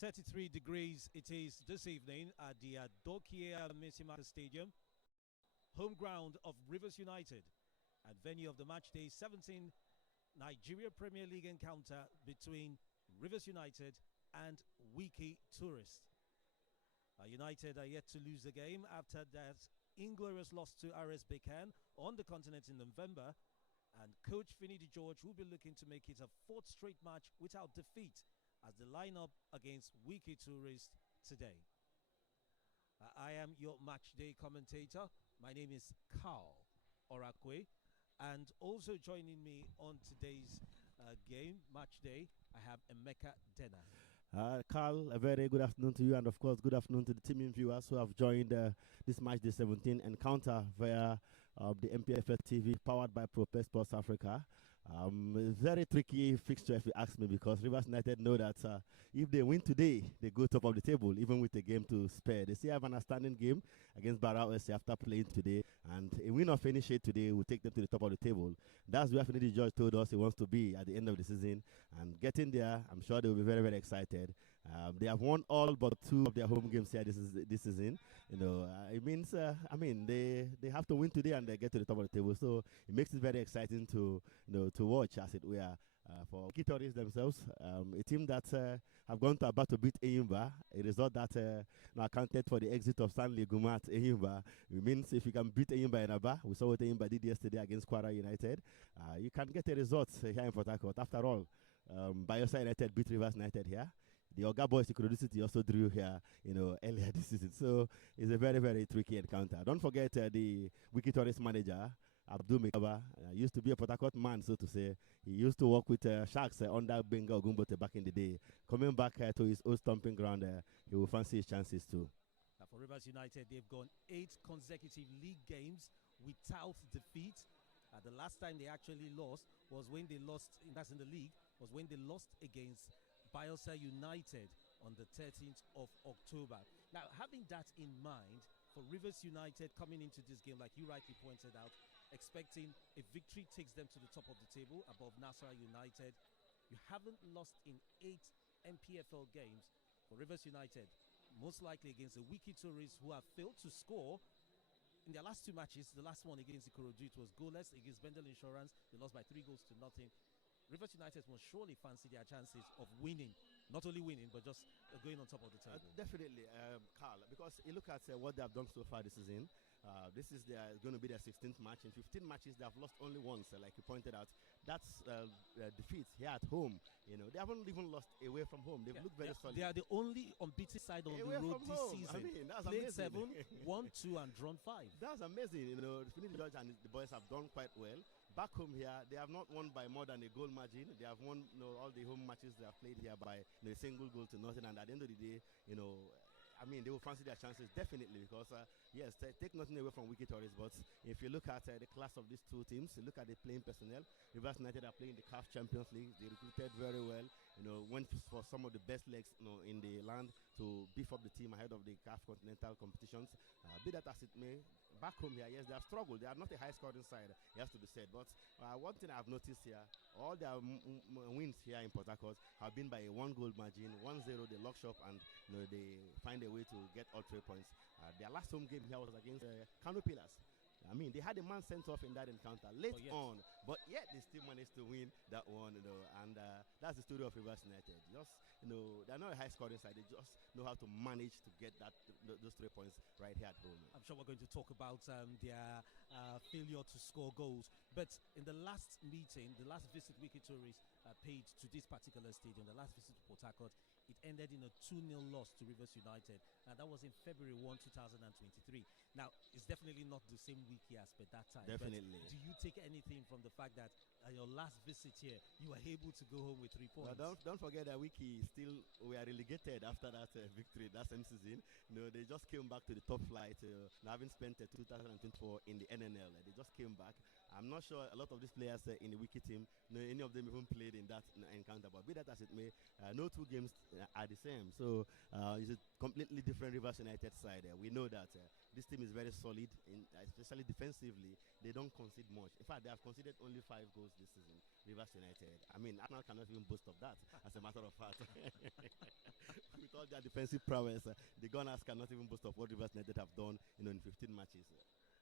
33 degrees it is this evening at the Dokia Misimaka Stadium, home ground of Rivers United, and venue of the matchday 17 Nigerian Premier League encounter between Rivers United and WIKKI Tourist. United are yet to lose the game after that inglorious loss to RS Bekan on the continent in November, and coach Finidi George will be looking to make it a fourth straight match without defeat as the lineup against WIKKI Tourist today. I am your match day commentator. My name is Carl Orakwe, and also joining me on today's game, match day, I have Emeka Dena. Carl, a very good afternoon to you, and of course, good afternoon to the team viewers who have joined this match day 17 encounter via the NPFL TV powered by Propel Sports Africa. Very tricky fixture if you ask me, because Rivers United know that if they win today, they go top of the table, even with a game to spare. They still have an outstanding game against Barao SC after playing today, and a win of any shade today will take them to the top of the table. That's where Finidi George told us he wants to be at the end of the season, and getting there, I'm sure they will be very, very excited. They have won all but 2 of their home games here this season. You know, it means they have to win today and they get to the top of the table. So it makes it very exciting to to watch, as it were. For WIKKI Tourists themselves, a team that have gone to Aba to beat Eyimba, a result that accounted for the exit of Stanley Guma at Eyimba. It means if you can beat Eyimba in Aba, we saw what Eyimba did yesterday against Kwara United, you can get a result here in Port Harcourt. After all, Bayelsa United beat Rivers United here. The Oga Boys Ikorodu City also drew here, earlier this season. So it's a very, very tricky encounter. Don't forget the WIKKI Tourist manager, Abdul Mekaba, used to be a Port Harcourt man, so to say. He used to work with Sharks under Benga Ogumbote back in the day. Coming back to his old stomping ground, he will fancy his chances too. Now for Rivers United, they've gone 8 consecutive league games without defeat. The last time they actually lost was when they lost, that's in the league, was when they lost against Bayelsa United on the 13th of October. Now, having that in mind, for Rivers United coming into this game, like you rightly pointed out, expecting a victory takes them to the top of the table above Nasarawa United. You haven't lost in 8 NPFL games for Rivers United, most likely against the WIKKI Tourists, who have failed to score in their last 2 matches. The last one against Ikorodu, it was goalless. Against Bendel Insurance, they lost by 3-0. Rivers United will surely fancy their chances of winning, not only winning, but just going on top of the table. Definitely, Carl, because you look at what they have done so far this season. This is going to be their 16th match. In 15 matches, they have lost only once, like you pointed out. That's defeat here at home. They haven't even lost away from home. They've looked very solid. They are the only unbeaten side on away the road this home. season. I mean, that's played amazing. 7, won 2, and drawn 5. That's amazing. Finidi George and the boys have done quite well. Back home here, they have not won by more than a goal margin. They have won all the home matches they have played here by a single goal to nothing. And at the end of the day, they will fancy their chances definitely, because yes, take nothing away from WIKKI Tourists, but if you look at the class of these 2 teams, you look at the playing personnel. Rivers United are playing the CAF Champions League. They recruited very well. Went for some of the best legs in the land to beef up the team ahead of the CAF Continental competitions. Be that as it may, back home here, yes, they have struggled. They are not a high-scoring side, it has to be said. But one thing I've noticed here, all their wins here in Port Harcourt have been by a 1-goal margin, 1-0. They lock shop and they find a way to get all 3 points. Their last home game here was against Kano Pillars. They had a man sent off in that encounter late on, but yet they still managed to win that one, and that's the story of Rivers United. Just, they're not a high-scoring side. They just know how to manage to get those 3 points right here at home. I'm sure we're going to talk about their failure to score goals, but in the last meeting, the last visit WIKKI Tourists paid to this particular stadium, the last visit to Port Harcourt, it ended in a 2-0 loss to Rivers United, and that was in February 1, 2023. Now, it's definitely not the same WIKKI as per that time. Definitely. But do you take anything from the fact that your last visit here, you were able to go home with 3 points? Well, don't forget that WIKKI we are relegated after that victory that same season. They just came back to the top flight, having spent 2024 in the NNL. They just came back, I'm not sure a lot of these players in the WIKKI team, any of them even played in that encounter. But be that as it may, no two games are the same. So it's a completely different Rivers United side. We know that this team is very solid, especially defensively. They don't concede much. In fact, they have conceded only 5 goals this season. Rivers United. I mean, Arsenal cannot even boast of that, as a matter of fact. With all their defensive prowess, the Gunners cannot even boast of what Rivers United have done, in 15 matches.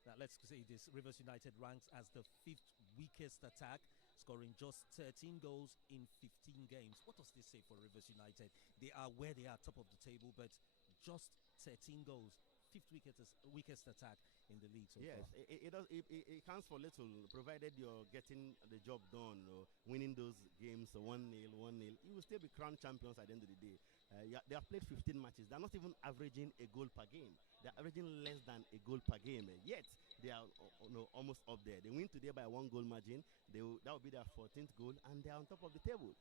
Now, let's say this, Rivers United ranks as the 5th weakest attack, scoring just 13 goals in 15 games. What does this say for Rivers United? They are where they are, top of the table, but just 13 goals. 5th weakest attack in the league so yes, far. It counts for little, provided you're getting the job done, winning those games 1-0, 1-0. You will still be crowned champions at the end of the day. They have played 15 matches. They're not even averaging a goal per game. They're averaging less than a goal per game. Yet they are almost up there. They win today by 1 goal margin. That will be their 14th goal, and they're on top of the table.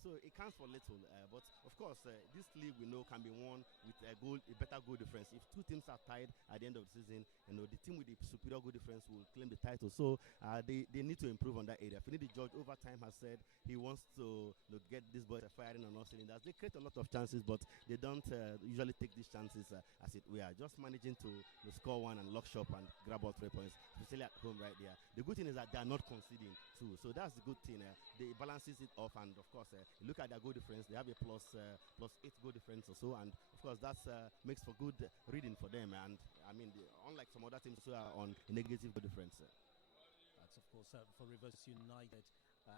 So it counts for little. But of course, this league we know can be won with a better goal difference. If 2 teams are tied at the end of the season, the team with the superior goal difference will claim the title. So they need to improve on that area. Finidi George over time has said he wants to get these boys firing on all cylinders. They create a lot of chances, but they don't usually take these chances as it were. Just managing to score one and lock shop and grab all 3 points, especially at home right there. The good thing is that they are not conceding too, so that's the good thing. They balances it off, and of course, look at their goal difference. They have a plus 8 goal difference or so, and of course that makes for good reading for them. And I mean, unlike some other teams who are on a negative goal difference. That's of course for Rivers United.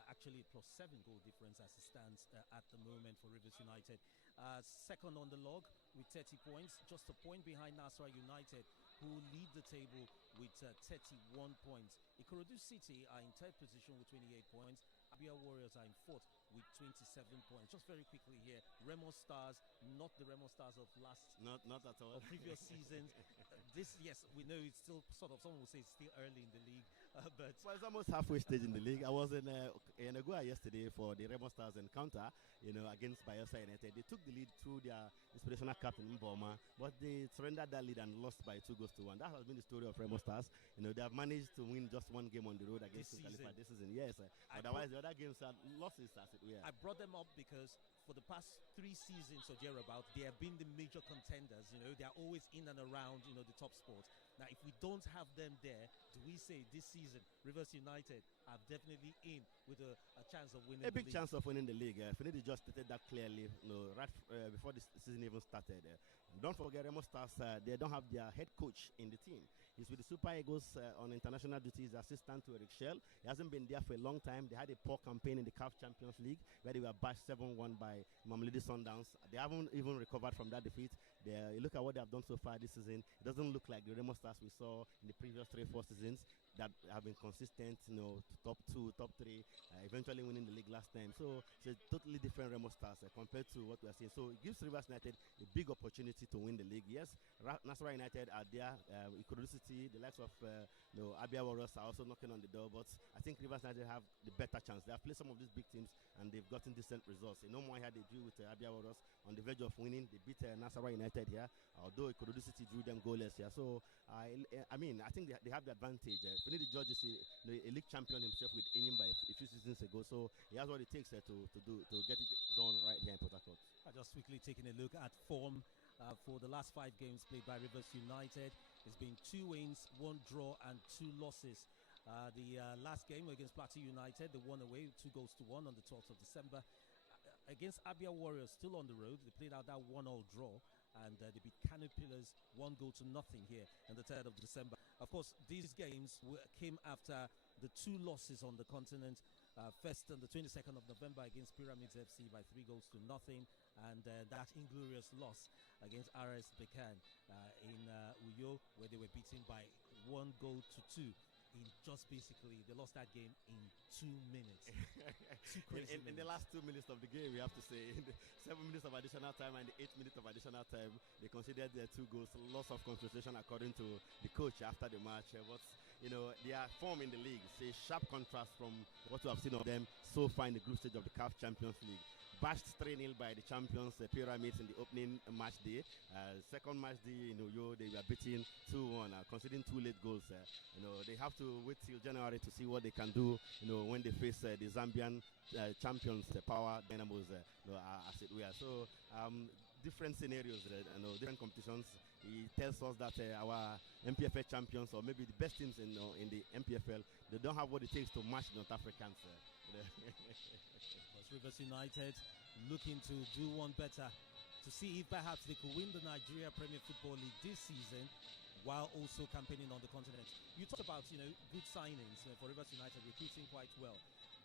Actually, plus 7 goal difference as it stands at the moment for Rivers United. Second on the log with 30 points, just a point behind Nasarawa United, who lead the table with 31 points. Ikorodu City are in 3rd position with 28 points. Abia Warriors are in 4th with 27 points. Just very quickly here, Remo Stars, not the Remo Stars of not at all. Of previous seasons. This, yes, we know it's still sort of, someone will say it's still early in the league, but well, it's almost halfway stage in the league. I was in Agua yesterday for the Remo Stars encounter, against Bayelsa United. They took the lead through their inspirational captain Mboma, but they surrendered that lead and lost by 2 goals to 1. That has been the story of Remo Stars. They have managed to win just 1 game on the road against Khalifa this season. Yes, otherwise the other games are losses as it were. I brought them up because for the past 3 seasons or thereabout, they have been the major contenders. They are always in and around, the top spots. Now, if we don't have them there, do we say this season Rivers United are definitely in with a chance of winning? A big chance of winning the league. Finidi just stated that clearly, right before the season even started. Don't forget, Remo Stars, they don't have their head coach in the team. He's with the Super Eagles on international duties, assistant to Eric Schell. He hasn't been there for a long time. They had a poor campaign in the CAF Champions League where they were bashed 7-1 by Mamelodi Sundowns. They haven't even recovered from that defeat. You look at what they have done so far this season. It doesn't look like the Remo Stars we saw in the previous 3-4 seasons that have been consistent, to top 2, top 3, eventually winning the league last time. So it's a totally different Remo Stars compared to what we are seeing. So it gives Rivers United a big opportunity to win the league. Yes, Nasarawa United are there. Ikorodu City, the likes of Abia Warriors are also knocking on the door. But I think Rivers United have the better chance. They have played some of these big teams and they've gotten decent results. No more here they drew with Abia Warriors on the verge of winning. They beat Nasarawa United here, although Ikorodu City drew them goalless here. So I mean, I think they have the advantage. Finidi George is a league champion himself with Enyimba a few seasons ago, so he has what it takes to get it done right here in Port Harcourt. I just quickly taking a look at form for the last 5 games played by Rivers United. It's been 2 wins, 1 draw, and 2 losses. The last game against Plateau United, they won away 2 goals to 1 on the 12th of December. Against Abia Warriors, still on the road, they played out that 1-1 draw, and they beat Kano Pillars 1 goal to nothing here on the 3rd of December. Of course, these games came after the 2 losses on the continent. First on the 22nd of November against Pyramids FC by 3 goals to nothing, and that inglorious loss against RS Bekan in Uyo, where they were beaten by 1 goal to 2. Just basically, they lost that game in 2 minutes. in the last 2 minutes of the game, we have to say, in the 7 minutes of additional time and the 8 minutes of additional time, they considered their 2 goals loss of concentration according to the coach after the match. But their form in the league is a sharp contrast from what we have seen of them so far in the group stage of the CAF Champions League. bashed 3-0 by the champions, Pyramids, in the opening match day. Second match day, they were beaten 2-1, conceding 2 late goals. They have to wait till January to see what they can do, when they face the Zambian champions, Power Dynamos, as it were. So, different scenarios, different competitions. He tells us that our NPFL champions, or maybe the best teams in the NPFL, they don't have what it takes to match North Africans. Rivers United looking to do one better to see if perhaps they could win the Nigerian Premier Football League this season while also campaigning on the continent. You talked about, good signings for Rivers United, recruiting quite well.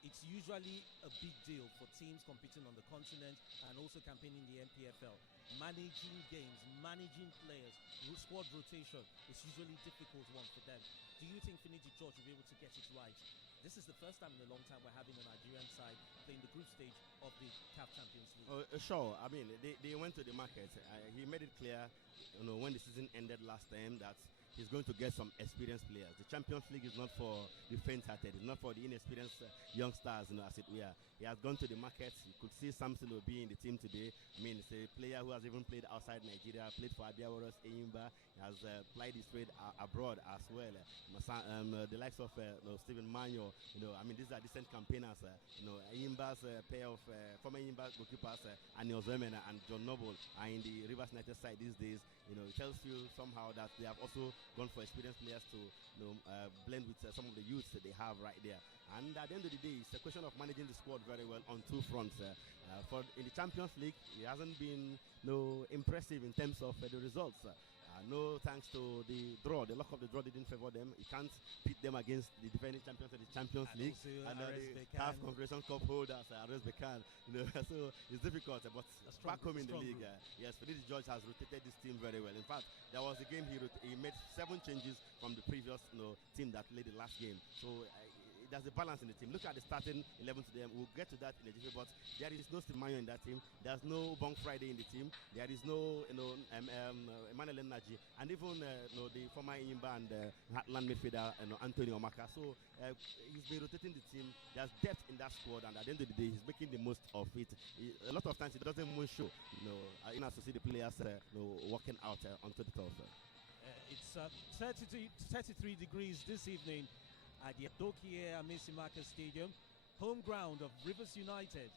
It's usually a big deal for teams competing on the continent and also campaigning in the NPFL. Managing games, managing players, squad rotation is usually a difficult one for them. Do you think Finidi George will be able to get it right? This is the first time in a long time we're having a Nigerian side playing the group stage of the CAF Champions League. Sure. I mean, they went to the market. He made it clear, when the season ended last time, that he's going to get some experienced players. The Champions League is not for the faint-hearted. It's not for the inexperienced youngsters, as it were. He has gone to the market. You could see Samson will be in the team today. I mean, it's a player who has even played outside Nigeria, played for Abia Warriors, Eyimba. He has played his trade abroad as well. The likes of Stephen Manyo, these are decent campaigners. Eyimba's pair of former Eyimba goalkeepers, Anil Zemena and John Noble, are in the Rivers United side these days. It tells you somehow that they have also gone for experienced players to blend with some of the youths that they have right there. And at the end of the day, it's a question of managing the squad very well on two fronts. In the Champions League, he hasn't been impressive in terms of the results. No thanks to the draw. The luck of the draw didn't favor them. You can't pit them against the defending champions of the Champions League and the CAF Confederation Cup holders, Ares Bekan. So it's difficult. But back home in the league, yes, Finidi George has rotated this team very well. In fact, there was a game he made 7 changes from the previous team that played the last game. So there's a balance in the team. Look at the starting 11 today. We'll get to that in a jiffy, but there is no Steve Mayo in that team. There's no Bong Friday in the team. There is no Emmanuel Naji, and even the former Eyimba and Heartland midfielder Antonio Omaka. So he's been rotating the team. There's depth in that squad, and at the end of the day, he's making the most of it. A lot of times it doesn't even show. To see the players working out onto the turf. It's 33 degrees this evening at the WIKKI Amisimaka Stadium, home ground of Rivers United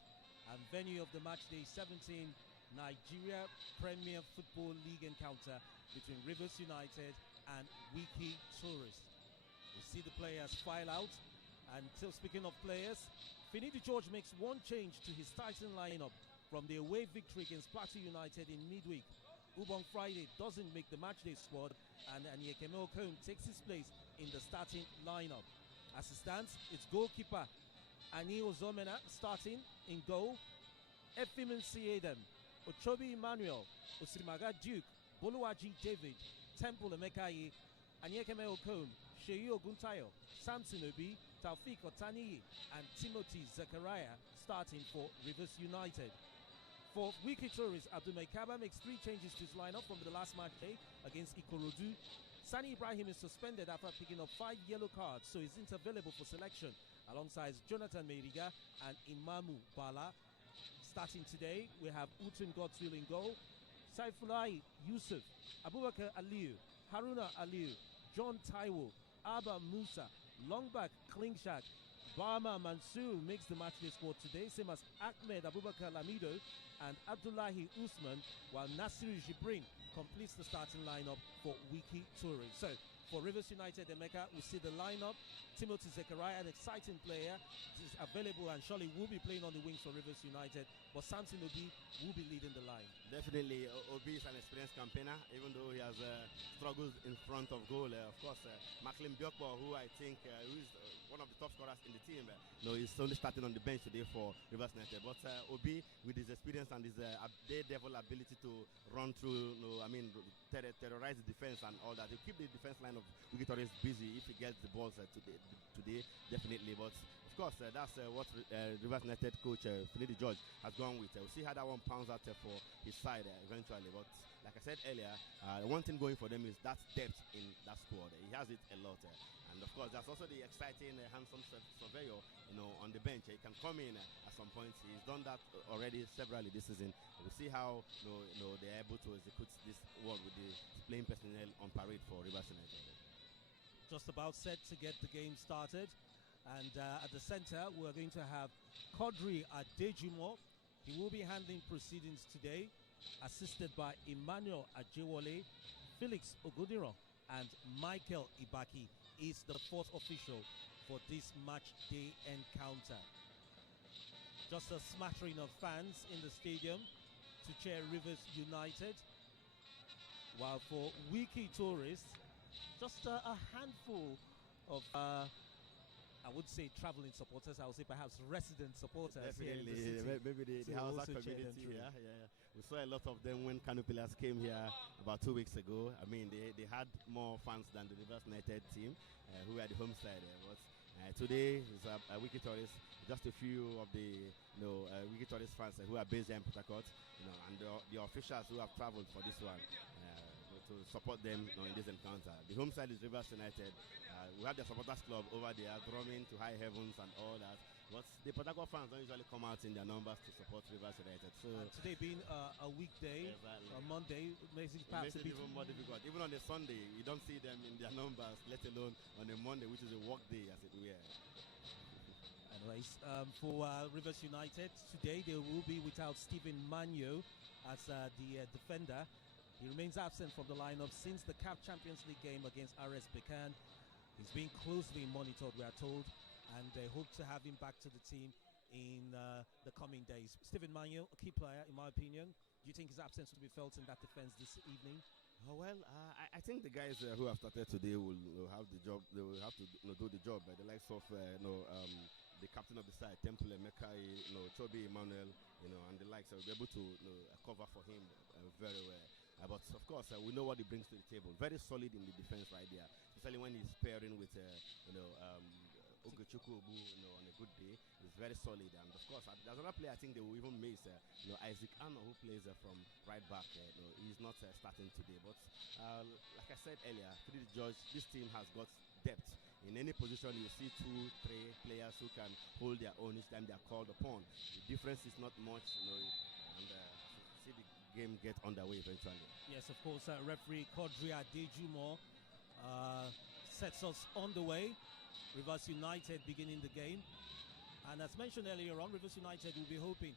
and venue of the matchday 17 Nigeria Premier Football League encounter between Rivers United and WIKKI Tourists. We see the players file out, and speaking of players, Finidi George makes one change to his starting lineup from the away victory against Plateau United in midweek. Ubong Friday doesn't make the matchday squad, and Anyekeme Okon takes his place in the starting lineup. As it stands, it's goalkeeper Ani Ozomena starting in goal. Efimin Siedem, Ochobi Emmanuel, Osimaga Duke, Boluwaji David, Temple Emekaye, Anyekeme Okon, Sheyi Oguntayo, Samson Obi, Taufik Otaniyi, and Timothy Zechariah starting for Rivers United. For WIKKI Tourists, Abdul Maikaba makes 3 changes to his lineup from the last match day against Ikorodu. Sani Ibrahim is suspended after picking up 5 yellow cards, so he's available for selection alongside Jonathan Meriga and Imamu Bala. Starting today, we have Utun Godswill in goal, Saifulai Yusuf, Abubakar Aliyu, Haruna Aliyu, John Taiwo, Abba Musa, Longback Klingshak, Barma Mansour makes the matchday squad today, same as Ahmed Abubakar Lamido and Abdullahi Usman, while Nasiru Jibrin completes the starting lineup for WIKKI Tourists. So, for Rivers United, Emeka, we see the lineup. Timothy Zechariah, an exciting player, is available and surely will be playing on the wings for Rivers United. But Samson Obi will be leading the line. Definitely, Obi is an experienced campaigner, even though he has struggled in front of goal. Of course, Macklin Biokpo, who I think who is one of the top scorers in the team, he's only starting on the bench today for Rivers United. But Obi, with his experience and his daredevil ability to run through, terrorize the defense and all that, he'll keep the defense line of WIKKI Tourists busy if he gets the balls today, definitely. But of course, that's what Rivers United coach Finidi George has gone with. We'll see how that one pounds out for his side eventually. But like I said earlier, one thing going for them is that depth in that squad. He has it a lot. And of course, there's also the exciting handsome surveyor, on the bench. He can come in at some point. He's done that already severally this season. We'll see how they're able to execute this work with the playing personnel on parade for Rivers United. Just about set to get the game started. And at the center, we're going to have Quadri Adejumo. He will be handling proceedings today, assisted by Emmanuel Ajewole, Felix Ogudiro, and Michael Ibaki is the fourth official for this match day encounter. Just a smattering of fans in the stadium to cheer Rivers United, while for WIKKI tourists, just a handful of I would say traveling supporters. I would say perhaps resident supporters. Definitely, here in the city. maybe the Hausa community. Yeah. We saw a lot of them when Kano Pillars came here about 2 weeks ago. I mean, they had more fans than the Rivers United team, who were the home side. But today is a WIKKI tourist. Just a few of the WIKKI tourist fans who are based here in Port Harcourt, and the officials who have traveled for this one. To support them in this encounter. The home side is Rivers United. We have the supporters club over there drumming to high heavens and all that. But the Port Harcourt fans don't usually come out in their numbers to support Rivers United. So today being a weekday, exactly. A Monday, makes it perhaps a bit even more difficult. Even on a Sunday, you don't see them in their numbers, let alone on a Monday, which is a work day, as it were. Anyways, for Rivers United today, they will be without Stephen Manyo as the defender. He remains absent from the lineup since the CAF Champions League game against RS Bekan. He's being closely monitored, we are told, and they hope to have him back to the team in the coming days. Stephen Manyo, a key player, in my opinion. Do you think his absence will be felt in that defense this evening? I think the guys who have started today will have the job. They will have to do the job. The likes of the captain of the side, Temple Mekai, Chobi Emmanuel, and the likes will be able to cover for him very well. But of course, we know what he brings to the table. Very solid in the defense right there, especially when he's pairing with Ogechukwu Obu, on a good day. He's very solid, and of course, there's another player I think they will even miss. Isaac Anno, who plays from right back. He's not starting today, but like I said earlier, Finidi George, this team has got depth. In any position, you see 2-3 players who can hold their own each time they are called upon. The difference is not much, and see the game get underway eventually. Yes, of course, referee Quadri Adejumo sets us on the way. Rivers United beginning the game. And as mentioned earlier on, Rivers United will be hoping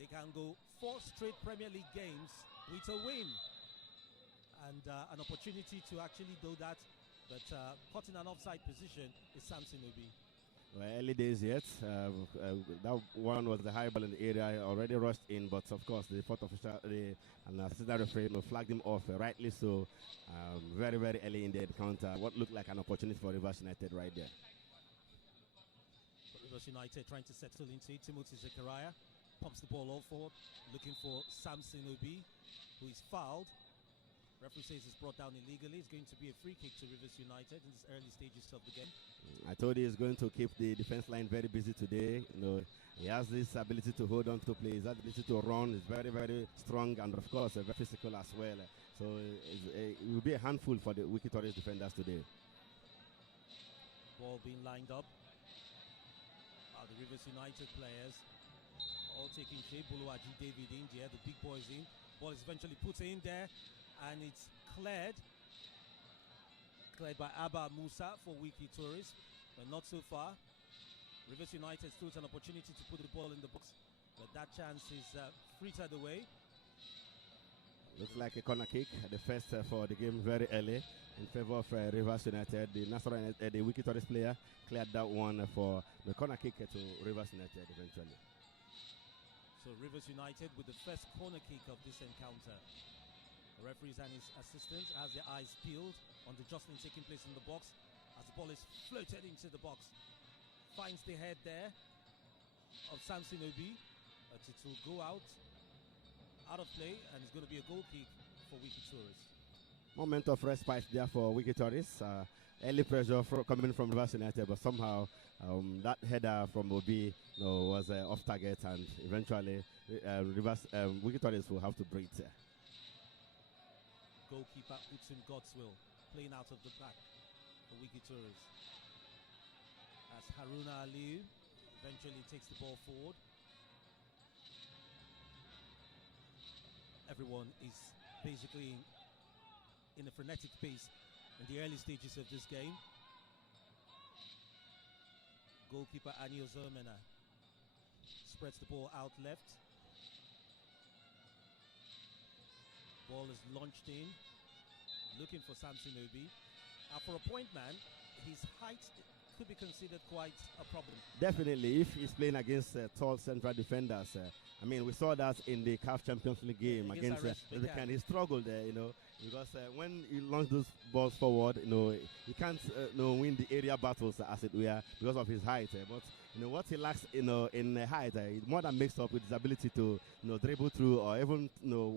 they can go 4 straight Premier League games with a win. And an opportunity to actually do that. But caught in an offside position is Samson Obi. Well, early days yet. That one was the high ball in the area, already rushed in, but of course the fourth official and assistant referee flagged him off, rightly so. Very, very early in the encounter. What looked like an opportunity for Rivers United right there. Rivers United trying to settle into it. Timothy Zechariah pumps the ball all forward, looking for Samson Obi, who is fouled. Referee says it's brought down illegally. It's going to be a free kick to Rivers United in these early stages of the game. I told you he's going to keep the defense line very busy today. He has this ability to hold on to play, his ability to run. He's very, very strong, and of course very physical as well. So it will be a handful for the WIKKI tourist defenders today. Ball being lined up. The Rivers United players all taking shape. Buluwaji David India, the big boys in. Ball is eventually put in there, and it's cleared by Abba Musa for WIKKI tourists, but not so far. Rivers United still has an opportunity to put the ball in the box, but that chance is frittered away. Looks like a corner kick, the first for the game, very early in favor of Rivers United. The WIKKI tourist player cleared that one for the corner kick to Rivers United eventually. So Rivers United with the first corner kick of this encounter. The referees and his assistants has their eyes peeled on the jostling taking place in the box as the ball is floated into the box. Finds the head there of Samson Obi, but it will go out of play, and it's going to be a goal kick for WIKKI tourists. Moment of respite there for WIKKI tourists. early pressure coming from Rivers United, but somehow that header from Obi was off target, and eventually WIKKI Tourist will have to break it. Goalkeeper Utsun Godswill playing out of the back for WIKKI Tourist. As Haruna Aliyu eventually takes the ball forward. Everyone is basically in a frenetic pace in the early stages of this game. Goalkeeper Anio Zomena spreads the ball out left. Ball is launched in, looking for Samson Obi. For a point man, his height could be considered quite a problem. Definitely, if he's playing against tall central defenders. I mean, we saw that in the CAF Champions League game against Rekan. He struggled there, because when he launched those balls forward, he can't win the area battles, as it were, because of his height. But what he lacks, in height, it more than makes up with his ability to dribble through or even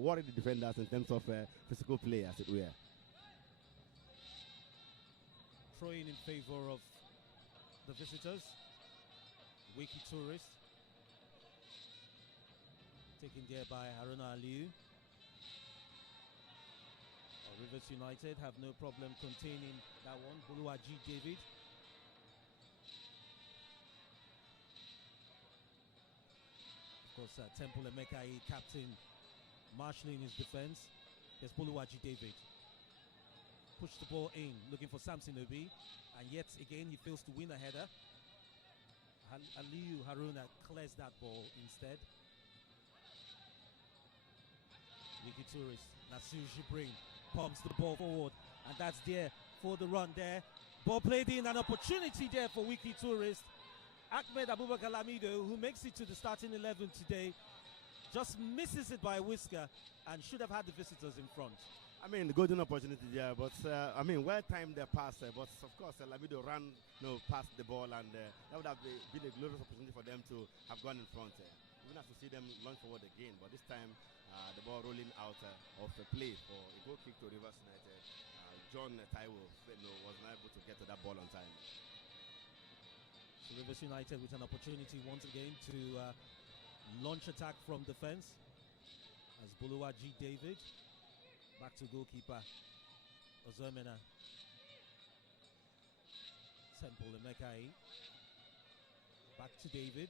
worry the defenders in terms of physical play, as it were. Throwing in favor of the visitors, WIKKI Tourist, taken there by Haruna Aliyu. Rivers United have no problem containing that one. Buluwaji David. Of course, Temple Emekai captain marshalling his defense. There's Buluwaji David. Push the ball in, looking for Samson Obi, and yet again he fails to win a header. Aliyu Haruna clears that ball instead. WIKKI Tourist, Nasir Jibrin pumps the ball forward, and that's there for the run there. Ball played in, an opportunity there for WIKKI Tourist. Ahmed Abubakar Lamido, who makes it to the starting 11 today, just misses it by a whisker and should have had the visitors in front. I mean, golden opportunity there, but well-timed pass, but of course, Lamido ran past the ball, and that would have been a glorious opportunity for them to have gone in front. Even have to see them launch forward again, but this time the ball rolling out of the play for a goal kick to Rivers United. John Taiwo was not able to get to that ball on time. So Rivers United with an opportunity once again to launch attack from defense, as Buluwaji David back to goalkeeper Ozomena. Temple Emekai back to David.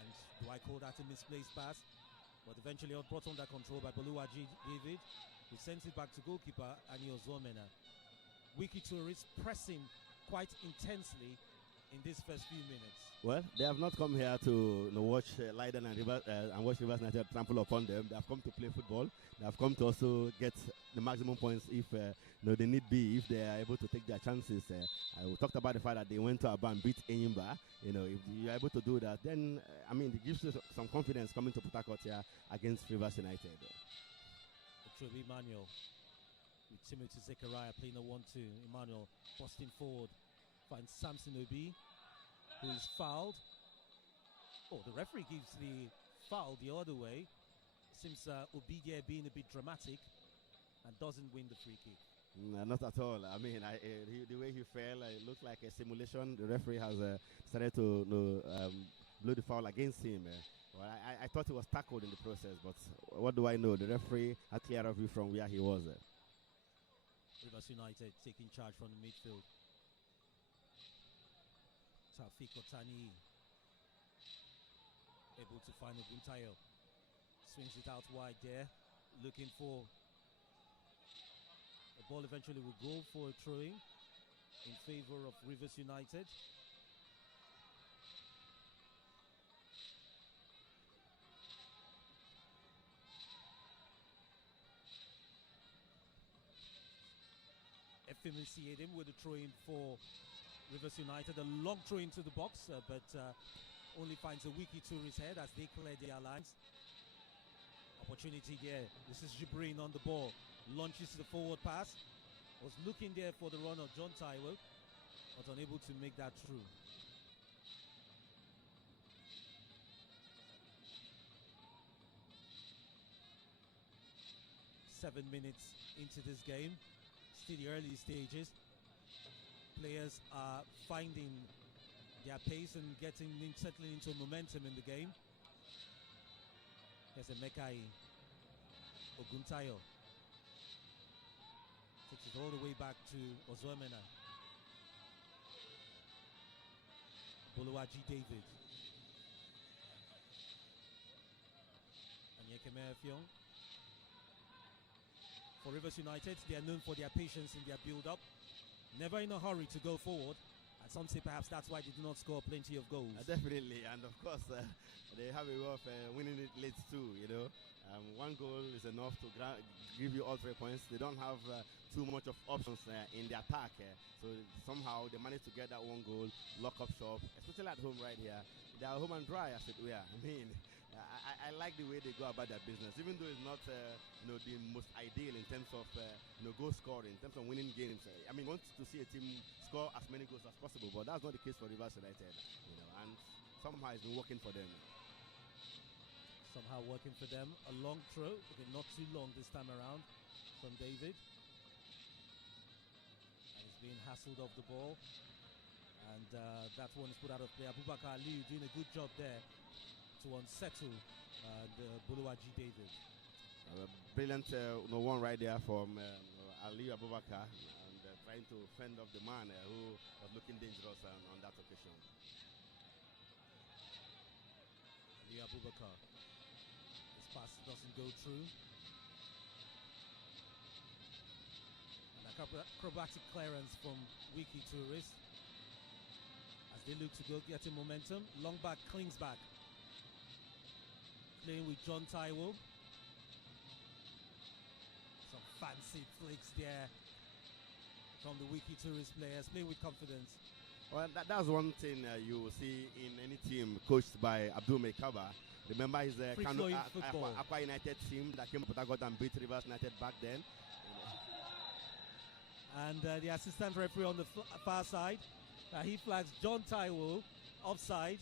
And do I call that a misplaced pass? But eventually brought under control by Buluwaji David, who sends it back to goalkeeper Anio Zomena. WIKKI Tourist pressing quite intensely in these first few minutes. Well, they have not come here to watch Leiden and watch Rivers United trample upon them. They have come to play football. They have come to also get the maximum points if they need be, if they are able to take their chances. We talked about the fact that they went to Aba and beat Enyimba. If you are able to do that, then it gives you some confidence coming to Port Harcourt here against Rivers United. Ochobi Emmanuel with Timothy Zechariah playing a 1-2. Emmanuel busting forward, finds Samson Obi, who is fouled. Oh, the referee gives the foul the other way. Seems Obi there being a bit dramatic and doesn't win the free kick. Not at all. I mean, the way he fell, it looked like a simulation. The referee has started to blow the foul against him. Well, I thought he was tackled in the process, but what do I know? The referee had clear view from where he was. Rivers United taking charge from the midfield. Taufik Otani able to find Oguntayo. Swings it out wide there, looking for the ball. Eventually will go for a throw-in in favor of Rivers United. Efimisi Edim with a throw-in for Rivers United. A long throw into the box, but only finds a WIKKI Tourist head as they clear their lines. Opportunity there. This is Jibrin on the ball. Launches the forward pass. Was looking there for the run of John Taiwo, but unable to make that through. 7 minutes into this game. Still the early stages. Players are finding their pace and settling into momentum in the game. There's a Mekai Oguntayo. Takes it all the way back to Ozuemena. Buluwaji David. And Yekeme Effiong. For Rivers United, they are known for their patience in their build-up. Never in a hurry to go forward. And some say perhaps that's why they do not score plenty of goals. Definitely, and of course, they have a way of winning it late too, you know. One goal is enough to give you all 3 points. They don't have too much of options in the attack. So somehow they managed to get that one goal, lock up shop, especially at home right here. They are home and dry, as it were. I mean, I like the way they go about their business, even though it's not you know, the most ideal in terms of you know, goal scoring, in terms of winning games. I mean, want to see a team score as many goals as possible, but that's not the case for Rivers United. You know, and somehow it's been working for them. Somehow working for them. A long throw, okay, not too long this time around from David. And he's being hassled off the ball. And that one is put out of play. Abubakar Ali doing a good job there to unsettle Buluwaji David. Brilliant one right there from Ali Abubakar, and trying to fend off the man who was looking dangerous on that occasion. Ali Abubakar. Pass doesn't go through. And acrobatic clearance from WIKKI Tourist as they look to go getting momentum. Long back clings back. Playing with John Taiwo. Some fancy flicks there from the WIKKI Tourist players, playing with confidence. Well, that's one thing you will see in any team coached by Abdul Mekaba. Remember his Aqua United team that came to Port and beat Rivers United back then. And the assistant referee on the far side, he flags John Taiwo offside.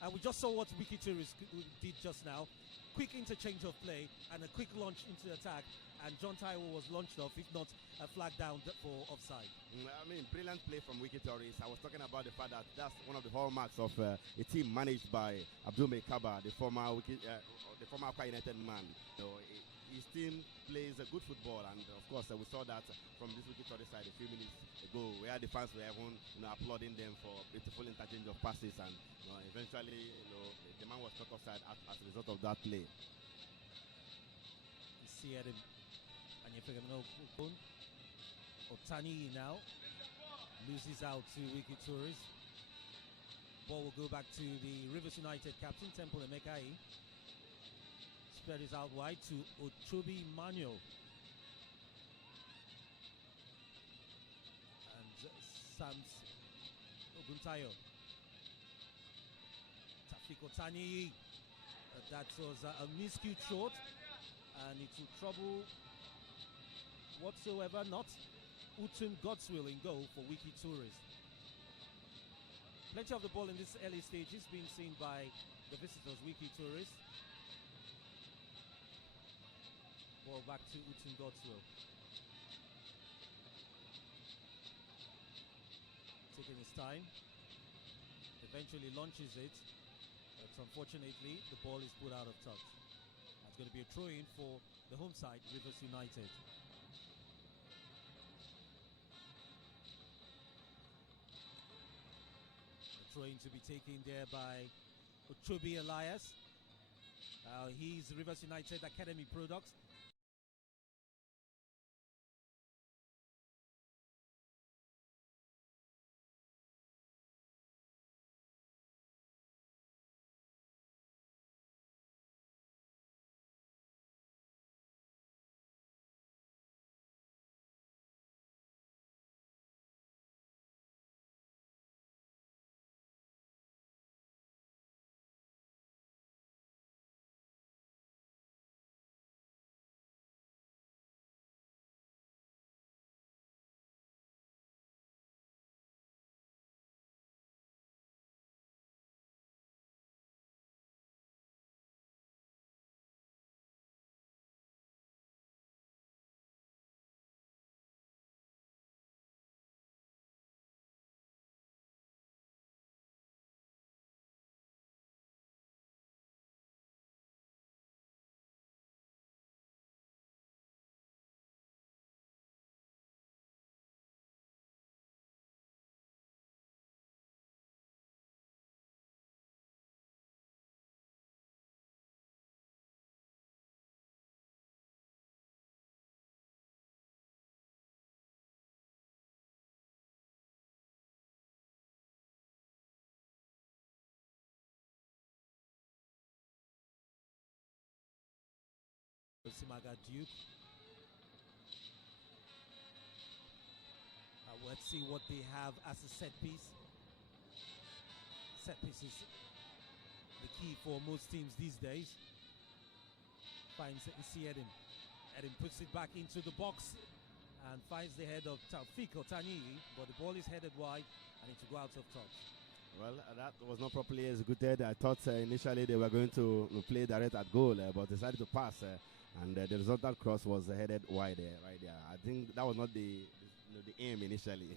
And we just saw what WIKKI Tourist did just now. Quick interchange of play and a quick launch into the attack. And John Taiwo was launched off, if not a flag down for offside. I mean, brilliant play from WIKKI Tourist. I was talking about the fact that that's one of the hallmarks of a team managed by Abdul Mekaba, the former Aqua United man. So his team plays a good football, and of course we saw that from this WIKKI Tourist side a few minutes ago, where the fans were even applauding them for beautiful interchange of passes, and eventually the man was caught offside as a result of that play. You see at him. Otani now loses out to WIKKI Tourist. Ball will go back to the Rivers United captain, Temple Emekai. Spread is out wide to Ochobi Manuel. And Sams Oguntayo. Tafik Otani. That was a miscued shot, and it will trouble whatsoever not. Utun Godswill in goal for WIKKI Tourist. Plenty of the ball in this early stages being seen by the visitors, WIKKI Tourist. Ball back to Utun Godswill. Taking his time. Eventually launches it. But unfortunately, the ball is put out of touch. That's going to be a throw-in for the home side, Rivers United. Trying to be taken there by Ochobi Elias. He's Rivers United Academy products. Usimaga Duke. Let's see what they have as a set piece. Set piece is the key for most teams these days. Finds Edim. Edim puts it back into the box and finds the head of Taufik Otani, but the ball is headed wide and it will go out of touch. Well, that was not properly executed. I thought initially they were going to play direct at goal, but decided to pass, and the resultant cross was headed wide right there. I think that was not the aim initially.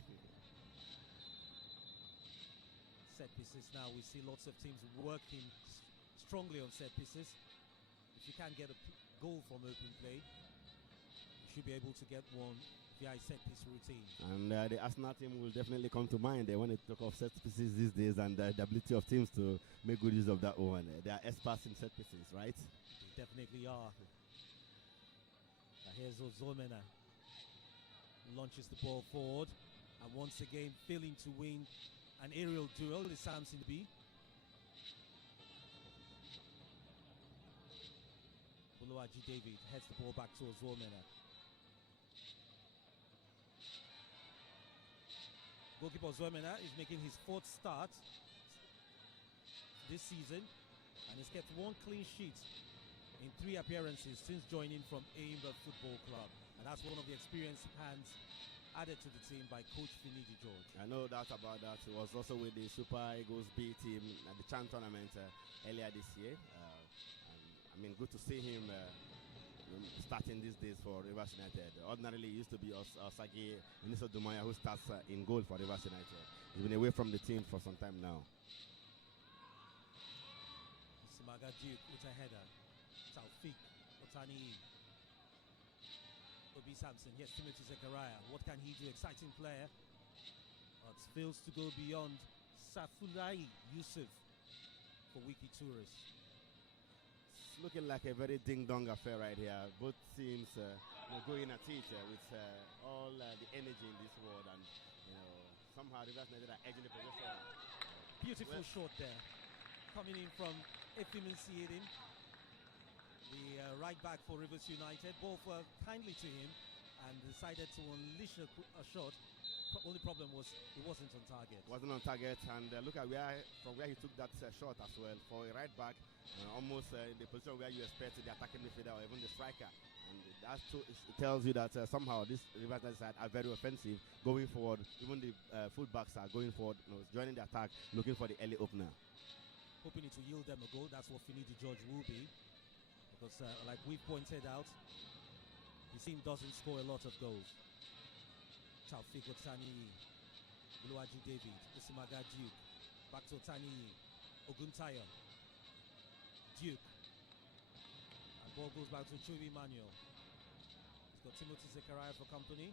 Set pieces now, we see lots of teams working strongly on set pieces. If you can't get a goal from open play, you should be able to get one via set piece routine. And the Arsenal team will definitely come to mind when they talk of set pieces these days, and the ability of teams to make good use of that one. They are experts in set pieces, right? They definitely are. Here's Ozomena. Launches the ball forward, and once again failing to win an aerial duel is Samson B. Buluaji David heads the ball back to Ozomena. Goalkeeper Ozomena is making his 4th start this season, and he's kept 1 clean sheet in 3 appearances since joining from Aimba Football Club. And that's one of the experienced hands added to the team by Coach Finidi George. I know that about that. He was also with the Super Eagles B team at the Chan tournament earlier this year. I mean, good to see him starting these days for Rivers United. Ordinarily, it used to be Osagi Iniso Dumaya who starts in goal for Rivers United. He's been away from the team for some time now. Simaga Duke with a header. Taufik Otani. Obi Samson. Yes, Timothy Zechariah. What can he do? Exciting player. But fails to go beyond Safulai Yusuf for WIKKI Tourists. It's looking like a very ding-dong affair right here. Both teams going at it with all the energy in this world, and somehow Rivers United are edging the position. Beautiful shot there, coming in from Efimin Siedin, the right back for Rivers United. Ball fell kindly to him and decided to unleash a shot. Only problem was he wasn't on target. Wasn't on target, and look at from where he took that shot as well. For a right back, almost in the position where you expect the attacking midfielder or even the striker. And that it tells you that somehow this Rivers side are very offensive going forward. Even the fullbacks are going forward, joining the attack, looking for the early opener. Hoping it will yield them a goal. That's what Finidi George will be. Because like we've pointed out, his team doesn't score a lot of goals. Taufik Otani, Buluaji David, Usimaga Duke, back to Otani, Oguntayo, Duke, and ball goes back to Chubi Manuel. He's got Timothy Zechariah for company.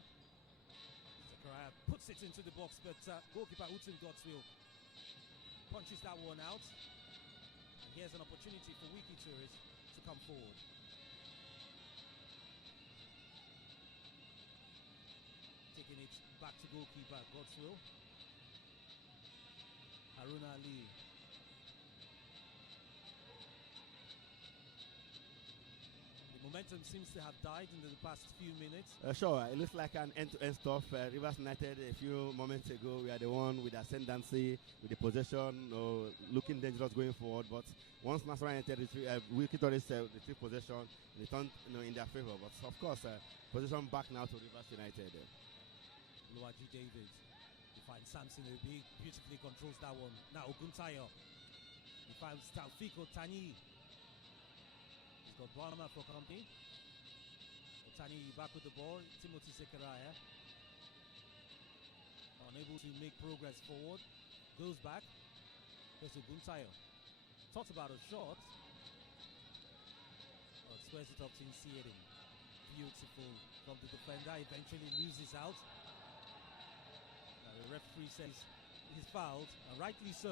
Zechariah puts it into the box, but goalkeeper Utin Godswill punches that one out. And here's an opportunity for WIKKI Tourists to come forward. Taking it back to goalkeeper Godswill. Haruna Ali. The momentum seems to have died in the past few minutes. Sure, it looks like an end-to-end stuff. Rivers United a few moments ago, we are the one with ascendancy, with the possession, looking dangerous going forward. But once National United WIKKI Tourists retrieve possession, they turn in their favor. But of course, possession back now to Rivers United. Luaji David. He finds Samson Obi, beautifully controls that one. Now Oguntayo. He finds Taufik Otani. He's got Barnama for company. Otani back with the ball. Timothy Zechariah. Unable to make progress forward. Goes back. There's Oguntayo. Talks about a shot. Squares it up to Insiedin. Beautiful from the defender. Eventually loses out. The referee says he's fouled, and rightly so,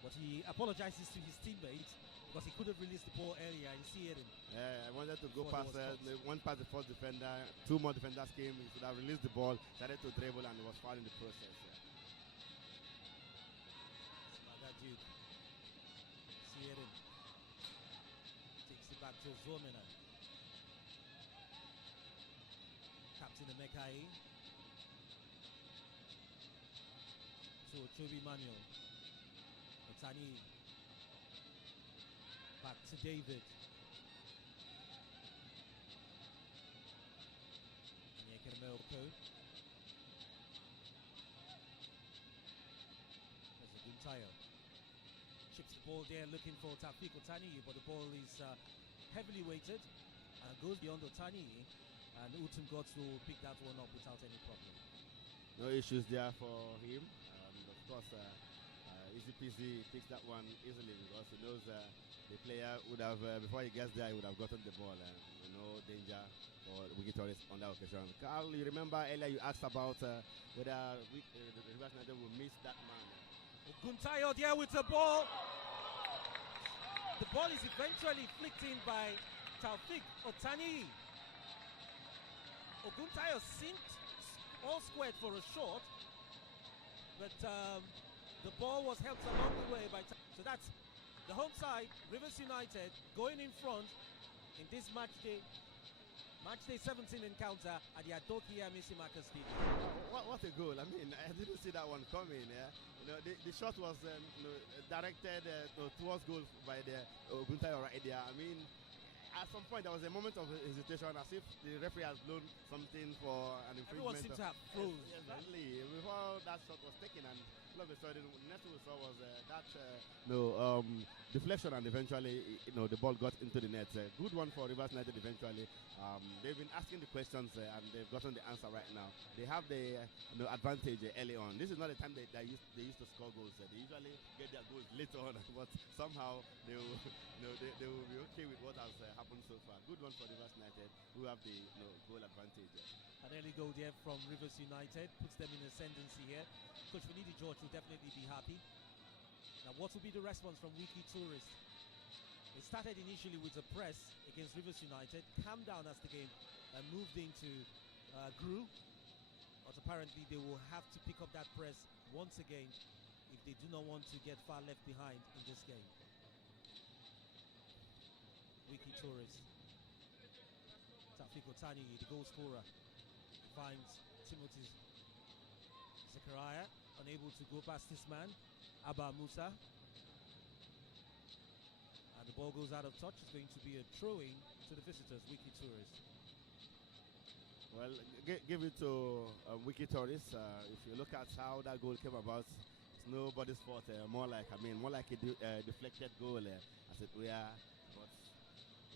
but he apologizes to his teammates because he could have released the ball earlier. You see it. I wanted to go past one past the first defender, 2 more defenders came. He should have released the ball, started to dribble, and he was fouled in the process. Duke. See it. Takes it back to Zomena. Captain Emekai. To Chobi Manuel. Otani. Back to David. Melko. There's a Guntayo. Chips the ball there looking for Taufik Otani, but the ball is heavily weighted and goes beyond Otani, and Utum Gods will pick that one up without any problem. No issues there for him. Of course, easy peasy picks that one easily because he knows the player would have, before he gets there, he would have gotten the ball. No danger for WIKKI Tourists on that occasion. Carl, you remember earlier you asked about whether the Rivers United will miss that man. Guntayo there with the ball. The ball is eventually flicked in by Taufik Otani. Oguntayo seemed all squared for a shot, but the ball was helped along the way by so that's the home side, Rivers United, going in front in this match day 17 encounter at the Adokia Misimaka Stadium. What a goal. I mean, I didn't see that one coming. Yeah? The shot was directed towards goal by the Oguntayo right there. I mean, at some point there was a moment of hesitation as if the referee has blown something for an infringement. Everyone seemed to have froze. Exactly. Before that shot was taken, and all of a sudden, the next thing we saw was that deflection, and eventually, the ball got into the net. Good one for Rivers United eventually. They've been asking the questions and they've gotten the answer right now. They have the advantage early on. This is not the time they used to score goals. They usually get their goals later on, but somehow they will be okay with what has happened so far. Good one for Rivers United, who have the goal advantage. An early goal there from Rivers United puts them in ascendancy here. Coach Finidi George will definitely be happy. Now, what will be the response from WIKKI Tourists? It started initially with a press against Rivers United, calmed down as the game moved into grew, but apparently they will have to pick up that press once again if they do not want to get far left behind in this game. WIKKI Tourists. Taufik Otani, the goal scorer, finds Timothy Zechariah unable to go past this man, Abba Musa. And the ball goes out of touch. It's going to be a throw-in to the visitors, WIKKI Tourists. Well, give it to WIKKI Tourists. If you look at how that goal came about, it's nobody's fault. More like a deflected goal, as it were. But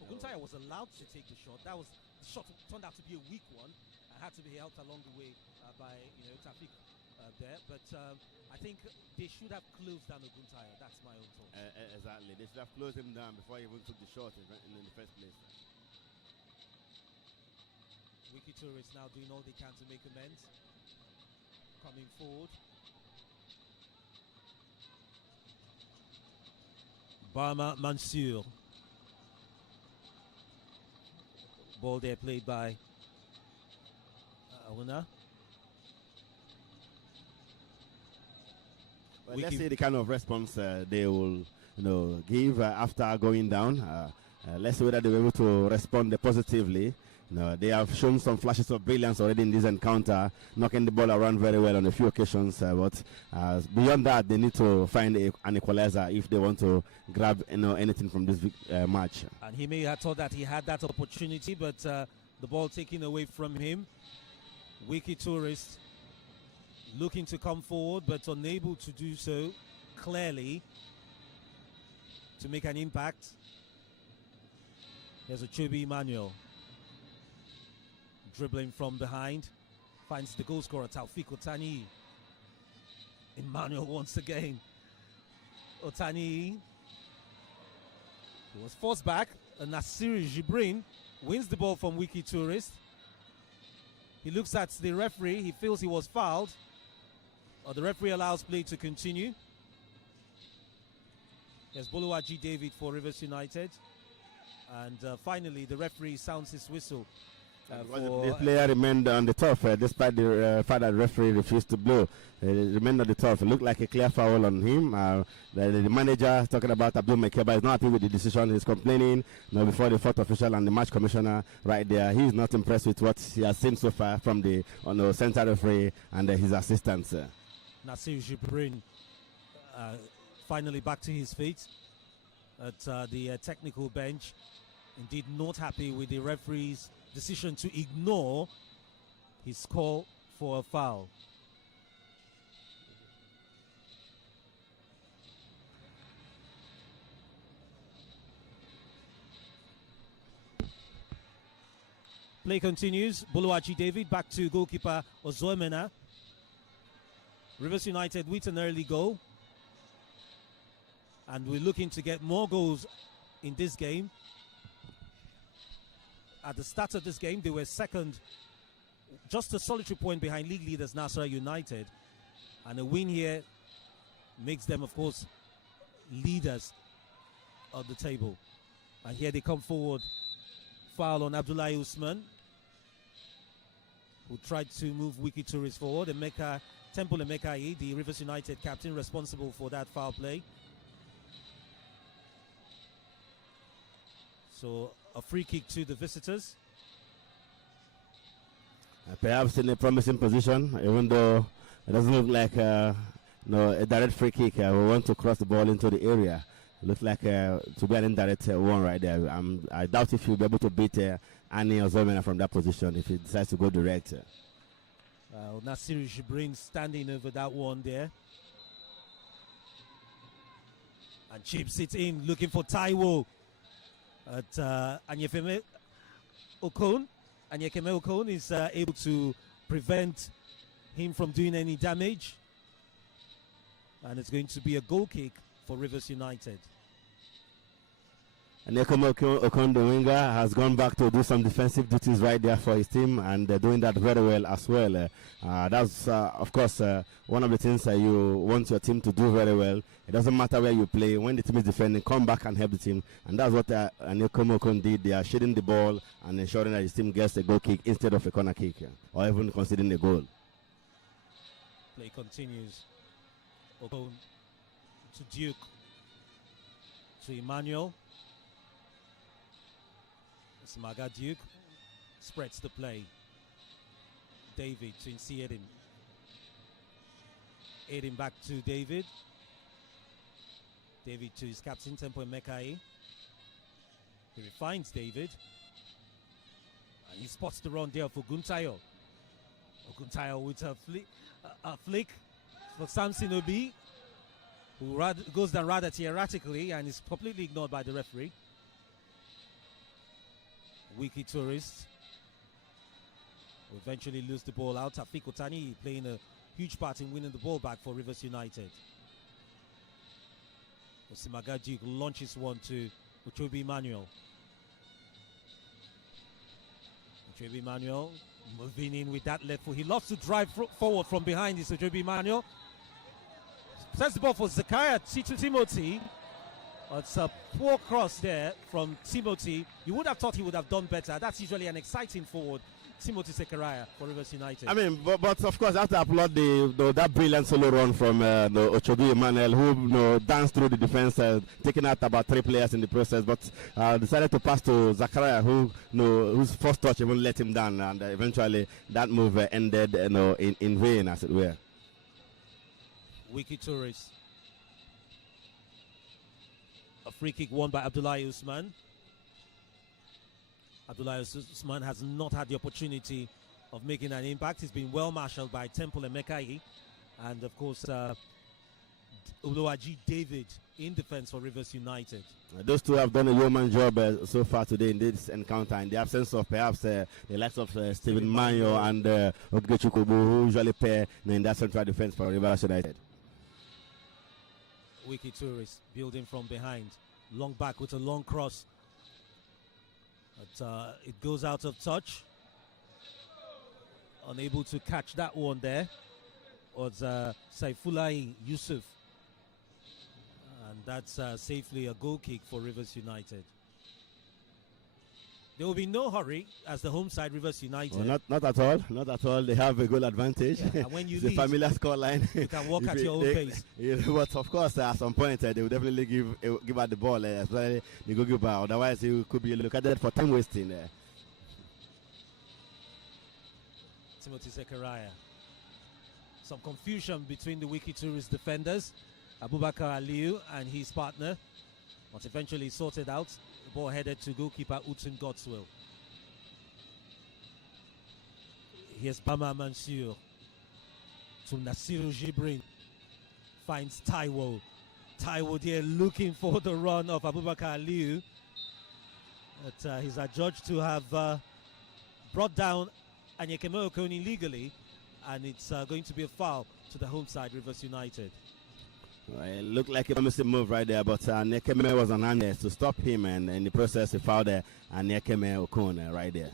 Oguntayo was allowed to take the shot. The shot turned out to be a weak one and had to be helped along the way by Taufik there. But I think they should have closed down Oguntayo. That's my own thought. Exactly. They should have closed him down before he even took the shot in the first place. WIKKI Tourists now doing all they can to make amends. Coming forward. Barma Mansour. Ball there played by Awuna. Well, let's see the kind of response they will give after going down. Let's see whether they were able to respond positively. They have shown some flashes of brilliance already in this encounter, knocking the ball around very well on a few occasions. But beyond that, they need to find an equalizer if they want to grab anything from this match. And he may have thought that he had that opportunity, but the ball taken away from him. WIKKI Tourists looking to come forward, but unable to do so clearly to make an impact. Here's a Chobi Emmanuel. Dribbling from behind, finds the goal scorer Taufik Otani. Emmanuel once again. Otani, he was forced back, and Nasiri Jibrin wins the ball from WIKKI Tourists. He looks at the referee, he feels he was fouled, or the referee allows play to continue. There's Boluwaji David for Rivers United, and finally the referee sounds his whistle. The player remained on the turf despite the fact that the referee refused to blow. He remained on the turf. It looked like a clear foul on him. The manager, talking about Abdul Mekeba, is not happy with the decision. He's complaining before the fourth official and the match commissioner right there. He's not impressed with what he has seen so far from the center referee and his assistants. Nasir Jibrin finally back to his feet at the technical bench. Indeed not happy with the referee's decision to ignore his call for a foul. Play continues. Buluaji David back to goalkeeper Ozoemena. Rivers United with an early goal. And we're looking to get more goals in this game. At the start of this game, they were second, just a solitary point behind league leaders Nasarawa United. And a win here makes them, of course, leaders of the table. And here they come forward. Foul on Abdullahi Usman, who tried to move WIKKI Tourist forward. Temple Emeka, the Rivers United captain, responsible for that foul play. So a free kick to the visitors. Perhaps in a promising position, even though it doesn't look like a direct free kick. We want to cross the ball into the area. It looks like to be an indirect one right there. I doubt if he'll be able to beat Ani Ozomena from that position if he decides to go direct. Nasir Jibrin standing over that one there. And chips it in, looking for Taiwo. At Anyekeme Okon. Anyekeme Okon is able to prevent him from doing any damage. And it's going to be a goal kick for Rivers United. And Anyekeme Okon, the winger, has gone back to do some defensive duties right there for his team, and doing that very well as well. That's, of course, one of the things that you want your team to do very well. It doesn't matter where you play. When the team is defending, come back and help the team. And that's what Anyekeme Okon did. They are shading the ball and ensuring that his team gets a goal kick instead of a corner kick, or even considering a goal. Play continues. Okon to Duke. To Emmanuel. Smaga Duke spreads the play. David to Nsi Edim. Edim back to David. David to his captain, Tempo Mekai. He refines David. And he spots the run there for Guntayo. Guntayo with a flick for Samson Obi, who goes down rather theoretically and is completely ignored by the referee. WIKKI Tourists will eventually lose the ball out. Tafik Otani playing a huge part in winning the ball back for Rivers United. Osimagaji launches one to Uchobi Manuel. Uchobi Manuel moving in with that left foot. He loves to drive forward from behind this Uchobi Manuel. Sends the ball for Zakaria Timothy. It's a poor cross there from Timothy. You would have thought he would have done better. That's usually an exciting forward, Timothy Zakaria for Rivers United. I mean, but of course, I have to applaud that brilliant solo run from Ochobi Emmanuel, who danced through the defense, taking out about 3 players in the process, but decided to pass to Zakaria, whose first touch even let him down, and eventually that move ended in vain, as it were. WIKKI Tourists. A free kick won by Abdullahi Usman. Abdullahi Usman has not had the opportunity of making an impact. He's been well marshaled by Temple Emeka, and of course Uluwaji David in defense for Rivers United. Those two have done a yeoman job so far today in this encounter, in the absence of perhaps the likes of Stephen Mayo and Ogechukwubu, who usually pair in that central defense for Rivers United. WIKKI Tourists building from behind. Long back with a long cross. But it goes out of touch. Unable to catch that one there was Saifullah Yusuf. And that's safely a goal kick for Rivers United. There will be no hurry as the home side, Rivers United. Well, not at all. Not at all. They have a goal advantage. Yeah, and when you it's lead, a familiar scoreline. you can walk at your own pace. Yeah, but of course, at some point, they will definitely give out the ball, especially the goalkeeper. Otherwise, you could be looked at for time wasting. Timothy Zechariah. Some confusion between the WIKKI Tourist defenders, Abubakar Aliu and his partner, but eventually sorted out. The ball headed to goalkeeper Utun Godswill. Here's Bama Mansour to Nasiru Jibrin. Finds Taiwo. Taiwo there looking for the run of Abubakar Aliu. But he's adjudged to have brought down Anyekeme Okoni illegally, and it's going to be a foul to the home side, Rivers United. Well, it looked like a missing move right there, but Anyekeme was on hand there to stop him, and in the process, he fouled Anyekeme Okoni right there.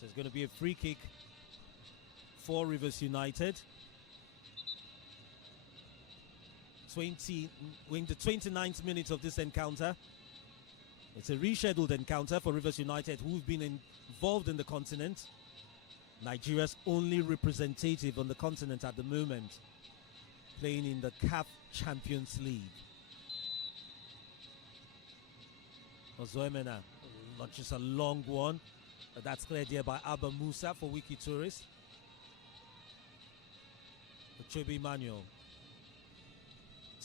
So it's going to be a free kick for Rivers United. In the 29th minute of this encounter. It's a rescheduled encounter for Rivers United, who've been involved in the continent. Nigeria's only representative on the continent at the moment, playing in the CAF Champions League. Ozoemena launches a long one, but that's cleared here by Abba Musa for WIKKI Tourist. Uchobi Emmanuel.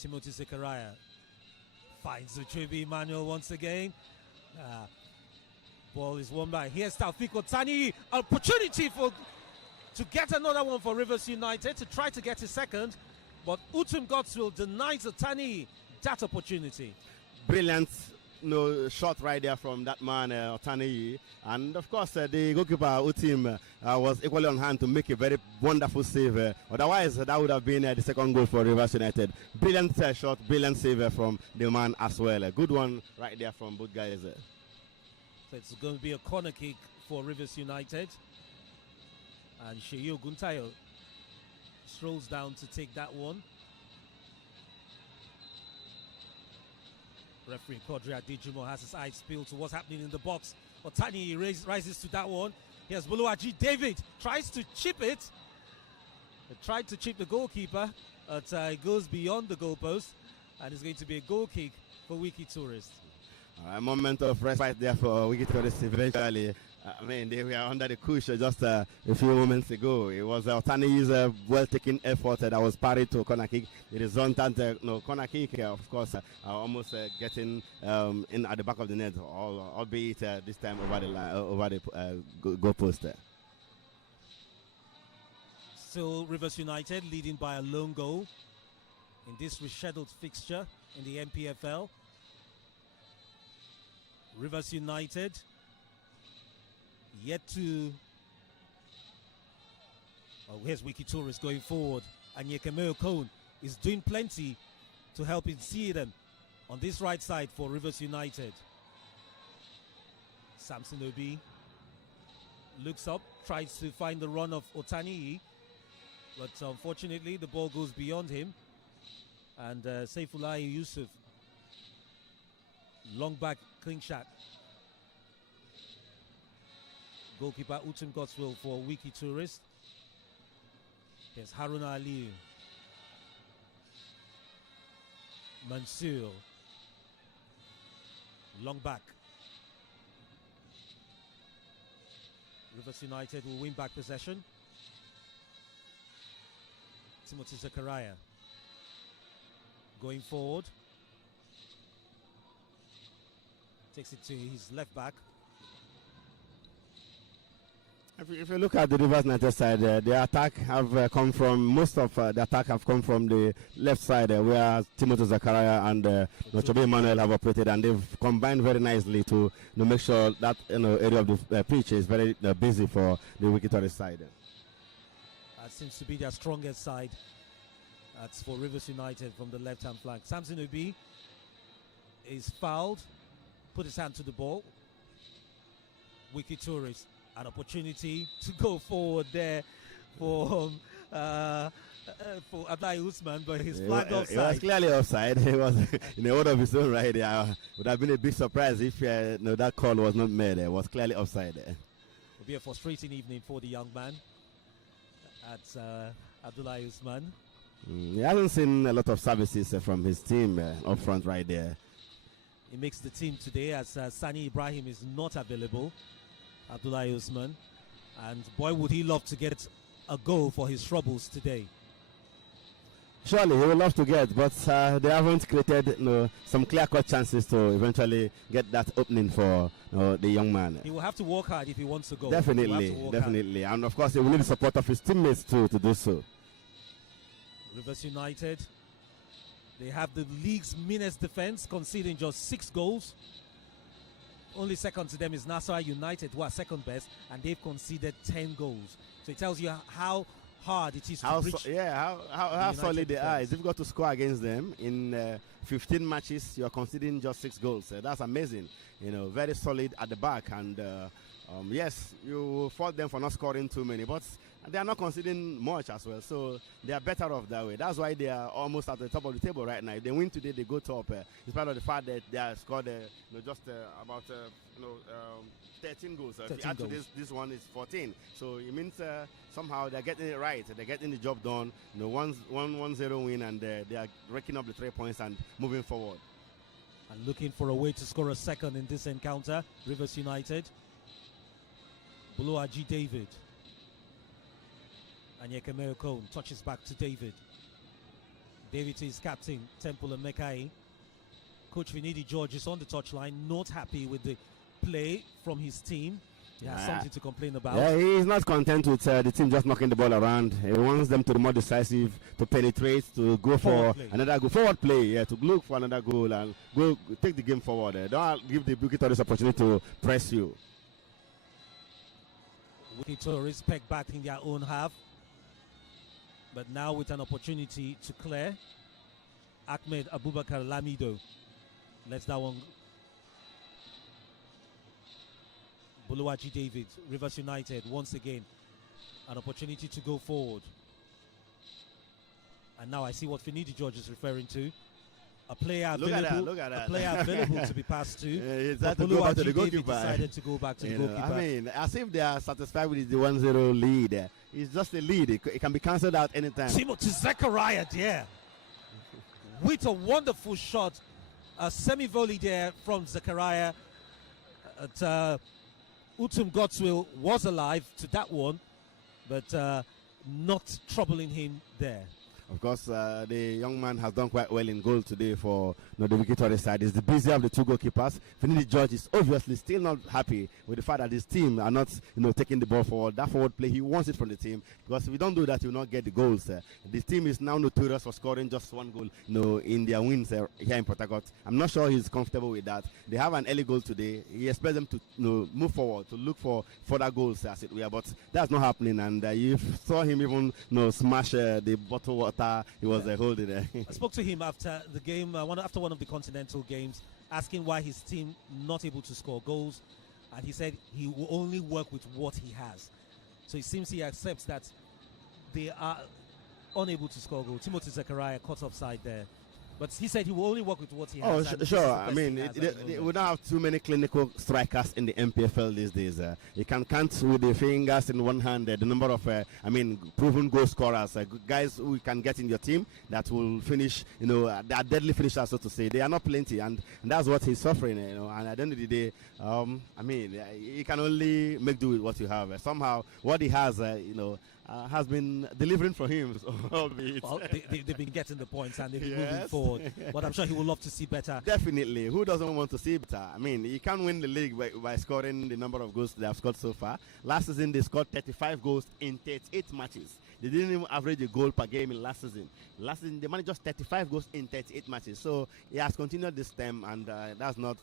Timothy Zechariah finds Uchobi Emmanuel once again. Ball is won by. Here's Taufik Otani. Opportunity to get another one for Rivers United to try to get a second, but Utun Godswill denies Otani that opportunity. Brilliant shot right there from that man, Otani. And of course, the goalkeeper, Utim, was equally on hand to make a very wonderful save. Otherwise, that would have been the second goal for Rivers United. Brilliant shot, brilliant save from the man as well. A good one right there from both guys. So it's going to be a corner kick for Rivers United. And Sheyi Oguntayo strolls down to take that one. Referee Quadri Adijimo has his eyes peeled to what's happening in the box. Otani rises to that one. Here's Buluaji David, tries to chip it. He tried to chip the goalkeeper, but it goes beyond the goalpost, and it's going to be a goal kick for WIKKI Tourist. A moment of respite there for WIKKI Tourist eventually. I mean, they were under the cushion just a few moments ago. It was Otani's well-taken effort that was parried to a corner kick. The resultant corner kick, of course, almost getting in at the back of the net, albeit this time over the goal post. Still Rivers United leading by a lone goal in this rescheduled fixture in the NPFL. Rivers United yet to... here's WIKKI Tourist going forward, and Anyekeme Okoni is doing plenty to help in see them on this right side for Rivers United. Samson Obi looks up, tries to find the run of Otani, but unfortunately the ball goes beyond him, and Saifullah Yusuf, long back, clean shot. Goalkeeper Utun Godswill for WIKKI Tourist. There's Haruna Aliu. Mansour. Long back. Rivers United will win back possession. Timothy Zechariah going forward. Takes it to his left back. If you look at the Rivers United side, the attack have come from, most of the attack have come from the left side, where Timothy Zechariah and Uchobi Emmanuel have operated, and they've combined very nicely to make sure that area of the pitch is very busy for the WIKKI Tourist side. That seems to be their strongest side. That's for Rivers United from the left-hand flank. Samson Obi is fouled, put his hand to the ball. WIKKI Tourist, an opportunity to go forward there for for Adai Usman, but he's flagged offside. It was clearly offside. He was in the order of his own right there. Would have been a big surprise if that call was not made. It was clearly offside. It will be a frustrating evening for the young man at Abdullah Usman. He hasn't seen a lot of services from his team up front right there. He makes the team today as Sani Ibrahim is not available. Abdullah Usman. And boy, would he love to get a goal for his troubles today. Surely he would love to get, but they haven't created some clear-cut chances to eventually get that opening for the young man. He will have to work hard if he wants to go. Definitely. And of course, he will need the support of his teammates too to do so. Rivers United, they have the league's meanest defense, conceding just 6 goals. Only second to them is Nasarawa United, who are second best, and they've conceded 10 goals. So it tells you how hard it is to reach. How solid they are. It's difficult to score against them. In 15 matches, you're conceding just 6 goals. That's amazing. Very solid at the back. And yes, you fault them for not scoring too many, but they are not conceding much as well. So they are better off that way. That's why they are almost at the top of the table right now. If they win today, they go top. In spite of the fact that they have scored just about 13 goals. If you add to this one is 14. So it means somehow they're getting it right. They're getting the job done. 1-0 win, and they are raking up the 3 points and moving forward. And looking for a way to score a second in this encounter, Rivers United. Buluaji David. And Yekemeo Cone touches back to David. David to his captain, Temple and Mekai. Coach Finidi George is on the touchline, not happy with the play from his team. He has something to complain about. Yeah, he's not content with the team just knocking the ball around. He wants them to be more decisive, to penetrate, to go for another goal. Forward play, to look for another goal and go take the game forward. Don't give the WIKKI Tourists opportunity to press you. WIKKI Tourists pegged back in their own half. But now with an opportunity to clear, Ahmed Abubakar Lamido lets that one. Buluaji David, Rivers United, once again, an opportunity to go forward. And now I see what Finidi George is referring to. A player available, look at that. A player available to be passed to. But to go back to the goalkeeper. Decided to go back to the goalkeeper. I mean, as if they are satisfied with the 1-0 lead. It's just a lead. It can be cancelled out anytime. Timothy Zechariah there. With a wonderful shot. A semi-volley there from Zechariah. Utum Godswill was alive to that one, but not troubling him there. Of course, the young man has done quite well in goal today for the WIKKI Tourists side. He's the busier of the 2 goalkeepers. Finidi George is obviously still not happy with the fact that his team are not, taking the ball forward. That forward play, he wants it from the team, because if we don't do that, you will not get the goals. This team is now notorious for scoring just 1 goal, in their wins here in Port Harcourt. I'm not sure he's comfortable with that. They have an early goal today. He expects them to, move forward, to look for further goals, as it were, but that's not happening. And you saw him even, smash the bottle water. He was holding there. I spoke to him after the game, after one of the continental games, asking why his team not able to score goals, and he said he will only work with what he has. So it seems he accepts that they are unable to score goals. Timothy Zechariah caught offside there. But he said he will only work with what he has. Oh, sure. I mean, we don't have too many clinical strikers in the NPFL these days. You can count with the fingers in one hand the number of, proven goal scorers, guys who can get in your team that will finish, they are deadly finishers, so to say. They are not plenty, and that's what he's suffering, And at the end of the day, you can only make do with what you have. Somehow, what he has, has been delivering for him. Well, they've been getting the points and they've been moving forward. But I'm sure he will love to see better. Definitely. Who doesn't want to see better? I mean, you can't win the league by scoring the number of goals they have scored so far. Last season, they scored 35 goals in 38 matches. They didn't even average a goal per game in last season. Last season, they managed just 35 goals in 38 matches. So he has continued this term, and that's not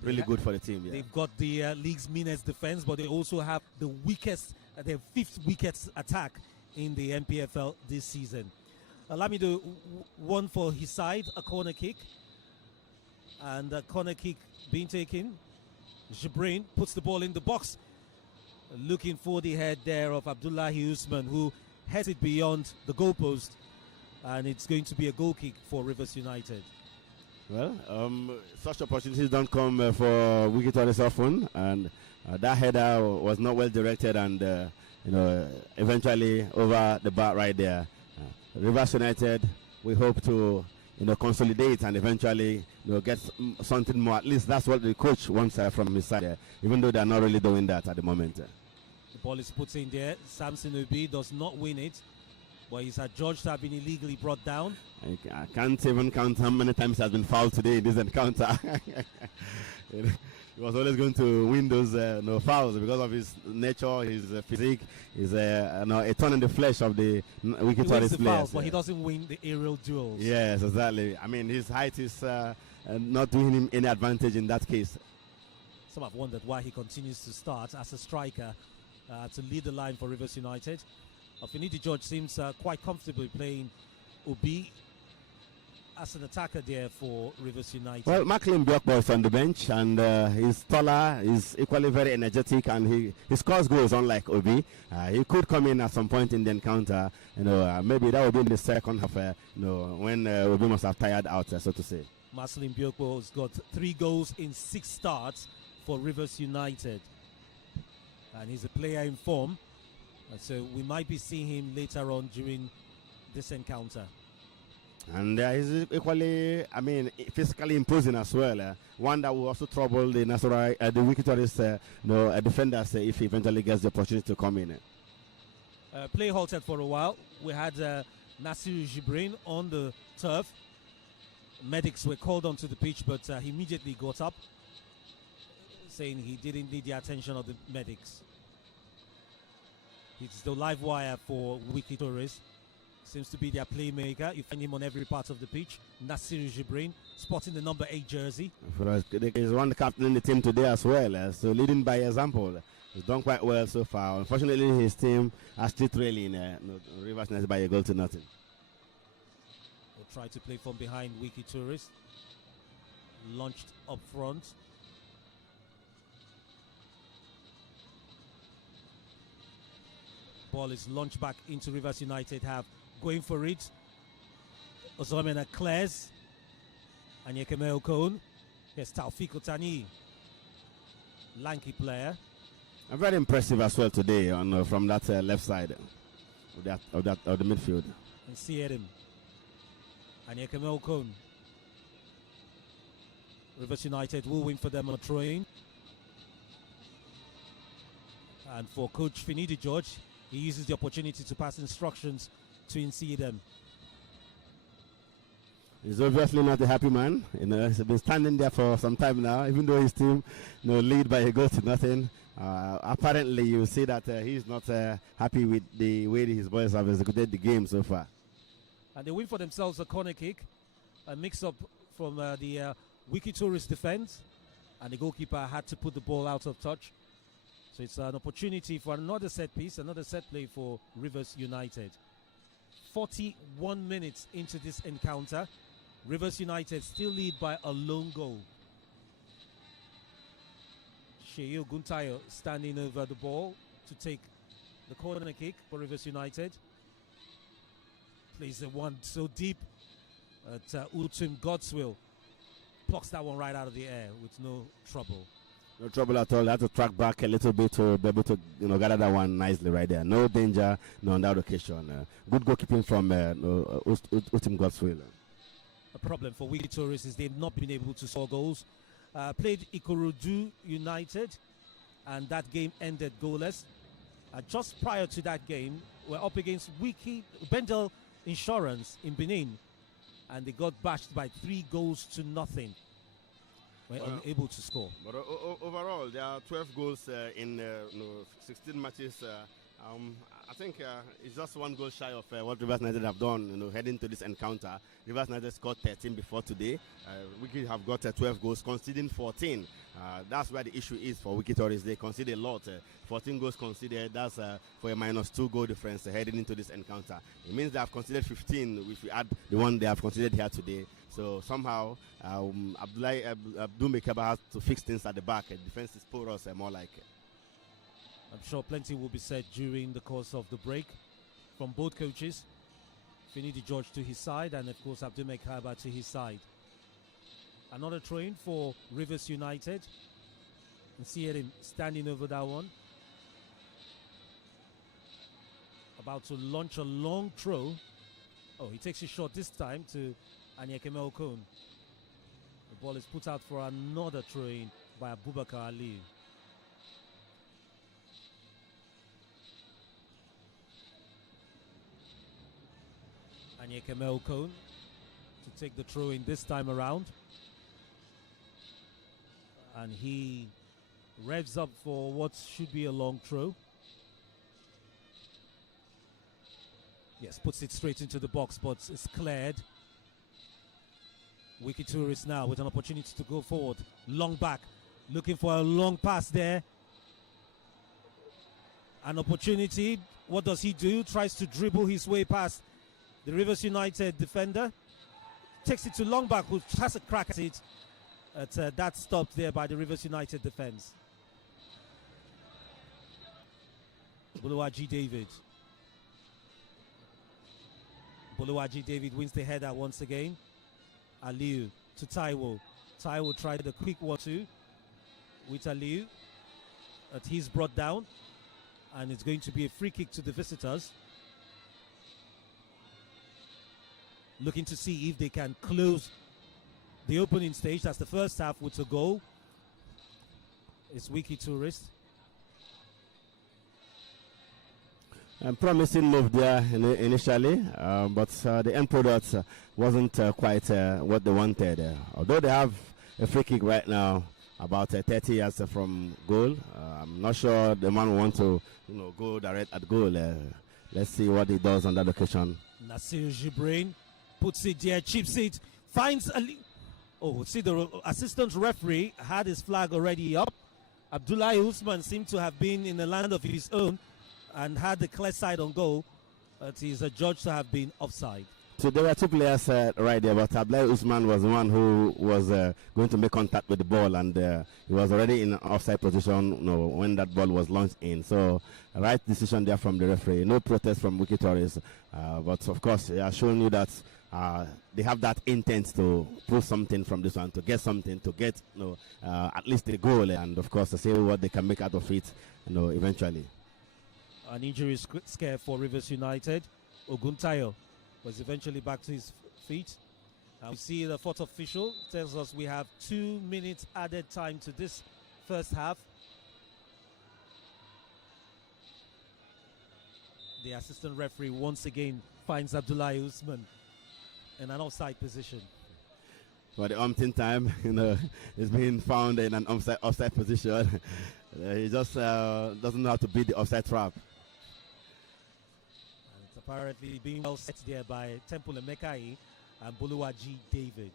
really good for the team. Yeah. They've got the league's meanest defense, but they also have the weakest, their 5th weakest attack in the NPFL this season. Lamido won for his side, a corner kick. And a corner kick being taken. Jibrin puts the ball in the box, looking for the head there of Abdullahi Usman, who heads it beyond the goalpost and it's going to be a goal kick for Rivers United. Well, such opportunities don't come for Wiki Tourist often, and that header was not well directed, and eventually over the bar right there. Rivers United, we hope to consolidate and eventually get something more. At least that's what the coach wants from his side, even though they're not really doing that at the moment. The ball is put in there. Samson Obi does not win it, but he's adjudged to have been illegally brought down. I can't even count how many times he has been fouled today in this encounter. He was always going to win those fouls because of his nature, his physique, his a turn in the flesh of the wicked players. Fouls, but he doesn't win the aerial duels. Yes, exactly. I mean, his height is not doing him any advantage in that case. Some have wondered why he continues to start as a striker to lead the line for Rivers United. Finidi George seems quite comfortably playing Obi as an attacker there for Rivers United. Well, Macklin Bjorkbo is on the bench, and he's taller, he's equally very energetic, and he scores goals unlike Obi. He could come in at some point in the encounter, maybe that will be in the second half, when Obi must have tired out, so to say. Macklin Bjorkbo has got 3 goals in 6 starts for Rivers United, and he's a player in form, so we might be seeing him later on during this encounter. And he's equally, physically imposing as well. One that will also trouble the wicked tourist, defenders if he eventually gets the opportunity to come in. Play halted for a while. We had Nasiru Jibrin on the turf. Medics were called onto the pitch, but he immediately got up, saying he didn't need the attention of the medics. It's the live wire for Wiki Tourist. Seems to be their playmaker. You find him on every part of the pitch. Nasiru Jibrin, sporting the number 8 jersey. He's one captain in the team today as well, so leading by example. He's done quite well so far. Unfortunately, his team are still trailing Rivers United by a goal to nothing. They'll try to play from behind Wiki Tourist. Launched up front. Ball is launched back into Rivers United half. Going for it. Ozomena Clares. And Yekeme Okon. Here's Taufik Otani. Lanky player. Very impressive as well today from that left side of the midfield. And see him. And Yekeme Okon. Rivers United will win for them on a throw-in. And for Coach Finidi George, he uses the opportunity to pass instructions to Insi them. He's obviously not a happy man. He's been standing there for some time now, even though his team lead by a goal to nothing. Apparently, you see that he's not happy with the way his boys have executed the game so far. And they win for themselves a corner kick, a mix-up from the Wiki Tourist defense, and the goalkeeper had to put the ball out of touch. So it's an opportunity for another set piece, another set play for Rivers United. 41 minutes into this encounter, Rivers United still lead by a lone goal. Sheil Guntayo standing over the ball to take the corner kick for Rivers United. Plays the one so deep at Utum Godswill. Plucks that one right out of the air with no trouble. No trouble at all. They had to track back a little bit to be able to gather that one nicely right there. No danger on that occasion. Good goalkeeping from Utim Godswill. A problem for Wiki Tourists is they've not been able to score goals. Played Ikorodu United, and that game ended goalless. Just prior to that game, we're up against Bendel Insurance in Benin, and they got bashed by 3 goals to nothing. We're unable to score. But overall, there are 12 goals in 16 matches. I think it's just 1 goal shy of what Rivers United have done, heading to this encounter. Rivers United scored 13 before today. Wiki have got 12 goals, conceding 14. That's where the issue is for Wiki Tourists. They concede a lot. 14 goals conceded. That's for a -2 goal difference heading into this encounter. It means they have conceded 15 if we add the one they have conceded here today. So somehow, Abdul Mekaba has to fix things at the back. Defense is porous, more like. I'm sure plenty will be said during the course of the break from both coaches. Finidi George to his side, and of course Abdul Mekaba to his side. Another throw-in for Rivers United. And see him standing over that one. About to launch a long throw. Oh, he takes a shot this time to Anyekeme Okon. The ball is put out for another throw-in by Abubakar Ali. Anyekeme Okon to take the throw-in this time around. And he revs up for what should be a long throw. Yes, puts it straight into the box, but it's cleared. WIKKI Tourists now with an opportunity to go forward. Long back, looking for a long pass there. An opportunity. What does he do? Tries to dribble his way past the Rivers United defender. Takes it to long back, who has a crack at it. That stopped there by the Rivers United defense. Buluwaji David. Buluwaji David wins the header once again. Aliu to Taiwo. Taiwo tried a quick 1-2 with Aliu. He's brought down. And it's going to be a free kick to the visitors. Looking to see if they can close the opening stage. That's the first half with a goal. It's WIKKI Tourists. Promising move there initially, but the end product wasn't quite what they wanted. Although they have a free kick right now, about 30 yards from goal. I'm not sure the man will want to, go direct at goal. Let's see what he does on that occasion. Nasir Jibrain puts it there, chips it, finds see the assistant referee had his flag already up. Abdullahi Usman seemed to have been in a land of his own and had the clear side on goal. He's adjudged to have been offside. So there were two players right there, but Abdullahi Usman was the one who was going to make contact with the ball, and he was already in an offside position when that ball was launched in. So right decision there from the referee. No protest from WIKKI Tourists, but of course he has shown you that they have that intent to prove something from this one, to get something, to get at least a goal, and of course to see what they can make out of it eventually. An injury scare for Rivers United. Oguntayo was eventually back to his feet. We see the fourth official tells us we have 2 minutes added time to this first half. The assistant referee once again finds Abdullahi Usman in an offside position. For the umpteenth time, he's being found in an offside position. He just doesn't know how to beat the offside trap. Apparently being well set there by Temple Emekai and Buluwaji David.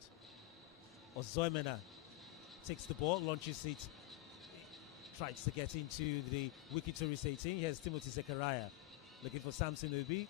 Ozoemena takes the ball, launches it, tries to get into the WIKKI Tourists 18. Here's Timothy Zechariah looking for Samson Obi.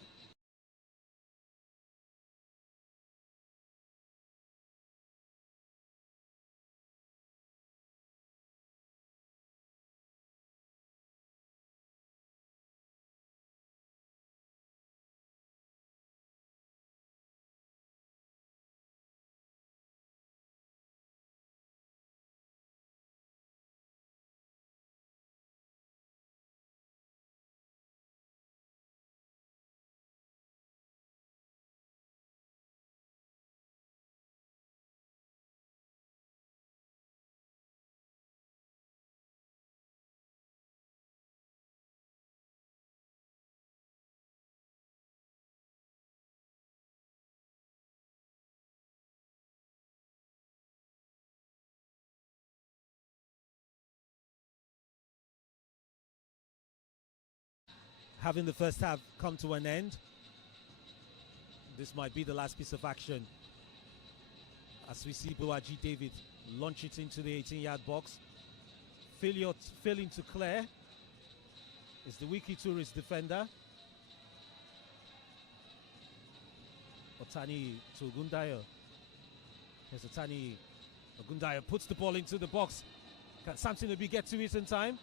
Having the first half come to an end, this might be the last piece of action as we see Buluwaji David launch it into the 18-yard box. Failing to clear is the WIKKI Tourists defender. Otani to Ogundayo. Here's Otani. Ogundayo puts the ball into the box. Can Samson Obi get to it in time?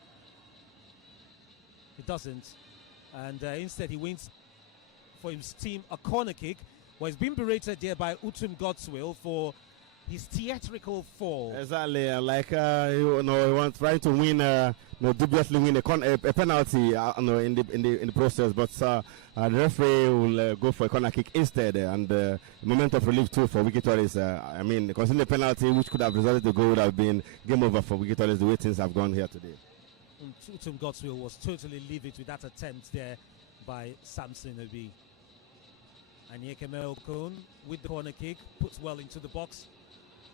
He doesn't. And instead he wins for his team a corner kick. Well, he's been berated there by Utum Godswill for his theatrical fall. Exactly, he was trying to win, dubiously win a penalty, in the process. But the referee will go for a corner kick instead, and a moment of relief too for WIKKI Tourists. Considering the penalty, which could have resulted in the goal, would have been game over for WIKKI Tourists. The way things have gone here today. Utum Godswill was totally livid with that attempt there by Samson Obi. And Yekeme Okon with the corner kick puts well into the box.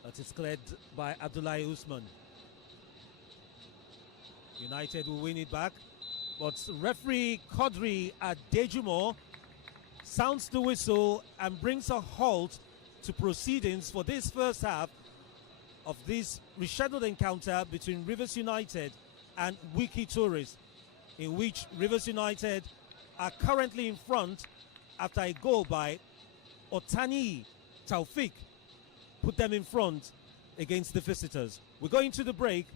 That is cleared by Abdullahi Usman. United will win it back, but referee Kodri Adejumo sounds the whistle and brings a halt to proceedings for this first half of this rescheduled encounter between Rivers United and WIKKI Tourists, in which Rivers United are currently in front after a goal by Otani Taufik put them in front against the visitors. We're going to the break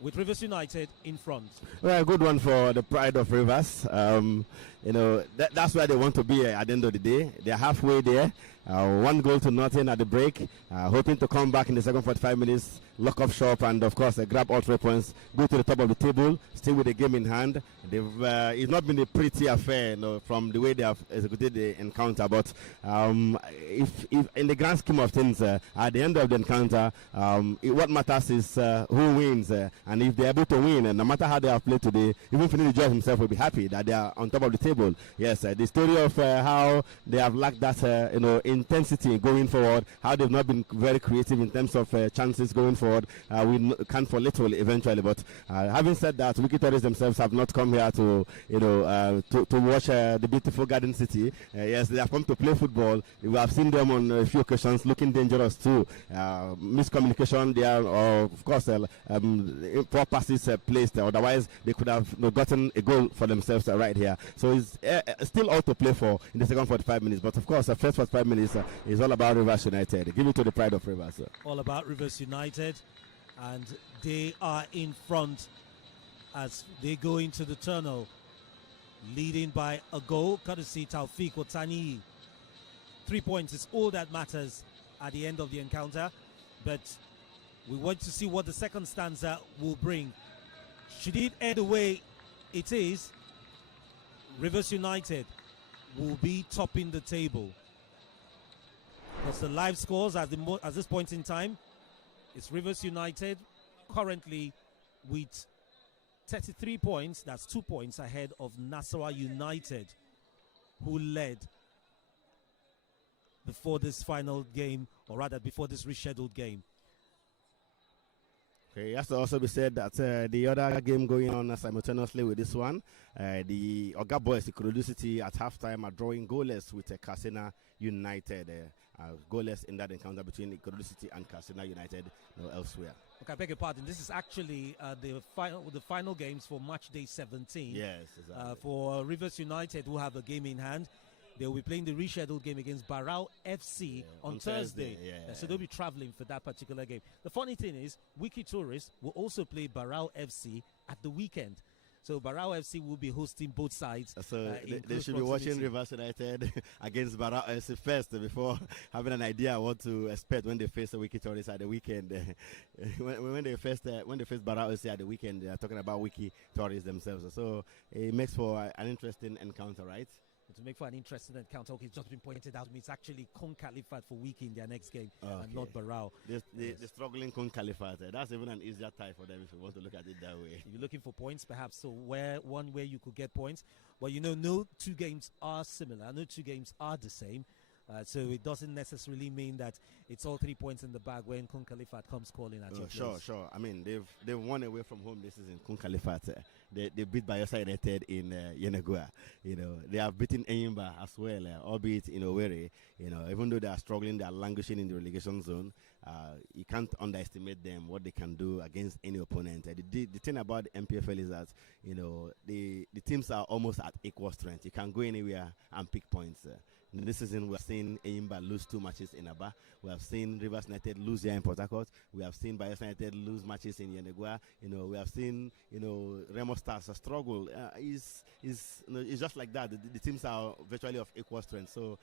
with Rivers United in front. Well, a good one for the pride of Rivers. That's where they want to be at the end of the day. They're halfway there. 1 goal to nothing at the break. Hoping to come back in the second 45 minutes, lock up shop, and of course grab all 3 points, go to the top of the table, still with the game in hand. It's not been a pretty affair, from the way they have executed the encounter. But if in the grand scheme of things, at the end of the encounter, what matters is who wins. And if they're able to win, no matter how they have played today, even Finidi George himself will be happy that they are on top of the table. Yes, the story of how they have lacked that intensity going forward, how they've not been very creative in terms of chances going forward, we can for little eventually. But having said that, WIKKI Tourists themselves have not come here to watch the beautiful Garden City. Yes, they have come to play football. We have seen them on a few occasions looking dangerous too. Miscommunication there, of course, poor passes placed. Otherwise, they could have gotten a goal for themselves right here. So it's still all to play for in the second 45 minutes. But of course, the first 45 minutes is all about Rivers United. Give it to the pride of Rivers. All about Rivers United, and they are in front as they go into the tunnel, leading by a goal courtesy Taufik Otani. 3 points is all that matters at the end of the encounter, but we want to see what the second stanza will bring. Should it end the way it is, Rivers United will be topping the table. Because the live scores at this point in time, it's Rivers United currently with 33 points. That's 2 points ahead of Nasarawa United, who led before this final game, or rather before this rescheduled game. Okay, it has to also be said that the other game going on simultaneously with this one, the Oga Boys, Ikorodu City, at halftime are drawing goalless with Katsina United. Goalless in that encounter between Ikorodu City and Katsina United elsewhere. Okay, I beg your pardon. This is actually the final games for match day 17. Yes, exactly. For Rivers United, who have a game in hand. They will be playing the rescheduled game against Barao FC on Thursday. So they'll be traveling for that particular game. The funny thing is, WIKKI Tourists will also play Barao FC at the weekend. So Barao FC will be hosting both sides. So they should be watching Rivers United against Barao FC first before having an idea what to expect when they face the WIKKI Tourists at the weekend. when they face Barao FC at the weekend, they are talking about WIKKI Tourists themselves. So it makes for an interesting encounter, right? To make for an interesting encounter, okay, it's just been pointed out, it's actually Kon Kalifat for WIKKI in their next game, and not Barao. The struggling Kon Kalifat, that's even an easier tie for them if you want to look at it that way. If you're looking for points, perhaps, so one where you could get points, but no two games are similar, no two games are the same. So it doesn't necessarily mean that it's all 3 points in the bag when Kon Kalifat comes calling at you. Sure. I mean, they've won away from home this season. Kon Kalifat, they beat Bayelsa United in Yenagoa. They have beaten Enyimba as well, albeit in Owerri. Even though they are struggling, they are languishing in the relegation zone. You can't underestimate them, what they can do against any opponent. The thing about the NPFL is that the teams are almost at equal strength. You can go anywhere and pick points. This season, we have seen Eimba lose 2 matches in Aba. We have seen Rivers United lose here in Port Harcourt. We have seen Bayelsa United lose matches in Yenegua. We have seen, Remo Stars struggle. It's just like that. The teams are virtually of equal strength. So,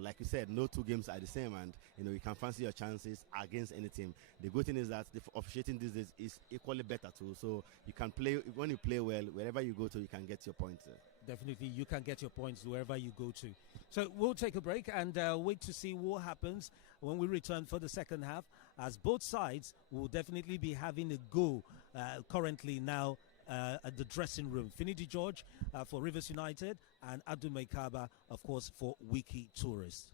like you said, no 2 games are the same, and you can fancy your chances against any team. The good thing is that the officiating these days is equally better too. So you can play when you play well. Wherever you go to, you can get your points. Definitely, you can get your points wherever you go to. So we'll take a break and wait to see what happens when we return for the second half, as both sides will definitely be having a go currently now at the dressing room. Finidi George for Rivers United and Adu Maikaba, of course, for WIKKI Tourists.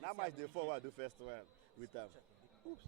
Now much they forward the first one with them. Oops.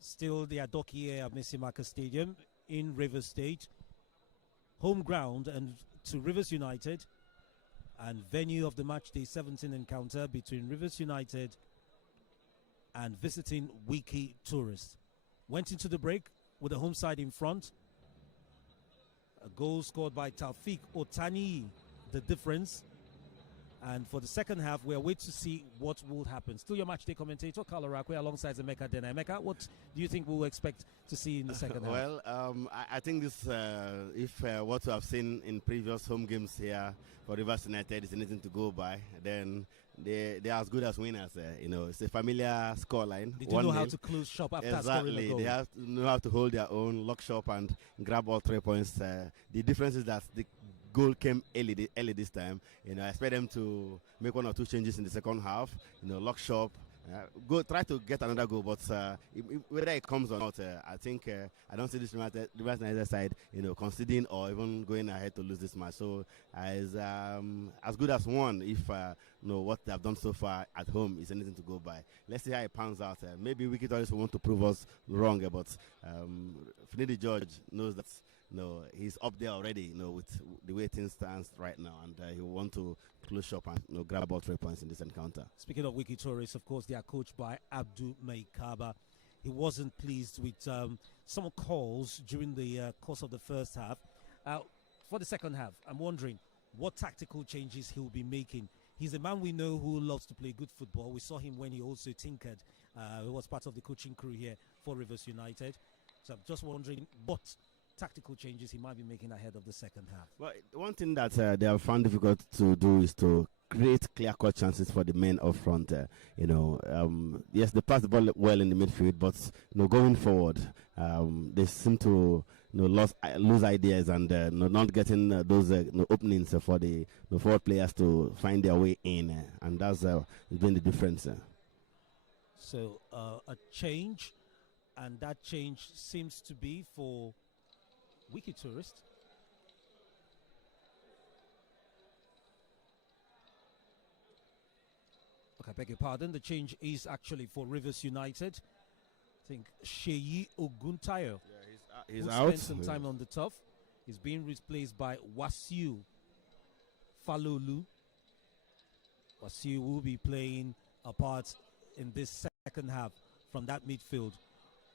Still the Adokie at Messimaka Stadium in Rivers State. Home ground and to Rivers United, and venue of the match day 17 encounter between Rivers United and visiting WIKKI Tourists. Went into the break with the home side in front. A goal scored by Taufik Otani, the difference. And for the second half, we are waiting to see what will happen. Still your matchday commentator, Carlo Rakwe, alongside Emeka Dena. Emeka, what do you think we'll expect to see in the second half? Well, I think this, if what we have seen in previous home games here for Rivers United is anything to go by, then they're as good as winners. It's a familiar scoreline. They do know how to close shop after scoring a goal. They have to know how to hold their own, lock shop, and grab all 3 points. The difference is that the goal came early this time. I expect them to make 1 or 2 changes in the second half. Lock shop, go try to get another goal. But whether it comes or not, I think I don't see this Rivers United side, conceding or even going ahead to lose this match. So as good as one if what they have done so far at home is anything to go by. Let's see how it pans out. Maybe WIKKI Tourists will want to prove us wrong, but Finidi George knows that. He's up there already, with the way things stand right now, and he will want to close shop and grab about 3 points in this encounter. Speaking of WIKKI Tourists, of course, they are coached by Abdul Maikaba. He wasn't pleased with some calls during the course of the first half. For the second half, I'm wondering what tactical changes he'll be making. He's a man we know who loves to play good football. We saw him when he also tinkered. He was part of the coaching crew here for Rivers United. So I'm just wondering what tactical changes he might be making ahead of the second half. Well, one thing that they have found difficult to do is to create clear-cut chances for the men up front. Yes, they pass the ball well in the midfield, but going forward, they seem to lose ideas and not getting those openings for the forward players to find their way in, and that's been the difference. So a change, and that change seems to be for WIKKI Tourists. Okay, I beg your pardon. The change is actually for Rivers United. I think Sheyi Oguntayo. Yeah, he's who out. Spent some time on the turf. He's being replaced by Wasiu Falolu. Wasiu will be playing a part in this second half from that midfield.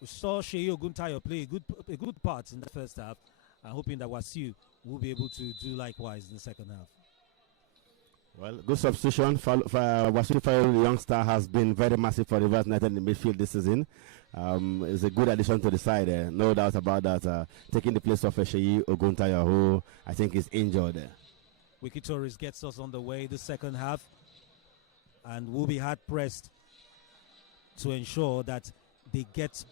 We saw Sheyi Oguntayo play a good part in the first half. I'm hoping that Wasiu will be able to do likewise in the second half. Well, good substitution. Wasiu Falolu, the youngster, has been very massive for Rivers United in the midfield this season. It's a good addition to the side, no doubt about that. Taking the place of Sheyi Oguntayo, who I think is injured. WIKKI Tourists gets us on the way the second half, and will be hard pressed to ensure that they get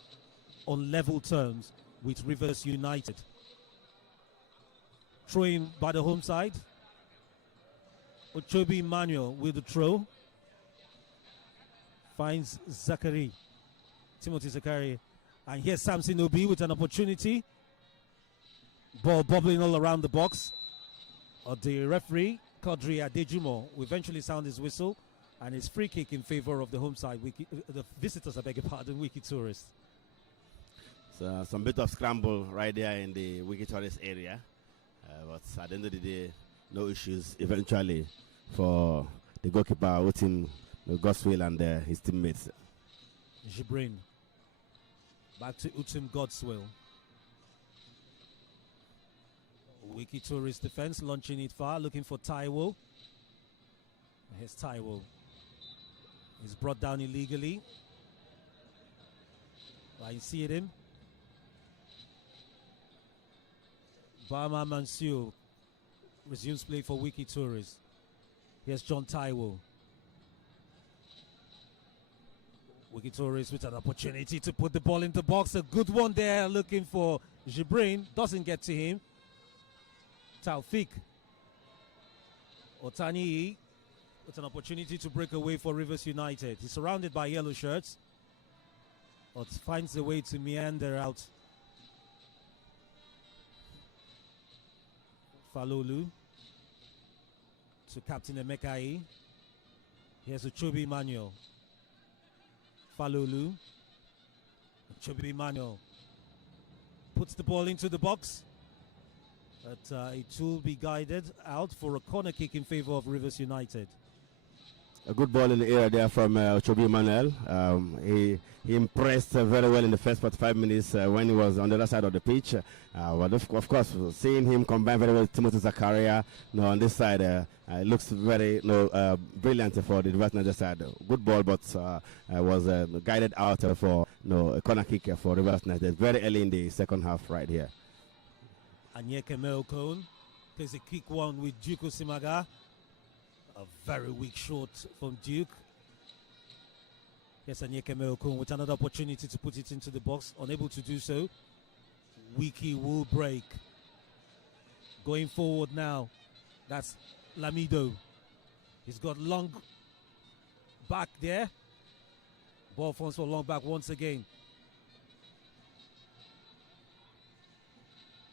on level terms with Rivers United. Throwing by the home side. Ochobi Emmanuel with the throw. Finds Zachary. Timothy Zachary. And here's Samson Obi with an opportunity. Ball bubbling all around the box. The referee, Kadri Adejumo, will eventually sound his whistle. And it's free kick in favor of the home side. The visitors, I beg your pardon, WIKKI Tourists. So some bit of scramble right there in the WIKKI Tourists area. But at the end of the day, no issues. Eventually, for the goalkeeper, Utim Goswill, and his teammates. Jibrin. Back to Utim Godswill. WIKKI Tourist defense launching it far, looking for Taiwo. Here's Taiwo. He's brought down illegally. I see him. Bama Mansur resumes play for WIKKI Tourist. Here's John Taiwo. WIKKI Tourist with an opportunity to put the ball in the box. A good one there, looking for Jibrin. Doesn't get to him. Taufik Otani with an opportunity to break away for Rivers United. He's surrounded by yellow shirts, but finds a way to meander out. Falolu to Captain Emekai. Here's Uchobi Emmanuel. Falolu. Uchobi Emmanuel puts the ball into the box. But it will be guided out for a corner kick in favor of Rivers United. A good ball in the area there from Chobi Emmanuel. He impressed very well in the first 45 minutes when he was on the other side of the pitch. But of course, seeing him combine very well with Timothy Zakaria on this side, it looks very brilliant for the Rivers United side. Good ball, but was guided out for a corner kick for Rivers United very early in the second half right here. Anyeke Melkone plays a quick one with Duke Osimaga. A very weak shot from Duke. Yes, Anyeke Melkone with another opportunity to put it into the box. Unable to do so. WIKKI will break. Going forward now. That's Lamido. He's got long back there. Ball forms for long back once again.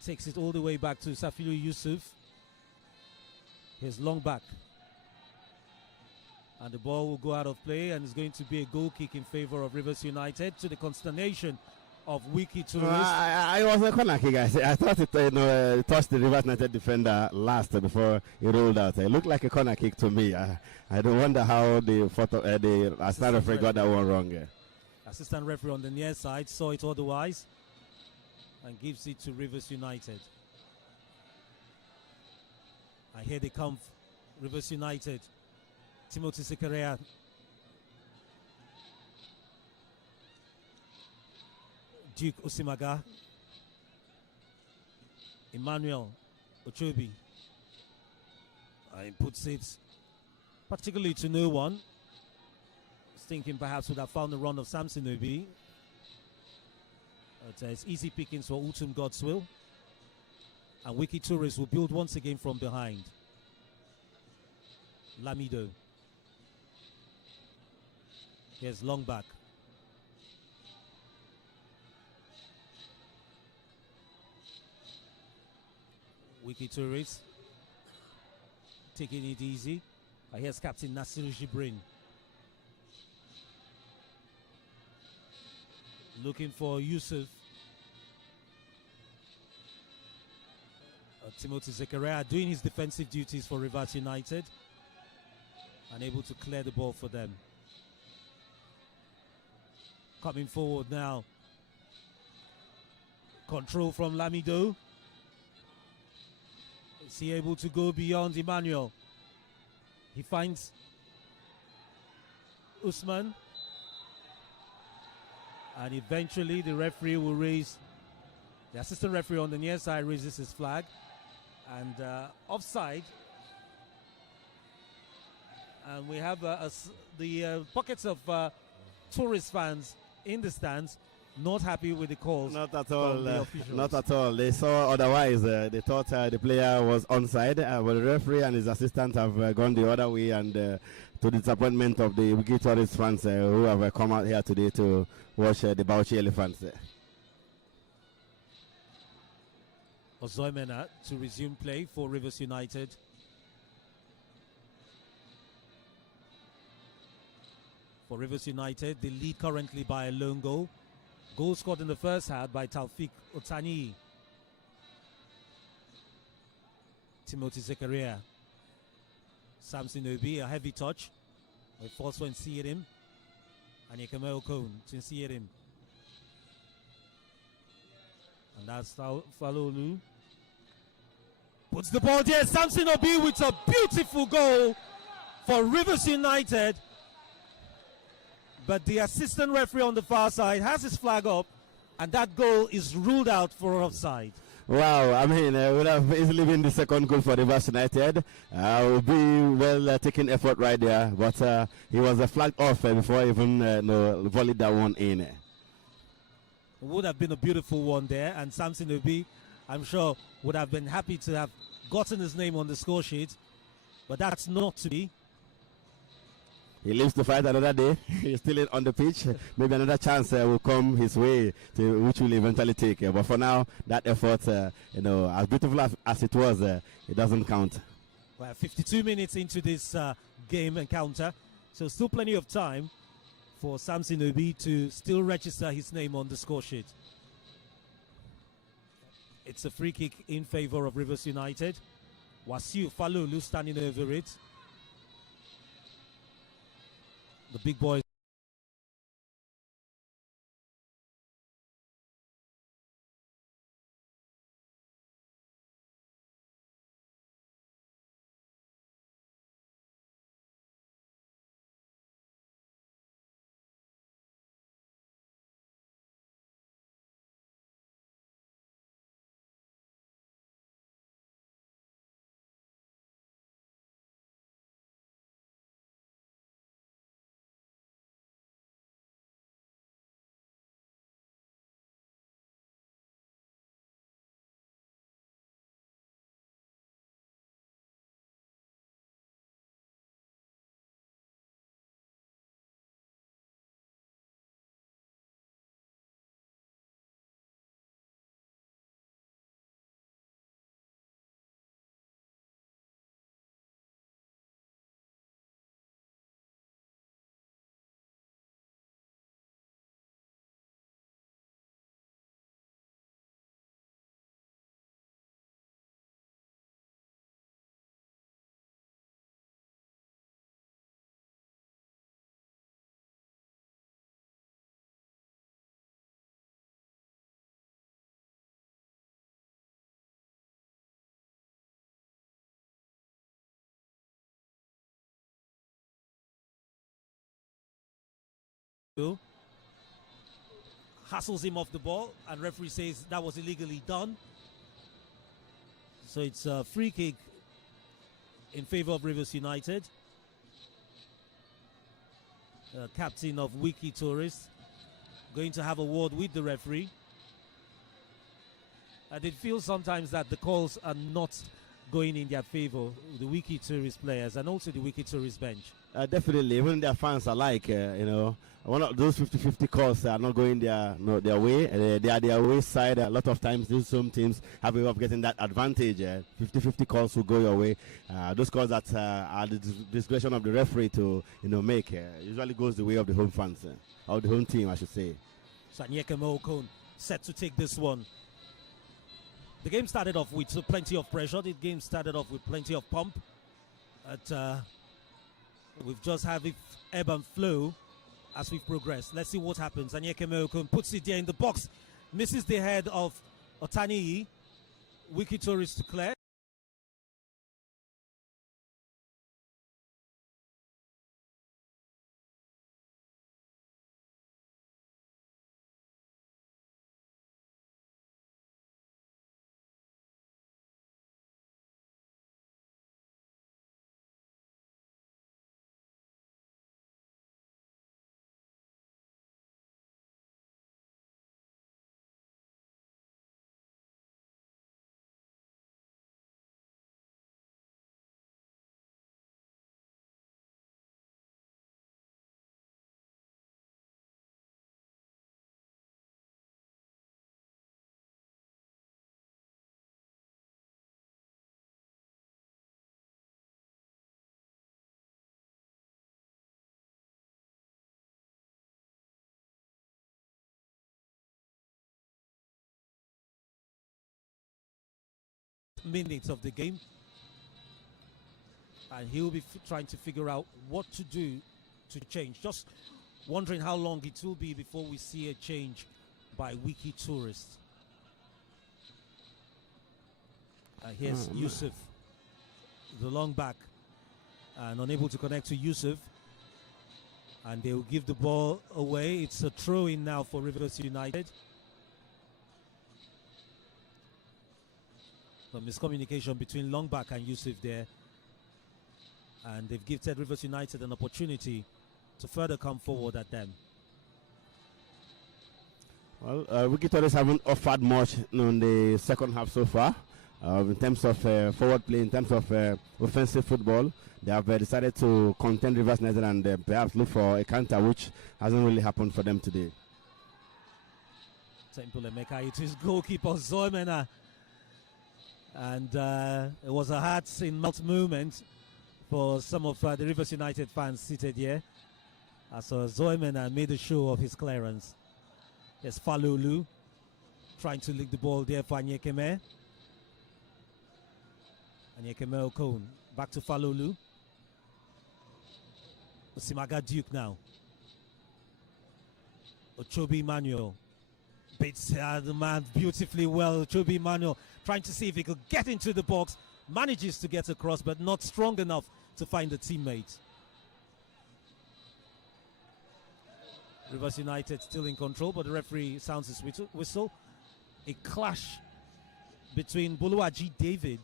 Takes it all the way back to Safiru Yusuf. Here's long back. And the ball will go out of play, and it's going to be a goal kick in favor of Rivers United, to the consternation of WIKKI Tourist. I was a corner kick. I thought it touched the Rivers United defender last before he rolled out. It looked like a corner kick to me. I don't wonder how the assistant referee got that one wrong. Assistant referee on the near side saw it otherwise and gives it to Rivers United. And here they come, Rivers United. Timothy Zakaria. Duke Osimaga. Emmanuel Ochobi. He puts it particularly to no one. Was thinking perhaps would have found the run of Samson Obi. But it's easy pickings for Utum Godswill. And WIKKI Tourist will build once again from behind. Lamido. Here's long back. WIKKI Tourist taking it easy. Here's Captain Nasir Jibrin. Looking for Yusuf. Timothy Zakaria doing his defensive duties for Rivers United. Unable to clear the ball for them. Coming forward now. Control from Lamido. Is he able to go beyond Emmanuel? He finds Usman. And eventually the referee will raise, the assistant referee on the near side raises his flag. And offside. And we have the pockets of tourist fans in the stands not happy with the calls. Not at all. Not at all. They saw otherwise. They thought the player was onside. But the referee and his assistant have gone the other way, and to the disappointment of the WIKKI Tourist fans who have come out here today to watch the Bauchi Elephants. Ozoimena to resume play for Rivers United. For Rivers United, they lead currently by a lone goal. Goal scored in the first half by Taufik Otani. Timothy Zakaria Samson Obi, a heavy touch. We force when see him. And Yekemel Okon to see him. And that's Falolu. Puts the ball there. Samson Obi with a beautiful goal for Rivers United. But the assistant referee on the far side has his flag up, and that goal is ruled out for offside. Wow, I mean, would have easily been the second goal for Rivers United. Would be well taken effort right there, but he was flagged off before even volleyed that one in. It would have been a beautiful one there, and Samson Obi, I'm sure, would have been happy to have gotten his name on the score sheet, but that's not to be. He lives to fight another day. He's still on the pitch. Maybe another chance will come his way, which will eventually take. But for now, that effort, as beautiful as it was, it doesn't count. Well, 52 minutes into this game encounter, so still plenty of time for Samson Obi to still register his name on the score sheet. It's a free kick in favor of Rivers United. Wasiu Falolu standing over it. The big boys. Hassles him off the ball, and referee says that was illegally done. So it's a free kick in favor of Rivers United. Captain of WIKKI Tourist going to have a word with the referee. And it feels sometimes that the calls are not going in their favor, the WIKKI Tourist players and also the WIKKI Tourist bench. Definitely, even their fans are like, one of those 50-50 calls are not going their way. They are their way side. A lot of times, these some teams have a way of getting that advantage. 50-50 calls will go your way. Those calls that are the discretion of the referee to make usually goes the way of the home fans or the home team, I should say. Sanyeke Okon set to take this one. The game started off with plenty of pressure. The game started off with plenty of pump. But we've just had it ebb and flow as we've progressed. Let's see what happens. Sanyeke Okon puts it there in the box. Misses the head of Otaniyi. WIKKI Tourist to clear. Minutes of the game, and he'll be trying to figure out what to do to change. Just wondering how long it will be before we see a change by WIKKI Tourists. Here's Yusuf, the long back, and unable to connect to Yusuf. And they will give the ball away. It's a throw-in now for Rivers United. The miscommunication between Longback and Yusuf there. And they've gifted Rivers United an opportunity to further come forward at them. Well, WIKKI Tourists haven't offered much in the second half so far. In terms of forward play, in terms of offensive football, they have decided to contend Rivers United and perhaps look for a counter, which hasn't really happened for them today. Temple Emeka, it is goalkeeper Zoimena. And it was a hearts-in-mouth moment for some of the Rivers United fans seated here. As Zoimena made a show of his clearance. There's Falulu trying to lick the ball there for Anyekeme. Anyekeme Okon back to Falulu. Osimaga Duke now. Ochobi Emmanuel beats the man beautifully well. Ochobi Emmanuel trying to see if he could get into the box. Manages to get across, but not strong enough to find a teammate. Rivers United still in control, but the referee sounds his whistle. A clash between Buluaji David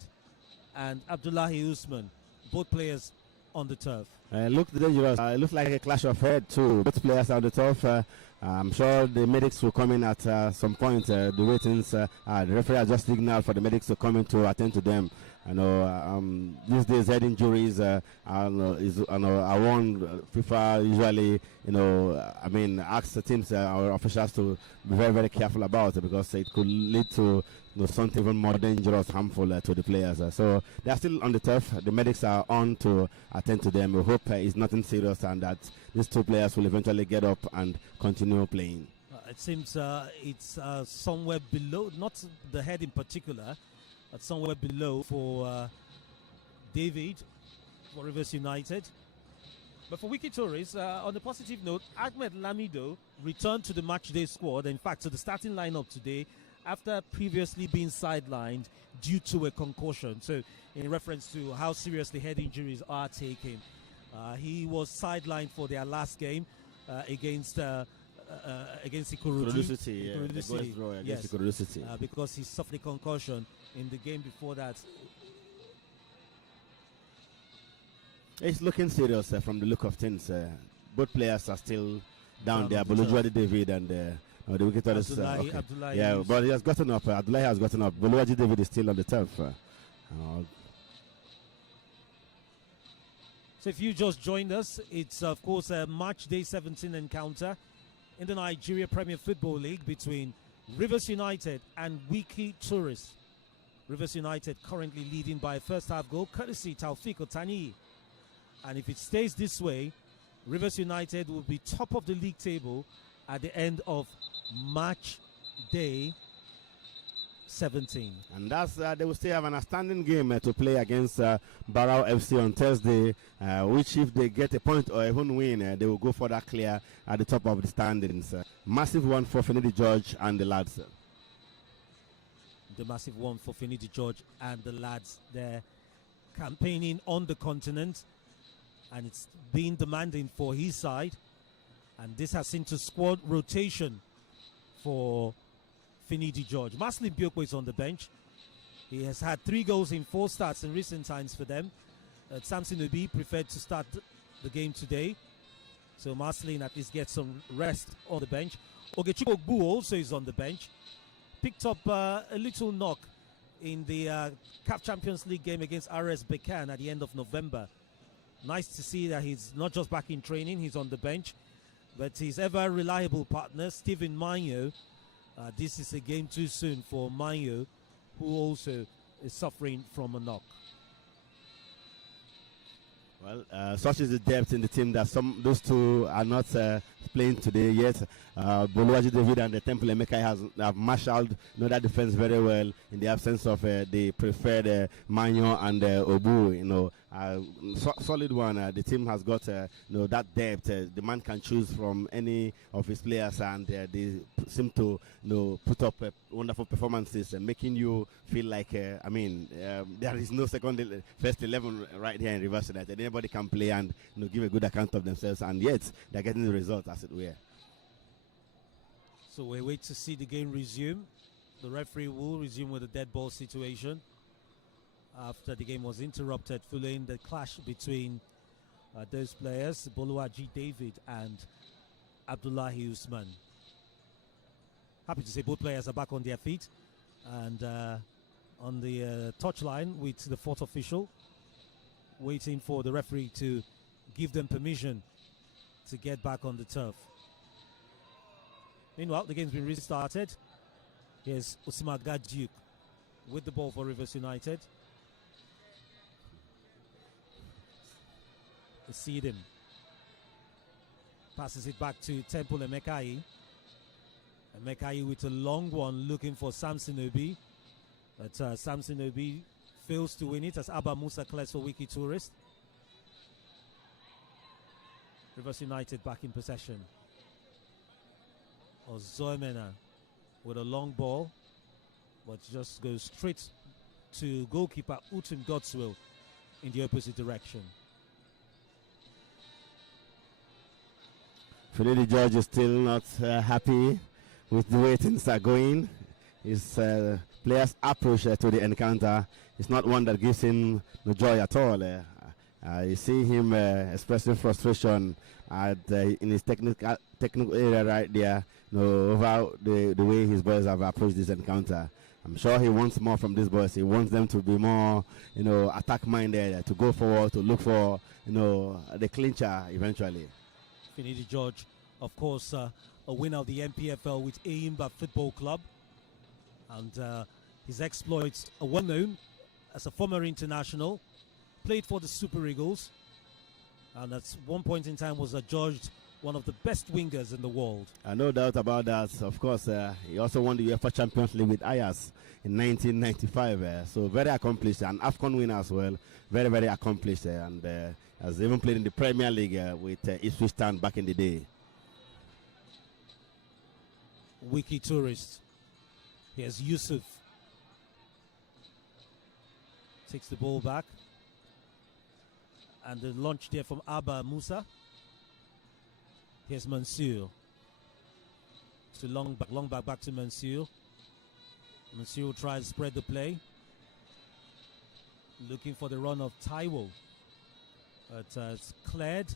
and Abdullahi Usman, both players on the turf. Looked dangerous. It looked like a clash of head too. Both players on the turf. I'm sure the medics will come in at some point. The ratings, the referee has just signaled for the medics to come in to attend to them. I know these days head injuries are one FIFA usually ask the teams or officials to be very, very careful about it, because it could lead to something even more dangerous, harmful to the players. So they are still on the turf. The medics are on to attend to them. We hope it's nothing serious and that these two players will eventually get up and continue playing. It seems it's somewhere below, not the head in particular, but somewhere below for David for Rivers United. But for WIKKI Tourists, on a positive note, Ahmed Lamido returned to the matchday squad, in fact to the starting lineup today, after previously being sidelined due to a concussion. So in reference to how seriously head injuries are taken, he was sidelined for their last game against Ikorodu City. Because he suffered a concussion in the game before that. It's looking serious from the look of things. Both players are still down there. Buluaji David and the WIKKI Tourists. Abdullahi yeah, but he has gotten up. Abdullahi has gotten up. Buluaji David is still on the turf. So if you just joined us, it's of course a match day 17 encounter in the Nigerian Premier Football League between Rivers United and WIKKI Tourists. Rivers United currently leading by a first half goal, courtesy Taufik Otani. And if it stays this way, Rivers United will be top of the league table at the end of match day 17. And that's they will still have an outstanding game to play against Barrow FC on Thursday, which if they get a point or even win, they will go for that clear at the top of the standings. Massive one for Finidi George and the lads. The massive one for Finidi George and the lads. They're campaigning on the continent, and it's been demanding for his side. And this has seen to squad rotation for Finidi George. Maslin Biokwe is on the bench. He has had 3 goals in 4 starts in recent times for them. Samson Obi preferred to start the game today, so Maslin at least gets some rest on the bench. Ogechukwu Ogbu also is on the bench. Picked up a little knock in the CAF Champions League game against RS Bekan at the end of November. Nice to see that he's not just back in training, he's on the bench, but his ever reliable partner, Stephen Manyo, this is a game too soon for Manyo, who also is suffering from a knock. Well, such is the depth in the team that those two are not playing today yet. Boluwaji David and the Temple Emeka have marshaled that defense very well in the absence of the preferred Manyo and Obu. Solid one. The team has got that depth. The man can choose from any of his players, and they seem to put up wonderful performances, making you feel like there is no first 11 right here in Rivers United. Anybody can play and give a good account of themselves, and yet they're getting the result, as it were. So we wait to see the game resume. The referee will resume with a dead ball situation after the game was interrupted following the clash between those players, Boluwaji David and Abdullahi Usman. Happy to say both players are back on their feet and on the touchline with the fourth official, waiting for the referee to give them permission to get back on the turf. Meanwhile, the game's been restarted. Here's Usman Gajuk with the ball for Rivers United. See him. Passes it back to Temple Emekai. Emekai with a long one looking for Samson Obi. But Samson Obi fails to win it as Abba Musa clears for WIKKI Tourist. Rivers United back in possession. Ozoemena with a long ball, but just goes straight to goalkeeper Utum Godswill in the opposite direction. Finidi George is still not happy with the way things are going. His players' approach to the encounter is not one that gives him no joy at all. You see him expressing frustration in his technical area right there, over the way his boys have approached this encounter. I'm sure he wants more from these boys. He wants them to be more, attack-minded, to go forward, to look for, the clincher eventually. Finidi George, of course, a winner of the NPFL with Aimba Football Club. And his exploits are well known as a former international, played for the Super Eagles, and at one point in time was adjudged one of the best wingers in the world. No doubt about that. Of course, he also won the UEFA Champions League with Ajax in 1995. So very accomplished, an AFCON winner as well. Very, very accomplished, and has even played in the Premier League with Ipswich Town back in the day. WIKKI Tourist. Here's Yusuf. Takes the ball back. And the launch there from Abba Musa. Here's Mansour. So long back to Mansour. Mansour will try and spread the play. Looking for the run of Taiwo. But it's cleared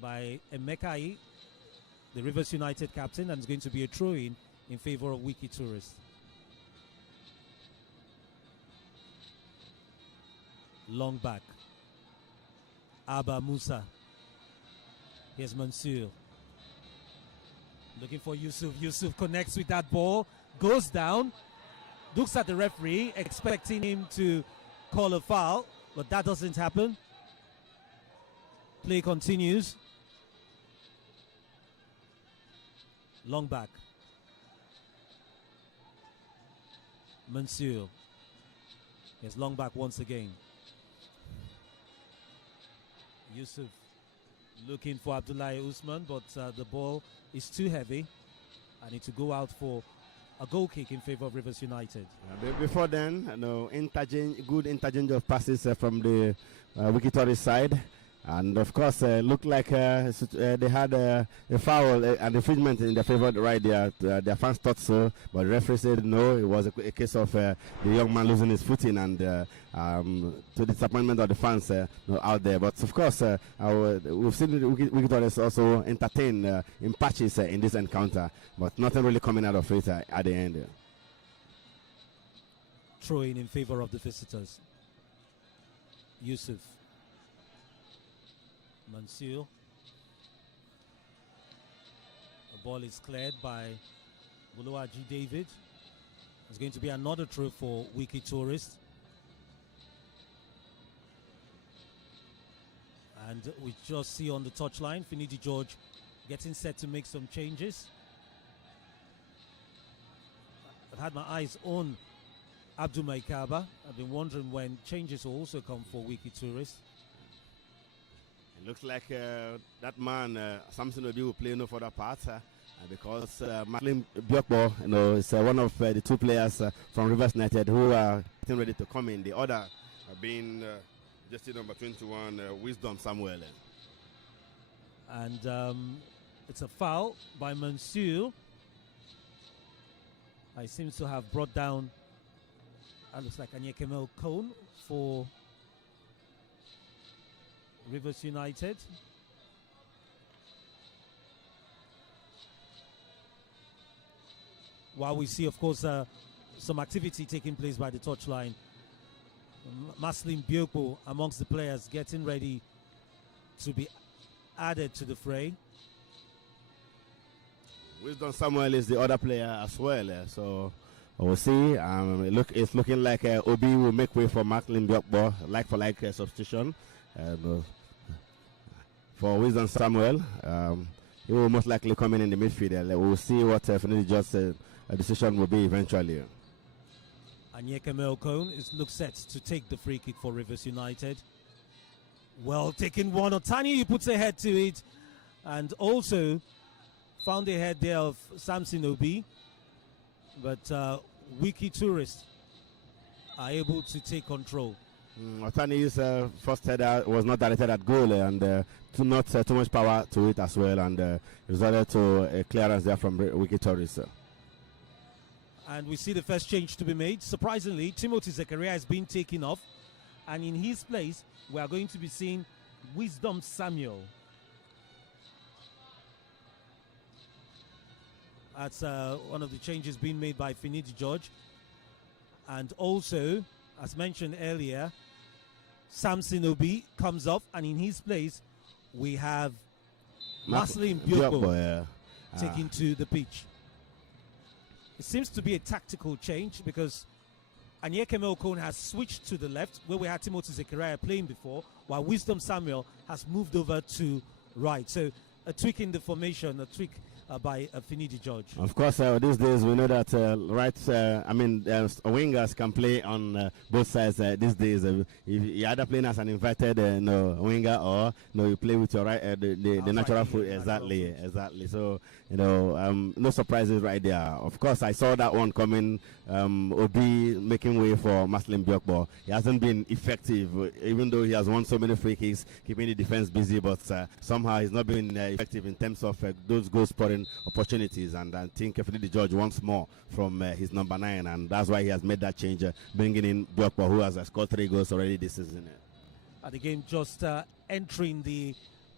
by Emekai, the Rivers United captain, and it's going to be a throw-in in favor of WIKKI Tourist. Long back. Abba Musa. Here's Mansour. Looking for Yusuf. Yusuf connects with that ball. Goes down. Looks at the referee, expecting him to call a foul. But that doesn't happen. Play continues. Long back. Mansour. Here's long back once again. Yusuf looking for Abdullahi Usman, but the ball is too heavy. I need to go out for a goal kick in favor of Rivers United. Before then, good interchange of passes from the WIKKI Tourist side. And of course, looked like they had a foul, an infringement in their favor right there. Their fans thought so, but the referee said no. It was a case of the young man losing his footing, and to the disappointment of the fans out there. But of course, we've seen WIKKI Tourist also entertain in patches in this encounter, but nothing really coming out of it at the end. Throwing in favor of the visitors. Yusuf. Mansour. The ball is cleared by Buluwaji David. It's going to be another throw for WIKKI Tourist. And we just see on the touchline, Finidi George getting set to make some changes. I've had my eyes on Abdul Maikaba. I've been wondering when changes will also come for WIKKI Tourist. It looks like that man, Samson Obi, will play no further part because Marlin Biokbo, is one of the two players from Rivers United who are getting ready to come in. The other being jersey number 21, Wisdom Samuel. And it's a foul by Mansour. I seems to have brought down, looks like Anyekemel Cone for Rivers United. While we see, of course, some activity taking place by the touchline. Maslin Biokbo amongst the players getting ready to be added to the fray. Wisdom Samuel is the other player as well, so we'll see. It's looking like Obi will make way for Maslin Biokbo, like for like substitution. For Wisdom Samuel, he will most likely come in the midfield. We'll see what Finidi George's decision will be eventually. Anyekemel Cone looks set to take the free kick for Rivers United. Well taken one. Otani puts a head to it, and also found a head there of Samson Obi. But WIKKI Tourists are able to take control. Otani's first header was not directed at goal, and not too much power to it as well, and resulted to a clearance there from WIKKI Tourists. And we see the first change to be made. Surprisingly, Timothy Zakaria has been taken off, and in his place, we are going to be seeing Wisdom Samuel. That's one of the changes being made by Finidi George. And also, as mentioned earlier, Samson Obi comes off, and in his place, we have Maslin Biokbo taking to the pitch. It seems to be a tactical change because Anyekemel Cone has switched to the left where we had Timothy Zakaria playing before, while Wisdom Samuel has moved over to right. So a tweak in the formation, a tweak by Finidi George. Of course, these days we know that wingers can play on both sides these days. If you're either playing as an inverted winger, or you play with your right, the natural foot. Exactly. So no surprises right there. Of course, I saw that one coming. Obi making way for Maslin Biokbo. He hasn't been effective, even though he has won so many free kicks, keeping the defense busy. But somehow he's not been effective in terms of those goal scoring opportunities, and I think Finidi George wants more from his number 9, and that's why he has made that change, bringing in Biokbo, who has scored 3 goals already this season. The game just entering the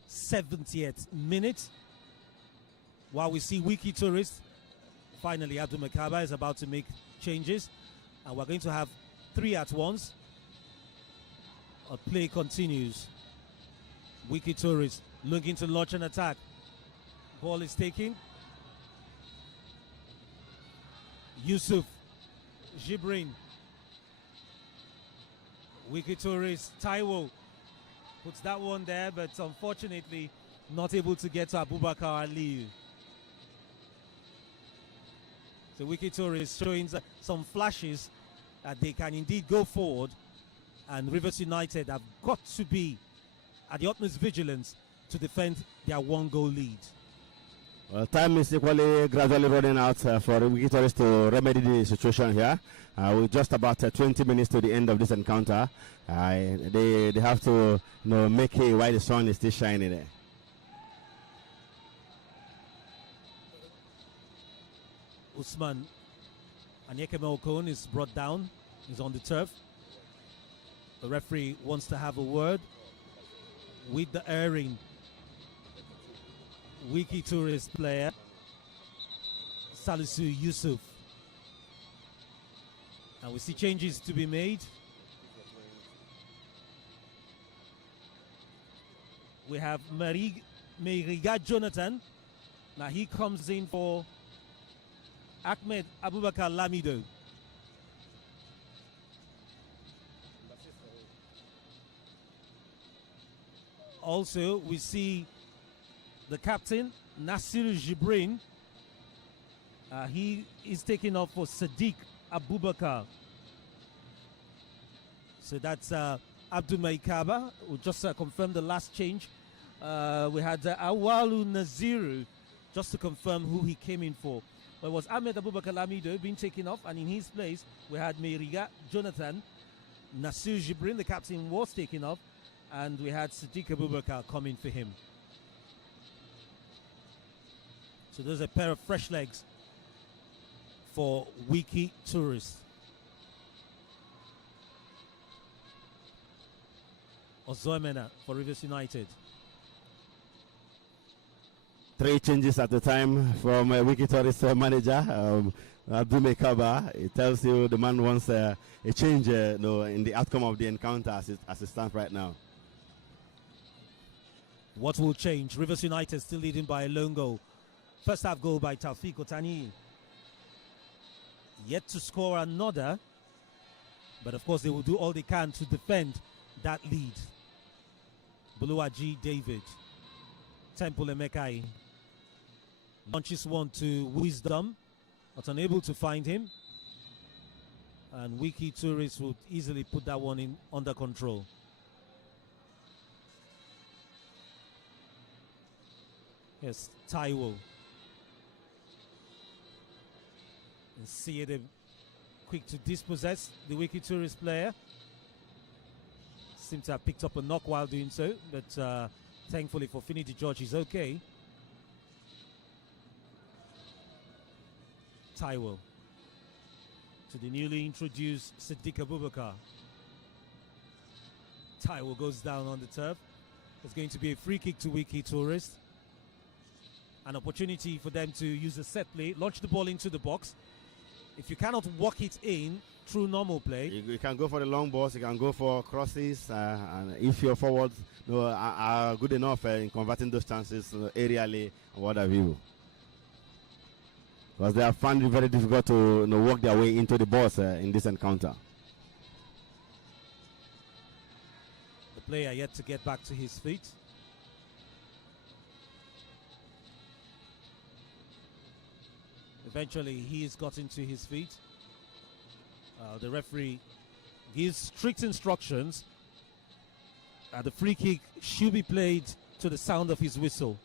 70th minute, while we see WIKKI Tourists. Finally, Abdul Makaba is about to make changes, and we're going to have 3 at once. Play continues. WIKKI Tourists looking to launch an attack. Ball is taken. Yusuf Jibrin. WIKKI Tourists. Taiwo puts that one there, but unfortunately not able to get to Abubakar Aliyu. So WIKKI Tourists showing some flashes that they can indeed go forward, and Rivers United have got to be at the utmost vigilance to defend their 1-goal lead. Well, time is equally gradually running out for WIKKI Tourists to remedy the situation here. We're just about 20 minutes to the end of this encounter. They have to make hay while the sun is still shining there. Usman Anyekemel Cone is brought down. He's on the turf. The referee wants to have a word with the erring WIKKI Tourist player Salisu Yusuf. And we see changes to be made. We have Meriga Jonathan. Now he comes in for Ahmed Abubakar Lamido. Also, we see the captain, Nasir Jibrin. He is taking off for Sadiq Abubakar. So that's Abdul Maikaba, who just confirmed the last change. We had Awalu Naziru, just to confirm who he came in for. But it was Ahmed Abubakar Lamido being taken off, and in his place, we had Meriga Jonathan. Nasir Jibrin, the captain, was taken off, and we had Sadiq Abubakar coming for him. So there's a pair of fresh legs for WIKKI Tourists. Ozoemena for Rivers United. 3 changes at the time from WIKKI Tourists manager Abdul Mekaba. It tells you the man wants a change in the outcome of the encounter as it stands right now. What will change? Rivers United still leading by a lone goal. First half goal by Taufik Otani. Yet to score another, but of course they will do all they can to defend that lead. Buluaji David, Temple Emekai launches one to Wisdom, but unable to find him, and WIKKI Tourists would easily put that one in under control. Yes, Taiwo. And see them quick to dispossess the WIKKI Tourist player. Seems to have picked up a knock while doing so, but thankfully for Finidi George, he's okay. Taiwo to the newly introduced Sadiq Abubakar. Taiwo goes down on the turf. It's going to be a free kick to WIKKI Tourist. An opportunity for them to use a set play, launch the ball into the box. If you cannot walk it in through normal play, you can go for the long balls, you can go for crosses, and if your forwards are good enough in converting those chances aerially or what have you. Because they have found it very difficult to work their way into the box in this encounter. The player yet to get back to his feet. Eventually, he has gotten to his feet. The referee gives strict instructions. The free kick should be played to the sound of his whistle.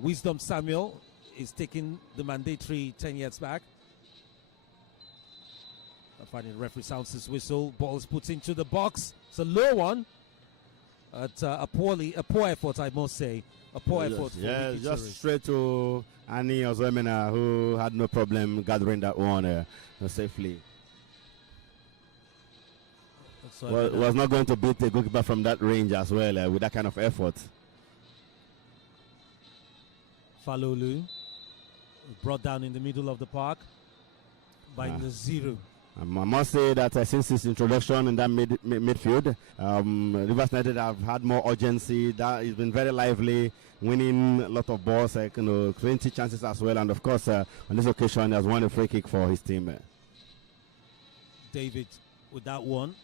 Wisdom Samuel is taking the mandatory 10 yards back. Finally, the referee sounds his whistle. Ball is put into the box. It's a low one. A poor effort, I must say. A poor effort. Yeah, just straight to Ani Ozoemena, who had no problem gathering that one safely. Was not going to beat the goalkeeper from that range as well with that kind of effort. Falolu brought down in the middle of the park by Naziru. I must say that since his introduction in that midfield, Rivers United have had more urgency. That has been very lively, winning a lot of balls, 20 chances as well. And of course, on this occasion, he has won a free kick for his team. David with that one.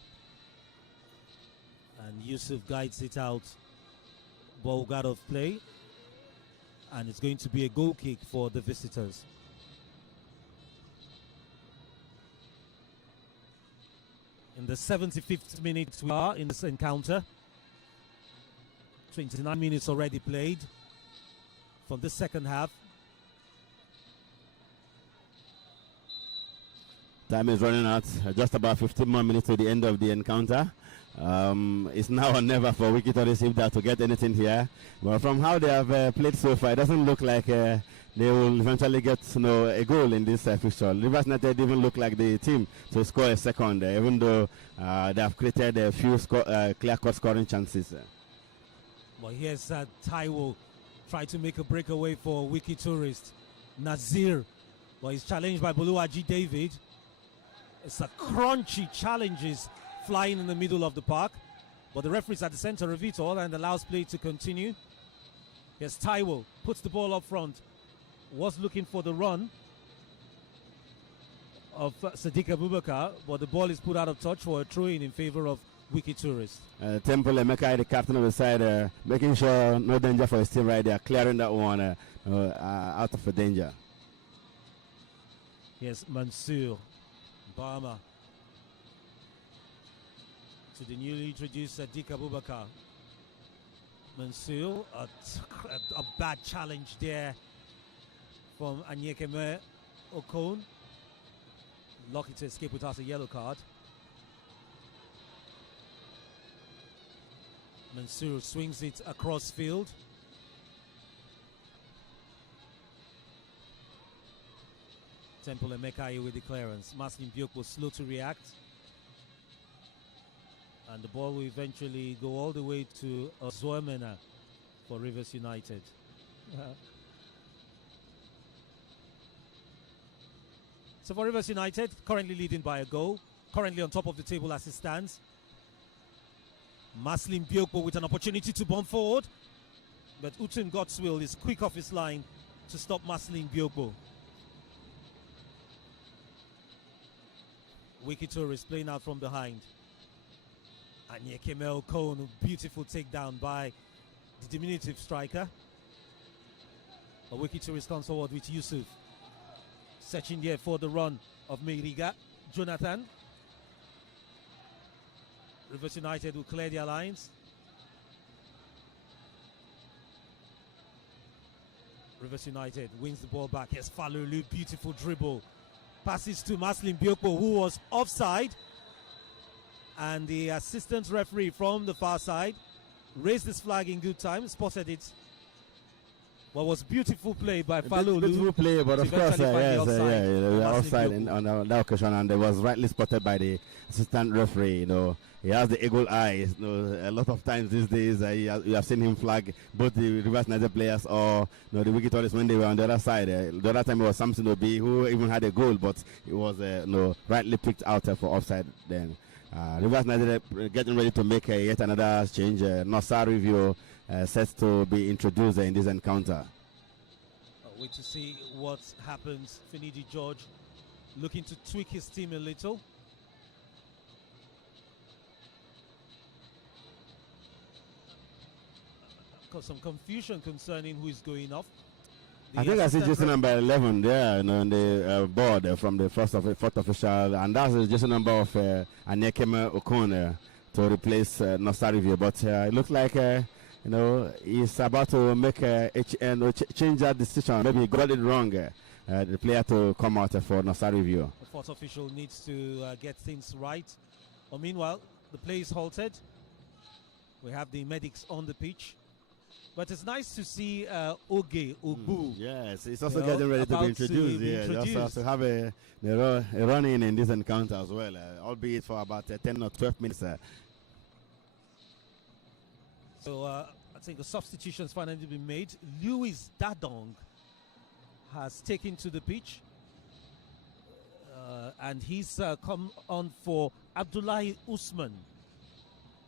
And Yusuf guides it out. Ball got off play. And it's going to be a goal kick for the visitors. In the 75th minute we are in this encounter. 29 minutes already played from the second half. Time is running out. Just about 15 more minutes to the end of the encounter. It's now or never for WIKKI Tourists to get anything here. But from how they have played so far, it doesn't look like they will eventually get a goal in this fixture. Rivers United even look like the team to score a second, even though they have created a few clear-cut scoring chances. Well, here's Taiwo try to make a breakaway for WIKKI Tourists. Nazir, well, he's challenged by Buluaji David. It's a crunchy challenges flying in the middle of the park, but the referee's at the center of it all and allows play to continue. Here's Taiwo, puts the ball up front. Was looking for the run of Sadiq Abubakar, but the ball is put out of touch for a throw-in favor of WIKKI Tourist. Temple Emeka, the captain of the side, making sure no danger for his team right there, clearing that one out of the danger. Yes, Mansour Bama to the newly introduced Sadiq Abubakar. Mansour, a bad challenge there from Anyekeme Okon. Lucky to escape without a yellow card. Mansour swings it across field. Temple Emeka with the clearance. Maslin Biok was slow to react. And the ball will eventually go all the way to Ozoemena for Rivers United. So for Rivers United, currently leading by a goal, currently on top of the table as it stands. Maslin Biokbo with an opportunity to bomb forward, but Utim Godswill is quick off his line to stop Maslin Biokbo. WIKKI Tourist playing out from behind. And Yekemel Cone, beautiful takedown by the diminutive striker. A WIKKI Tourist comes forward with Yusuf. Searching there for the run of Meiriga. Jonathan. Rivers United will clear their lines. Rivers United wins the ball back. Here's Falulu, beautiful dribble. Passes to Maslin Biokbo, who was offside. And the assistant referee from the far side raised his flag in good time, spotted it. What was beautiful play by Falulu. Beautiful play, but of course, yes, they were offside on that occasion, and it was rightly spotted by the assistant referee. You know, he has the eagle eye. You know, a lot of times these days, you have seen him flag both the Rivers United players or the WIKKI Tourists when they were on the other side. The other time it was Samson Obi who even had a goal, but it was rightly picked out for offside then. Rivers United getting ready to make yet another change. Nossa Review set to be introduced in this encounter. Wait to see what happens. Finidi George looking to tweak his team a little. Got some confusion concerning who is going off. I think I see jersey number 11 there, on the board from the fourth official, and that's the jersey number of Anyekeme Okon to replace Nossa Review. But it looks like he's about to make change that decision. Maybe he got it wrong. The player to come out for Nossa Review. The fourth official needs to get things right. Meanwhile, the play is halted. We have the medics on the pitch. But it's nice to see Oge Obu. Yes, it's also getting ready to be introduced. Just to have a run-in in this encounter as well, albeit for about 10 or 12 minutes. So I think a substitution's finally been made. Louis Dadong has taken to the pitch. And he's come on for Abdullahi Usman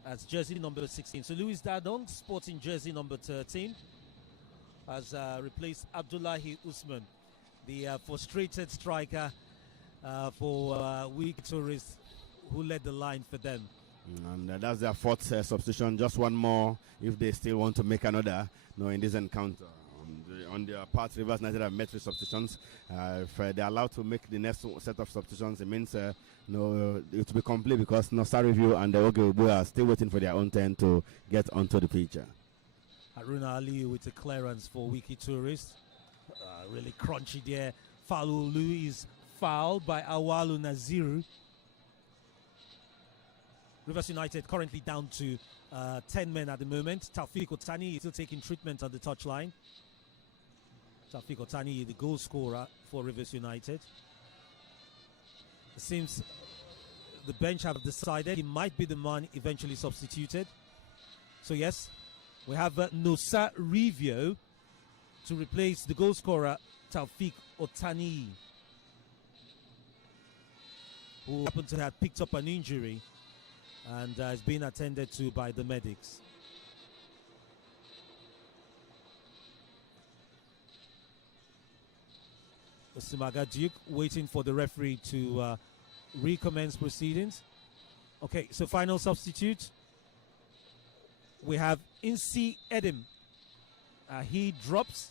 as jersey number 16. So Louis Dadong, sporting jersey number 13, has replaced Abdullahi Usman, the frustrated striker for WIKKI Tourists, who led the line for them. And that's their fourth substitution. Just one more if they still want to make another in this encounter. On their part, Rivers United have met with substitutions. If they're allowed to make the next set of substitutions, it means it will be complete, because Nossa Review and the Oge Obu are still waiting for their own turn to get onto the pitch. Haruna Ali with a clearance for WIKKI Tourists. Really crunchy there. Falulu is fouled by Awalu Naziru. Rivers United currently down to 10 men at the moment. Taufik Otani is still taking treatment on the touchline. Taufik Otani, the goal scorer for Rivers United. It seems the bench have decided he might be the man eventually substituted. So yes, we have Nossa Review to replace the goal scorer Taufik Otani, who happened to have picked up an injury and is being attended to by the medics. Simaga Duke waiting for the referee to recommence proceedings. Okay, so final substitute. We have Insi Edim. He drops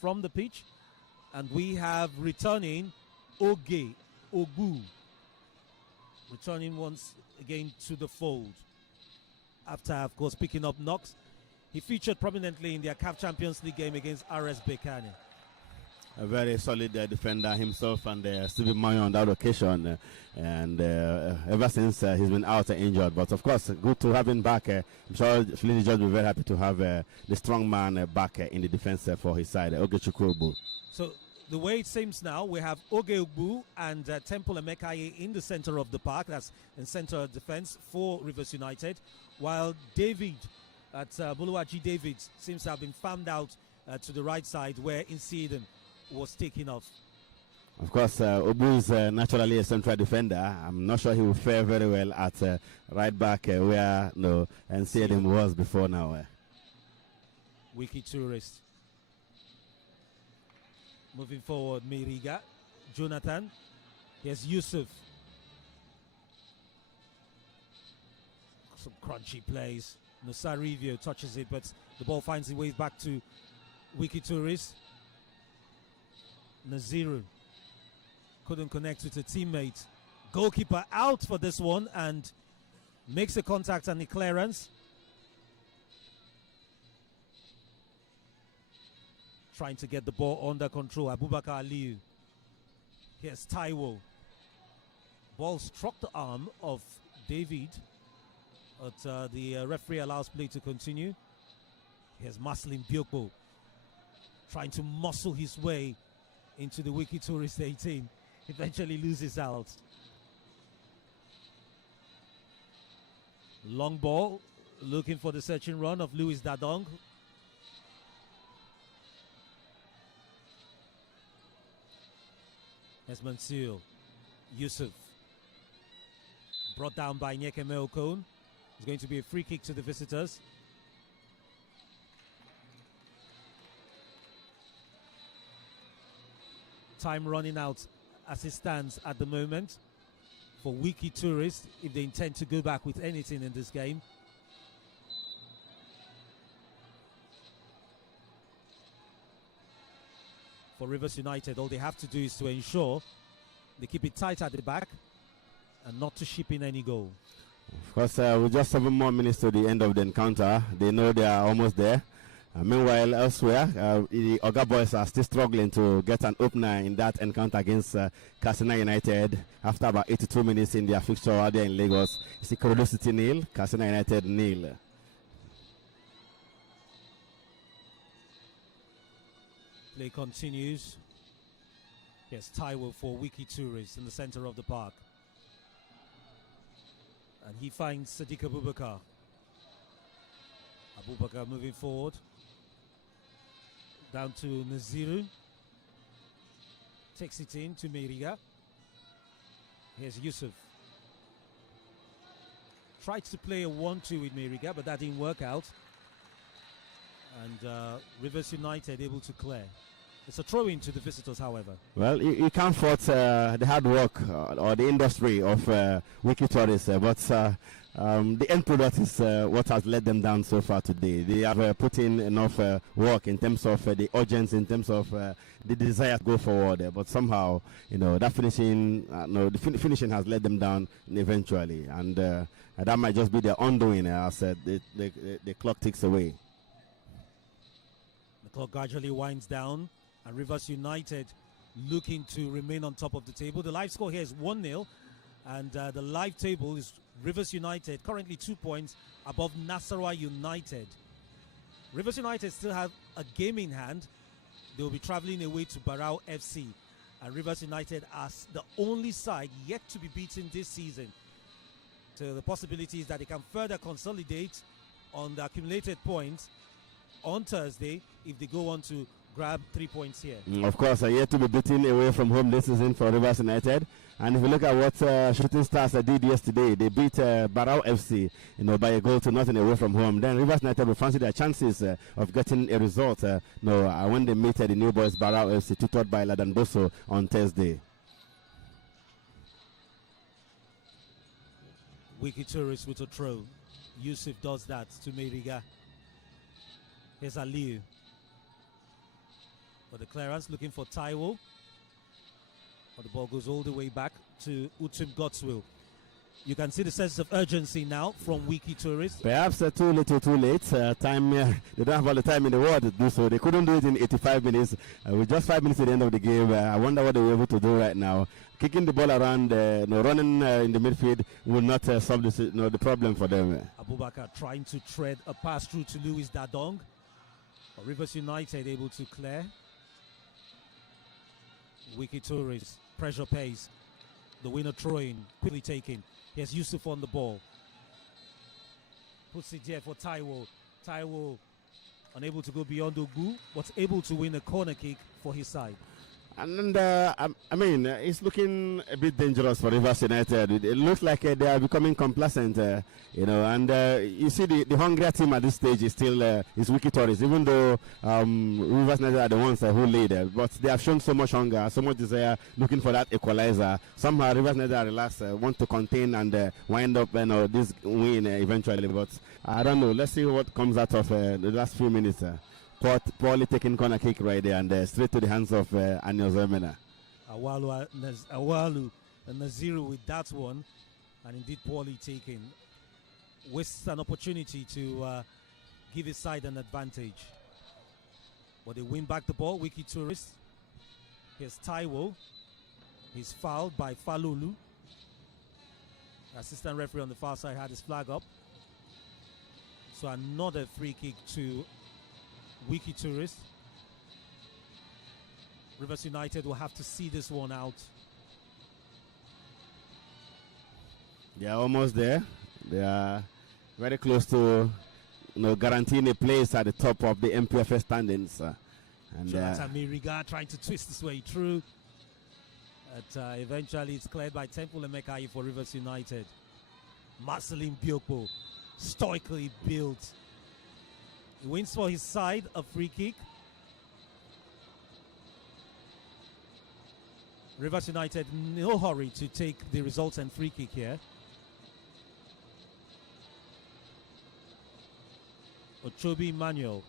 from the pitch. And we have returning Oge Ogbu. Returning once again to the fold. After, of course, picking up knocks. He featured prominently in their CAF Champions League game against RS Bekane. A very solid defender himself, and Stevie Mayo on that occasion. Ever since he's been out injured. But of course, good to have him back. I'm sure Felicity George will be very happy to have the strong man back in the defense for his side, Oge Chukwubu. So the way it seems now, we have Oge Ogbu and Temple Emekaye in the center of the park. That's in center of defense for Rivers United. While David at Buluwaji David seems to have been farmed out to the right side where Insidem was taken off. Of course, Obu is naturally a central defender. I'm not sure he will fare very well at right back where Insidem was before now. WIKKI Tourist. Moving forward, Miriga, Jonathan. Here's Yusuf. Some crunchy plays. Nosarivio touches it, but the ball finds its way back to WIKKI Tourist. Naziru couldn't connect with a teammate. Goalkeeper out for this one and makes a contact and a clearance. Trying to get the ball under control. Abubakar Aliyu. Here's Taiwo. Ball struck the arm of David, but the referee allows play to continue. Here's Maslin Bioko trying to muscle his way into the WIKKI Tourist 18. Eventually loses out. Long ball, looking for the searching run of Louis Dadong. As Mansour Yusuf brought down by Nyekeme Okon. It's going to be a free kick to the visitors. Time running out as it stands at the moment for WIKKI Tourist if they intend to go back with anything in this game. For Rivers United, all they have to do is to ensure they keep it tight at the back and not to ship in any goal. Of course, with just 7 more minutes to the end of the encounter, they know they are almost there. Meanwhile, elsewhere, the Oga Boys are still struggling to get an opener in that encounter against Katsina United. After about 82 minutes in their fixture out there in Lagos, it's Ikorodu City nil, Katsina United nil. Play continues. Yes, Taiwo for WIKKI Tourist in the center of the park. And he finds Sadiq Abubakar. Abubakar moving forward. Down to Naziru. Takes it in to Meriga. Here's Yusuf. Tried to play a 1-2 with Meriga, but that didn't work out. And Rivers United able to clear. It's a throw-in to the visitors, however. Well, you can't fault the hard work or the industry of WIKKI Tourist, but the end product is what has let them down so far today. They have put in enough work in terms of the urgency, in terms of the desire to go forward. But somehow, that finishing, finishing has let them down eventually, and that might just be their undoing as the clock ticks away. The clock gradually winds down, and Rivers United looking to remain on top of the table. The live score here is 1-0, and the live table is Rivers United currently 2 points above Nasarawa United. Rivers United still have a game in hand. They will be traveling away to Barao FC, and Rivers United are the only side yet to be beaten this season. So the possibility is that they can further consolidate on the accumulated points on Thursday if they go on to grab 3 points here. Of course, yet to be beaten away from home this season for Rivers United. And if you look at what Shooting Stars did yesterday, they beat Barao FC, by a goal to nothing away from home. Then Rivers United will fancy their chances of getting a result. When they meet the new boys Barao FC, tutored by Ladan Boso on Thursday. WIKKI Tourist with a throw. Yusuf does that to Meriga. Here's Aliu. For the clearance, looking for Taiwo. But the ball goes all the way back to Utum Godswill. You can see the sense of urgency now from WIKKI Tourist. Perhaps too little, too late. They don't have all the time in the world to do so. They couldn't do it in 85 minutes. With just 5 minutes at the end of the game, I wonder what they were able to do right now. Kicking the ball around, running in the midfield will not solve the problem for them. Abubakar trying to tread a pass through to Louis Dadong. But Rivers United able to clear. WIKKI Tourist, pressure pays. The winner throwing, quickly taken. Here's Yusuf on the ball. Puts it there for Taiwo. Taiwo unable to go beyond Ogu, but able to win a corner kick for his side. And it's looking a bit dangerous for Rivers United. It looks like they are becoming complacent, and you see the hungrier team at this stage is still is WIKKI Tourist, even though Rivers United are the ones who lead. But they have shown so much hunger, so much desire, looking for that equalizer. Somehow Rivers United are relaxed, want to contain and wind up this win eventually. But I don't know. Let's see what comes out of the last few minutes. Poorly taken corner kick right there and straight to the hands of Anil Zemena. Awalu and Naziru with that one, and indeed poorly taken. Wastes an opportunity to give his side an advantage. But they win back the ball. WIKKI Tourist. Here's Taiwo. He's fouled by Falulu. Assistant referee on the far side had his flag up. So another free kick to WIKKI Tourist. Rivers United will have to see this one out. They are almost there. They are very close to guaranteeing a place at the top of the NPFL standings. Jonathan Miriga trying to twist his way through. But eventually it's cleared by Temple Emekai for Rivers United. Marcelin Biokpo stoically built. He wins for his side a free kick. Rivers United no hurry to take the results and free kick here. Ochobi Emmanuel.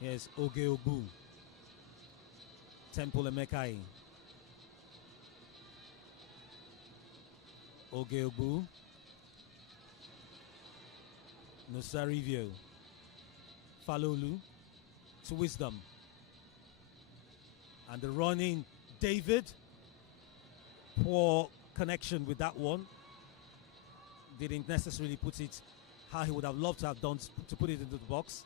Here's Oge Obu. Temple Emekai. Oge Obu. Nosarivio. Falolu to Wisdom. And the running David. Poor connection with that one. Didn't necessarily put it how he would have loved to have done to put it into the box.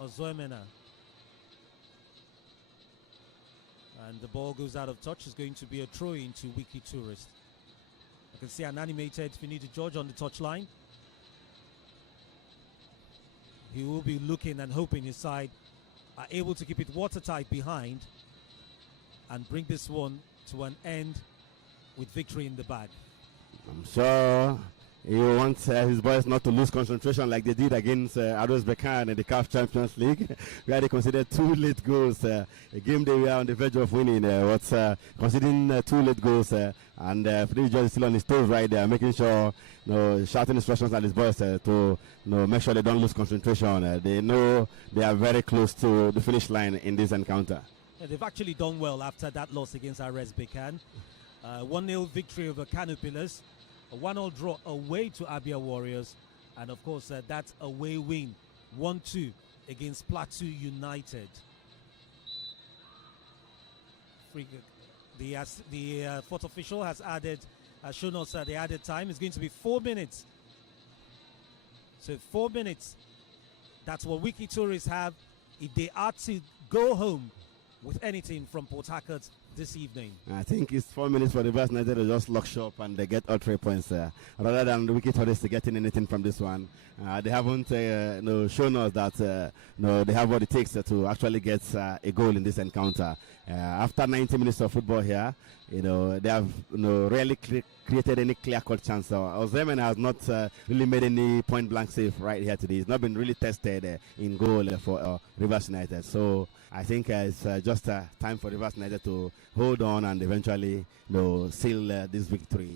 Ozoemena. And the ball goes out of touch. It's going to be a throw-in to WIKKI Tourist. I can see an animated Finidi George on the touchline. He will be looking and hoping his side are able to keep it watertight behind and bring this one to an end with victory in the bag. I'm sure he wants his boys not to lose concentration like they did against Ados Bekan in the CAF Champions League, where they considered 2 late goals. A game they were on the verge of winning. Considering 2 late goals, and Freddy George is still on his toes right there, making sure, shouting instructions at his boys to make sure they don't lose concentration. They know they are very close to the finish line in this encounter. Yeah, they've actually done well after that loss against RS Bekan. 1-0 victory over Kano Pillars. A 1-0 draw away to Abia Warriors, and of course that's away win 1-2 against Plateau United. The fourth official has shown us the added time. It's going to be 4 minutes. So 4 minutes. That's what WIKKI Tourists have if they are to go home with anything from Port Harcourt this evening. I think it's 4 minutes for the Rivers United to just lock shop and they get all 3 points rather than the WIKKI Tourists getting anything from this one. They haven't shown us that they have what it takes to actually get a goal in this encounter. After 90 minutes of football here, they have rarely created any clear-cut chance. Ozemena has not really made any point-blank save right here today. He's not been really tested in goal for Rivers United. So I think it's just time for Rivers United to hold on and eventually seal this victory.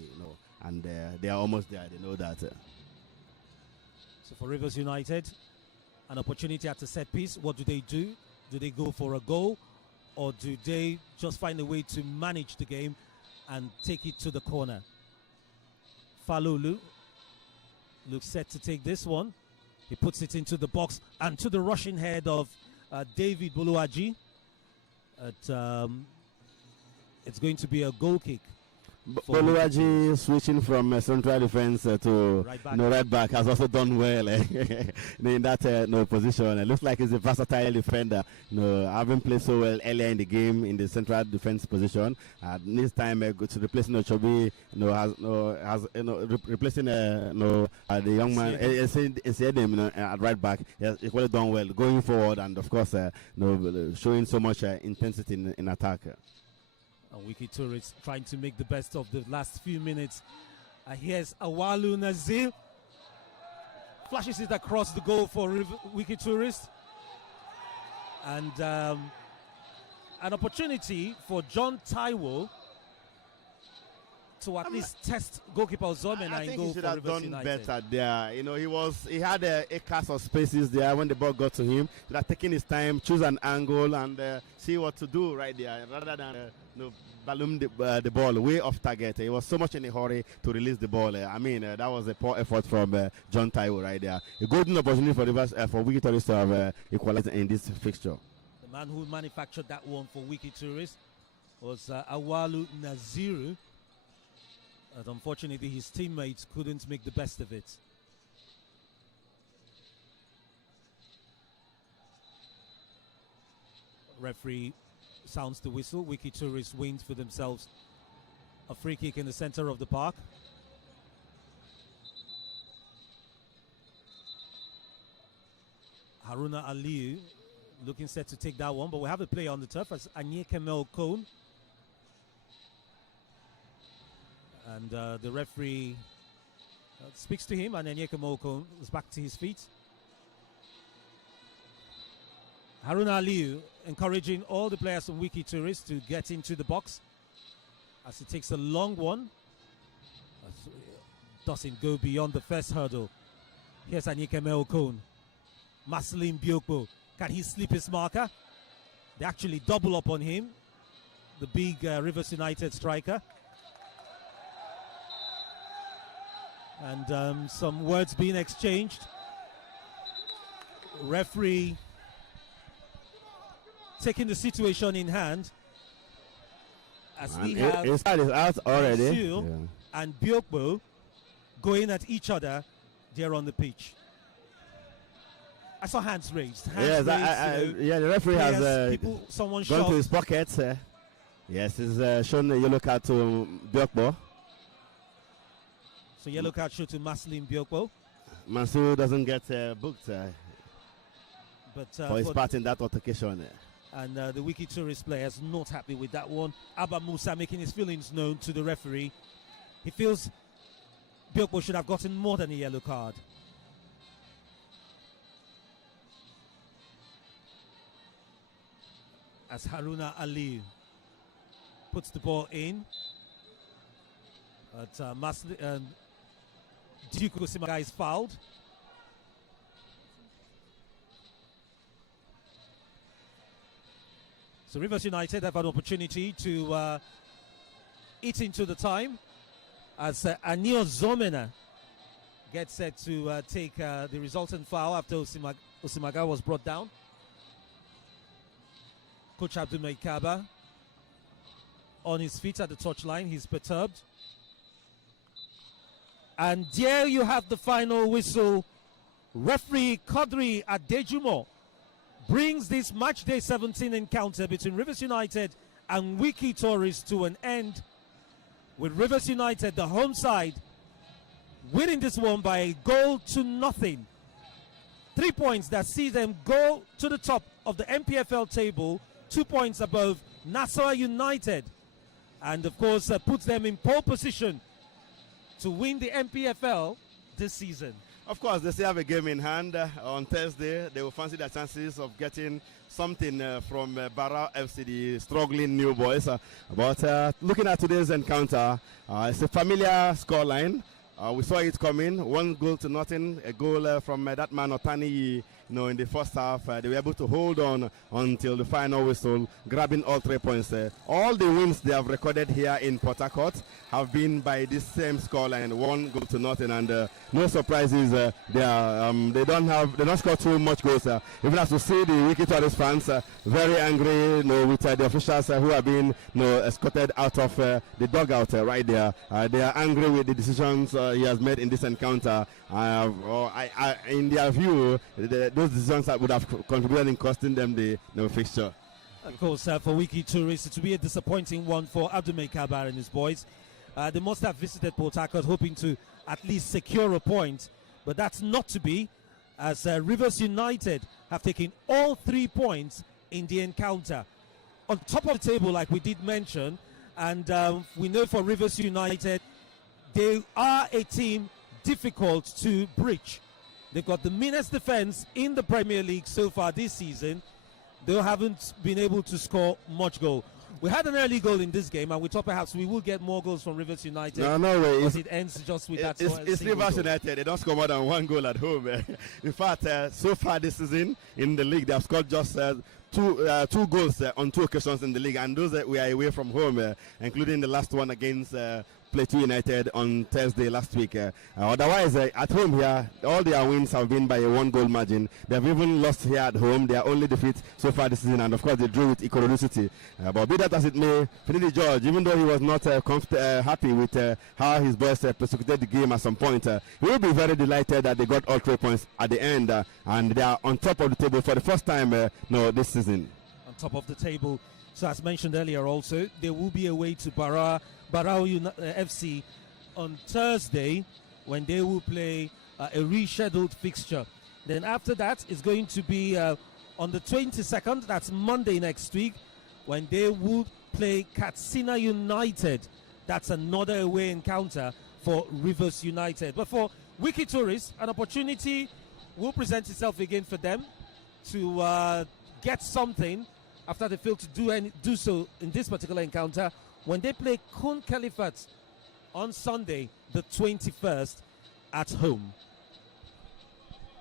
And they are almost there. They know that. So for Rivers United, an opportunity at a set piece. What do they do? Do they go for a goal, or do they just find a way to manage the game and take it to the corner? Falulu looks set to take this one. He puts it into the box and to the rushing head of David Boluaji. It's going to be a goal kick. Boluaji switching from central defense to right back has also done well in that position. It looks like he's a versatile defender. Having played so well earlier in the game in the central defense position, this time replacing Ochobi, replacing the young man at right back. Yes, equally done well going forward, and of course showing so much intensity in attack. WIKKI Tourist trying to make the best of the last few minutes. Here's Awalu Nazir. Flashes it across the goal for WIKKI Tourist. And an opportunity for John Taiwo to at least test goalkeeper Ozomena in goal for Rivers United. I think he should have done better there. He had a cast of spaces there when the ball got to him. He had taken his time, choose an angle, and see what to do right there, rather than balloon the ball way off target. He was so much in a hurry to release the ball. That was a poor effort from John Taiwo right there. A golden opportunity for Rivers for WIKKI Tourist to have equalized in this fixture. The man who manufactured that one for WIKKI Tourist was Awalu Naziru. But unfortunately, his teammates couldn't make the best of it. Referee sounds the whistle. WIKKI Tourist wins for themselves a free kick in the center of the park. Haruna Aliyu looking set to take that one, but we have a player on the turf as Anyekemel Kone. And the referee speaks to him, and Anyekemel Kone is back to his feet. Haruna Aliyu encouraging all the players from WIKKI Tourist to get into the box as he takes a long one. Doesn't go beyond the first hurdle. Here's Anyekemel Kone. Marcelin Biokpo. Can he slip his marker? They actually double up on him. The big Rivers United striker. And some words being exchanged. Referee taking the situation in hand as we have his side is out already. And Biokpo going at each other there on the pitch. I saw hands raised. The referee has someone gone to his pockets. Yes, he's shown a yellow card to Biokpo. So yellow card show to Marcelin Biokpo. Mansour doesn't get booked but for his part in that altercation. And the WIKKI Tourist player is not happy with that one. Abba Musa making his feelings known to the referee. He feels Biokpo should have gotten more than a yellow card. As Haruna Aliyu puts the ball in. But Duke Osimaga is fouled. So Rivers United have an opportunity to eat into the time as Anio Zomena gets set to take the resultant foul after Osimaga was brought down. Coach Abdul Kaba on his feet at the touchline. He's perturbed. And there you have the final whistle. Referee Kadri Adejumo brings this match day 17 encounter between Rivers United and WIKKI Tourist to an end, with Rivers United, the home side, winning this one by 1-0. 3 points that see them go to the top of the NPFL table, 2 points above Nassau United, and of course puts them in pole position to win the NPFL this season. Of course, they still have a game in hand on Thursday. They will fancy their chances of getting something from Barra FC, the struggling new boys. But looking at today's encounter, it's a familiar scoreline. We saw it coming. 1-0, a goal from that man Otani. In the first half, they were able to hold on until the final whistle, grabbing all 3 points. All the wins they have recorded here in Port Harcourt have been by this same scoreline, 1-0, and no surprises. They don't score too much goals. Even as we see the WIKKI Tourist fans very angry, with the officials who have been escorted out of the dugout right there. They are angry with the decisions he has made in this encounter. In their view, those decisions that would have contributed in costing them the fixture. Of course, for WIKKI Tourists, it will be a disappointing one for Abdulmay Kabar and his boys. They must have visited Port Harcourt hoping to at least secure a point, but that's not to be, as Rivers United have taken all 3 points in the encounter. On top of the table, like we did mention, and we know for Rivers United, they are a team difficult to breach. They've got the meanest defense in the Premier League so far this season. They haven't been able to score much goal. We had an early goal in this game, and we thought perhaps we will get more goals from Rivers United. No way. Because it ends just with that. It's Rivers United. They don't score more than 1 goal at home. In fact, so far this season in the league, they have scored just two goals on 2 occasions in the league, and those we are away from home, including the last one against Plateau United on Thursday last week. Otherwise, at home here, all their wins have been by a 1-goal margin. They have even lost here at home. Their only defeat so far this season, and of course they drew with Ikorodu City. But be that as it may, Finidi George, even though he was not happy with how his boys prosecuted the game at some point, he will be very delighted that they got all 3 points at the end, and they are on top of the table for the first time this season. On top of the table. So as mentioned earlier also, they will be away to Barra FC on Thursday, when they will play a rescheduled fixture. Then after that, it's going to be on the 22nd, that's Monday next week, when they will play Katsina United. That's another away encounter for Rivers United. But for WIKKI Tourists, an opportunity will present itself again for them to get something after they failed to do so in this particular encounter, when they play Kun Khalifat on Sunday, the 21st, at home.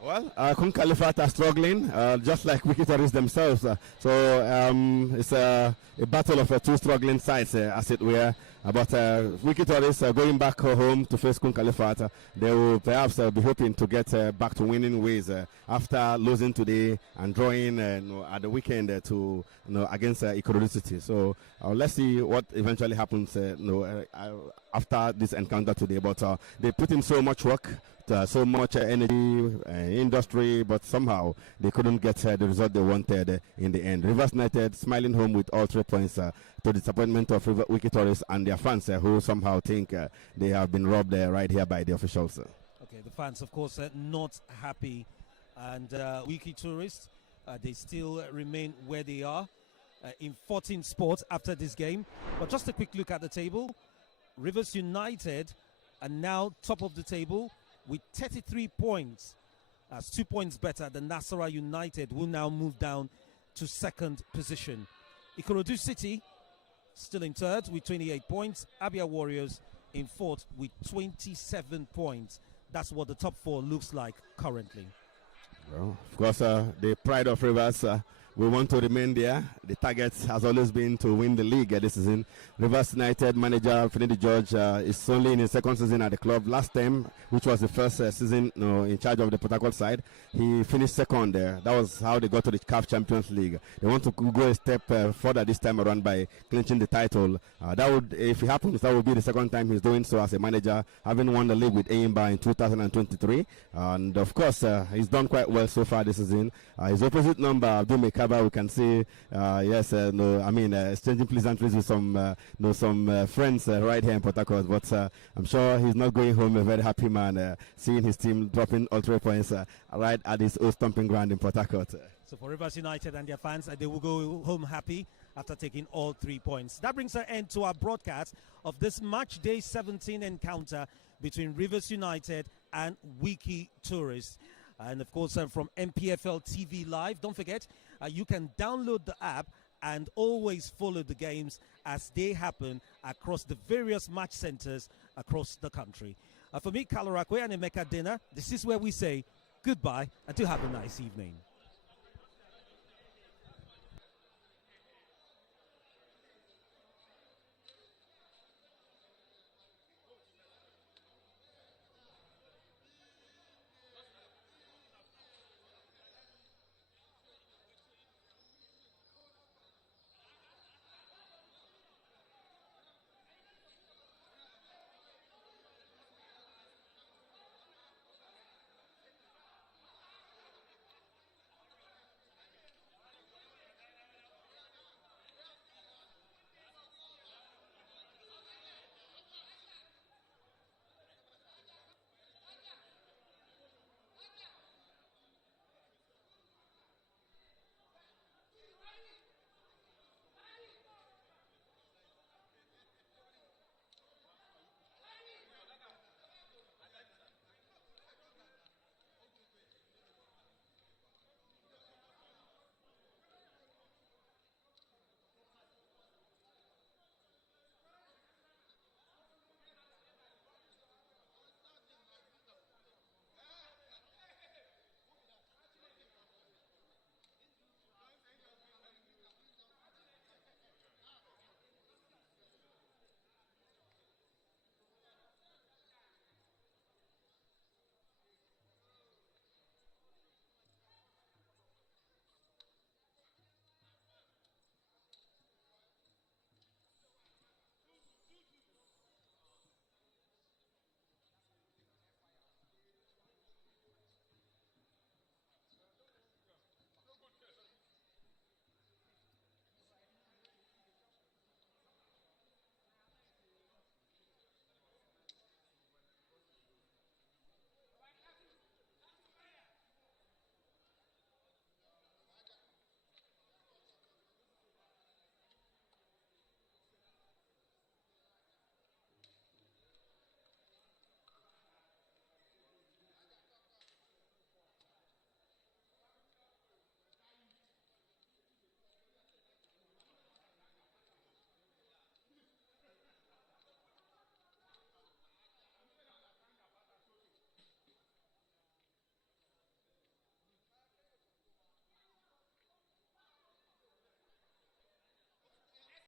Well, Kun Khalifat are struggling, just like WIKKI Tourists themselves. It's a battle of 2 struggling sides, as it were. But WIKKI Tourists going back home to face Kun Khalifat. They will perhaps be hoping to get back to winning ways after losing today and drawing at the weekend to against Ikorodu City. So let's see what eventually happens after this encounter today. But they put in so much work, so much energy, industry, but somehow they couldn't get the result they wanted in the end. Rivers United smiling home with all 3 points, to the disappointment of WIKKI Tourists and their fans, who somehow think they have been robbed right here by the officials. Okay, the fans, of course, not happy, and WIKKI Tourists, they still remain where they are in 14 spots after this game. But just a quick look at the table. Rivers United are now top of the table with 33 points. That's 2 points better than Nassau United, who now move down to 2nd position. Ikorodu City still in 3rd with 28 points. Abia Warriors in 4th with 27 points. That's what the top 4 looks like currently. Well, of course, the pride of Rivers, we want to remain there. The target has always been to win the league this season. Rivers United manager Finidi George is only in his 2nd season at the club. Last time, which was the first season in charge of the Port Harcourt side, he finished 2nd there. That was how they got to the CAF Champions League. They want to go a step further this time around by clinching the title. That would, if it happens, that would be the 2nd time he's doing so as a manager, having won the league with Aimba in 2023. And of course, he's done quite well so far this season. His opposite number, Abdulmay Kabar, we can see, exchanging pleasantries with some friends right here in Port Harcourt. But I'm sure he's not going home a very happy man, seeing his team dropping all 3 points right at his old stomping ground in Port Harcourt. So for Rivers United and their fans, they will go home happy, after taking all 3 points. That brings an end to our broadcast of this match day 17 encounter between Rivers United and WIKKI Tourists. And of course, from NPFL TV Live, don't forget, you can download the app and always follow the games as they happen across the various match centers across the country. For me, Kalorakwe and Emeka Dena, this is where we say goodbye and to have a nice evening.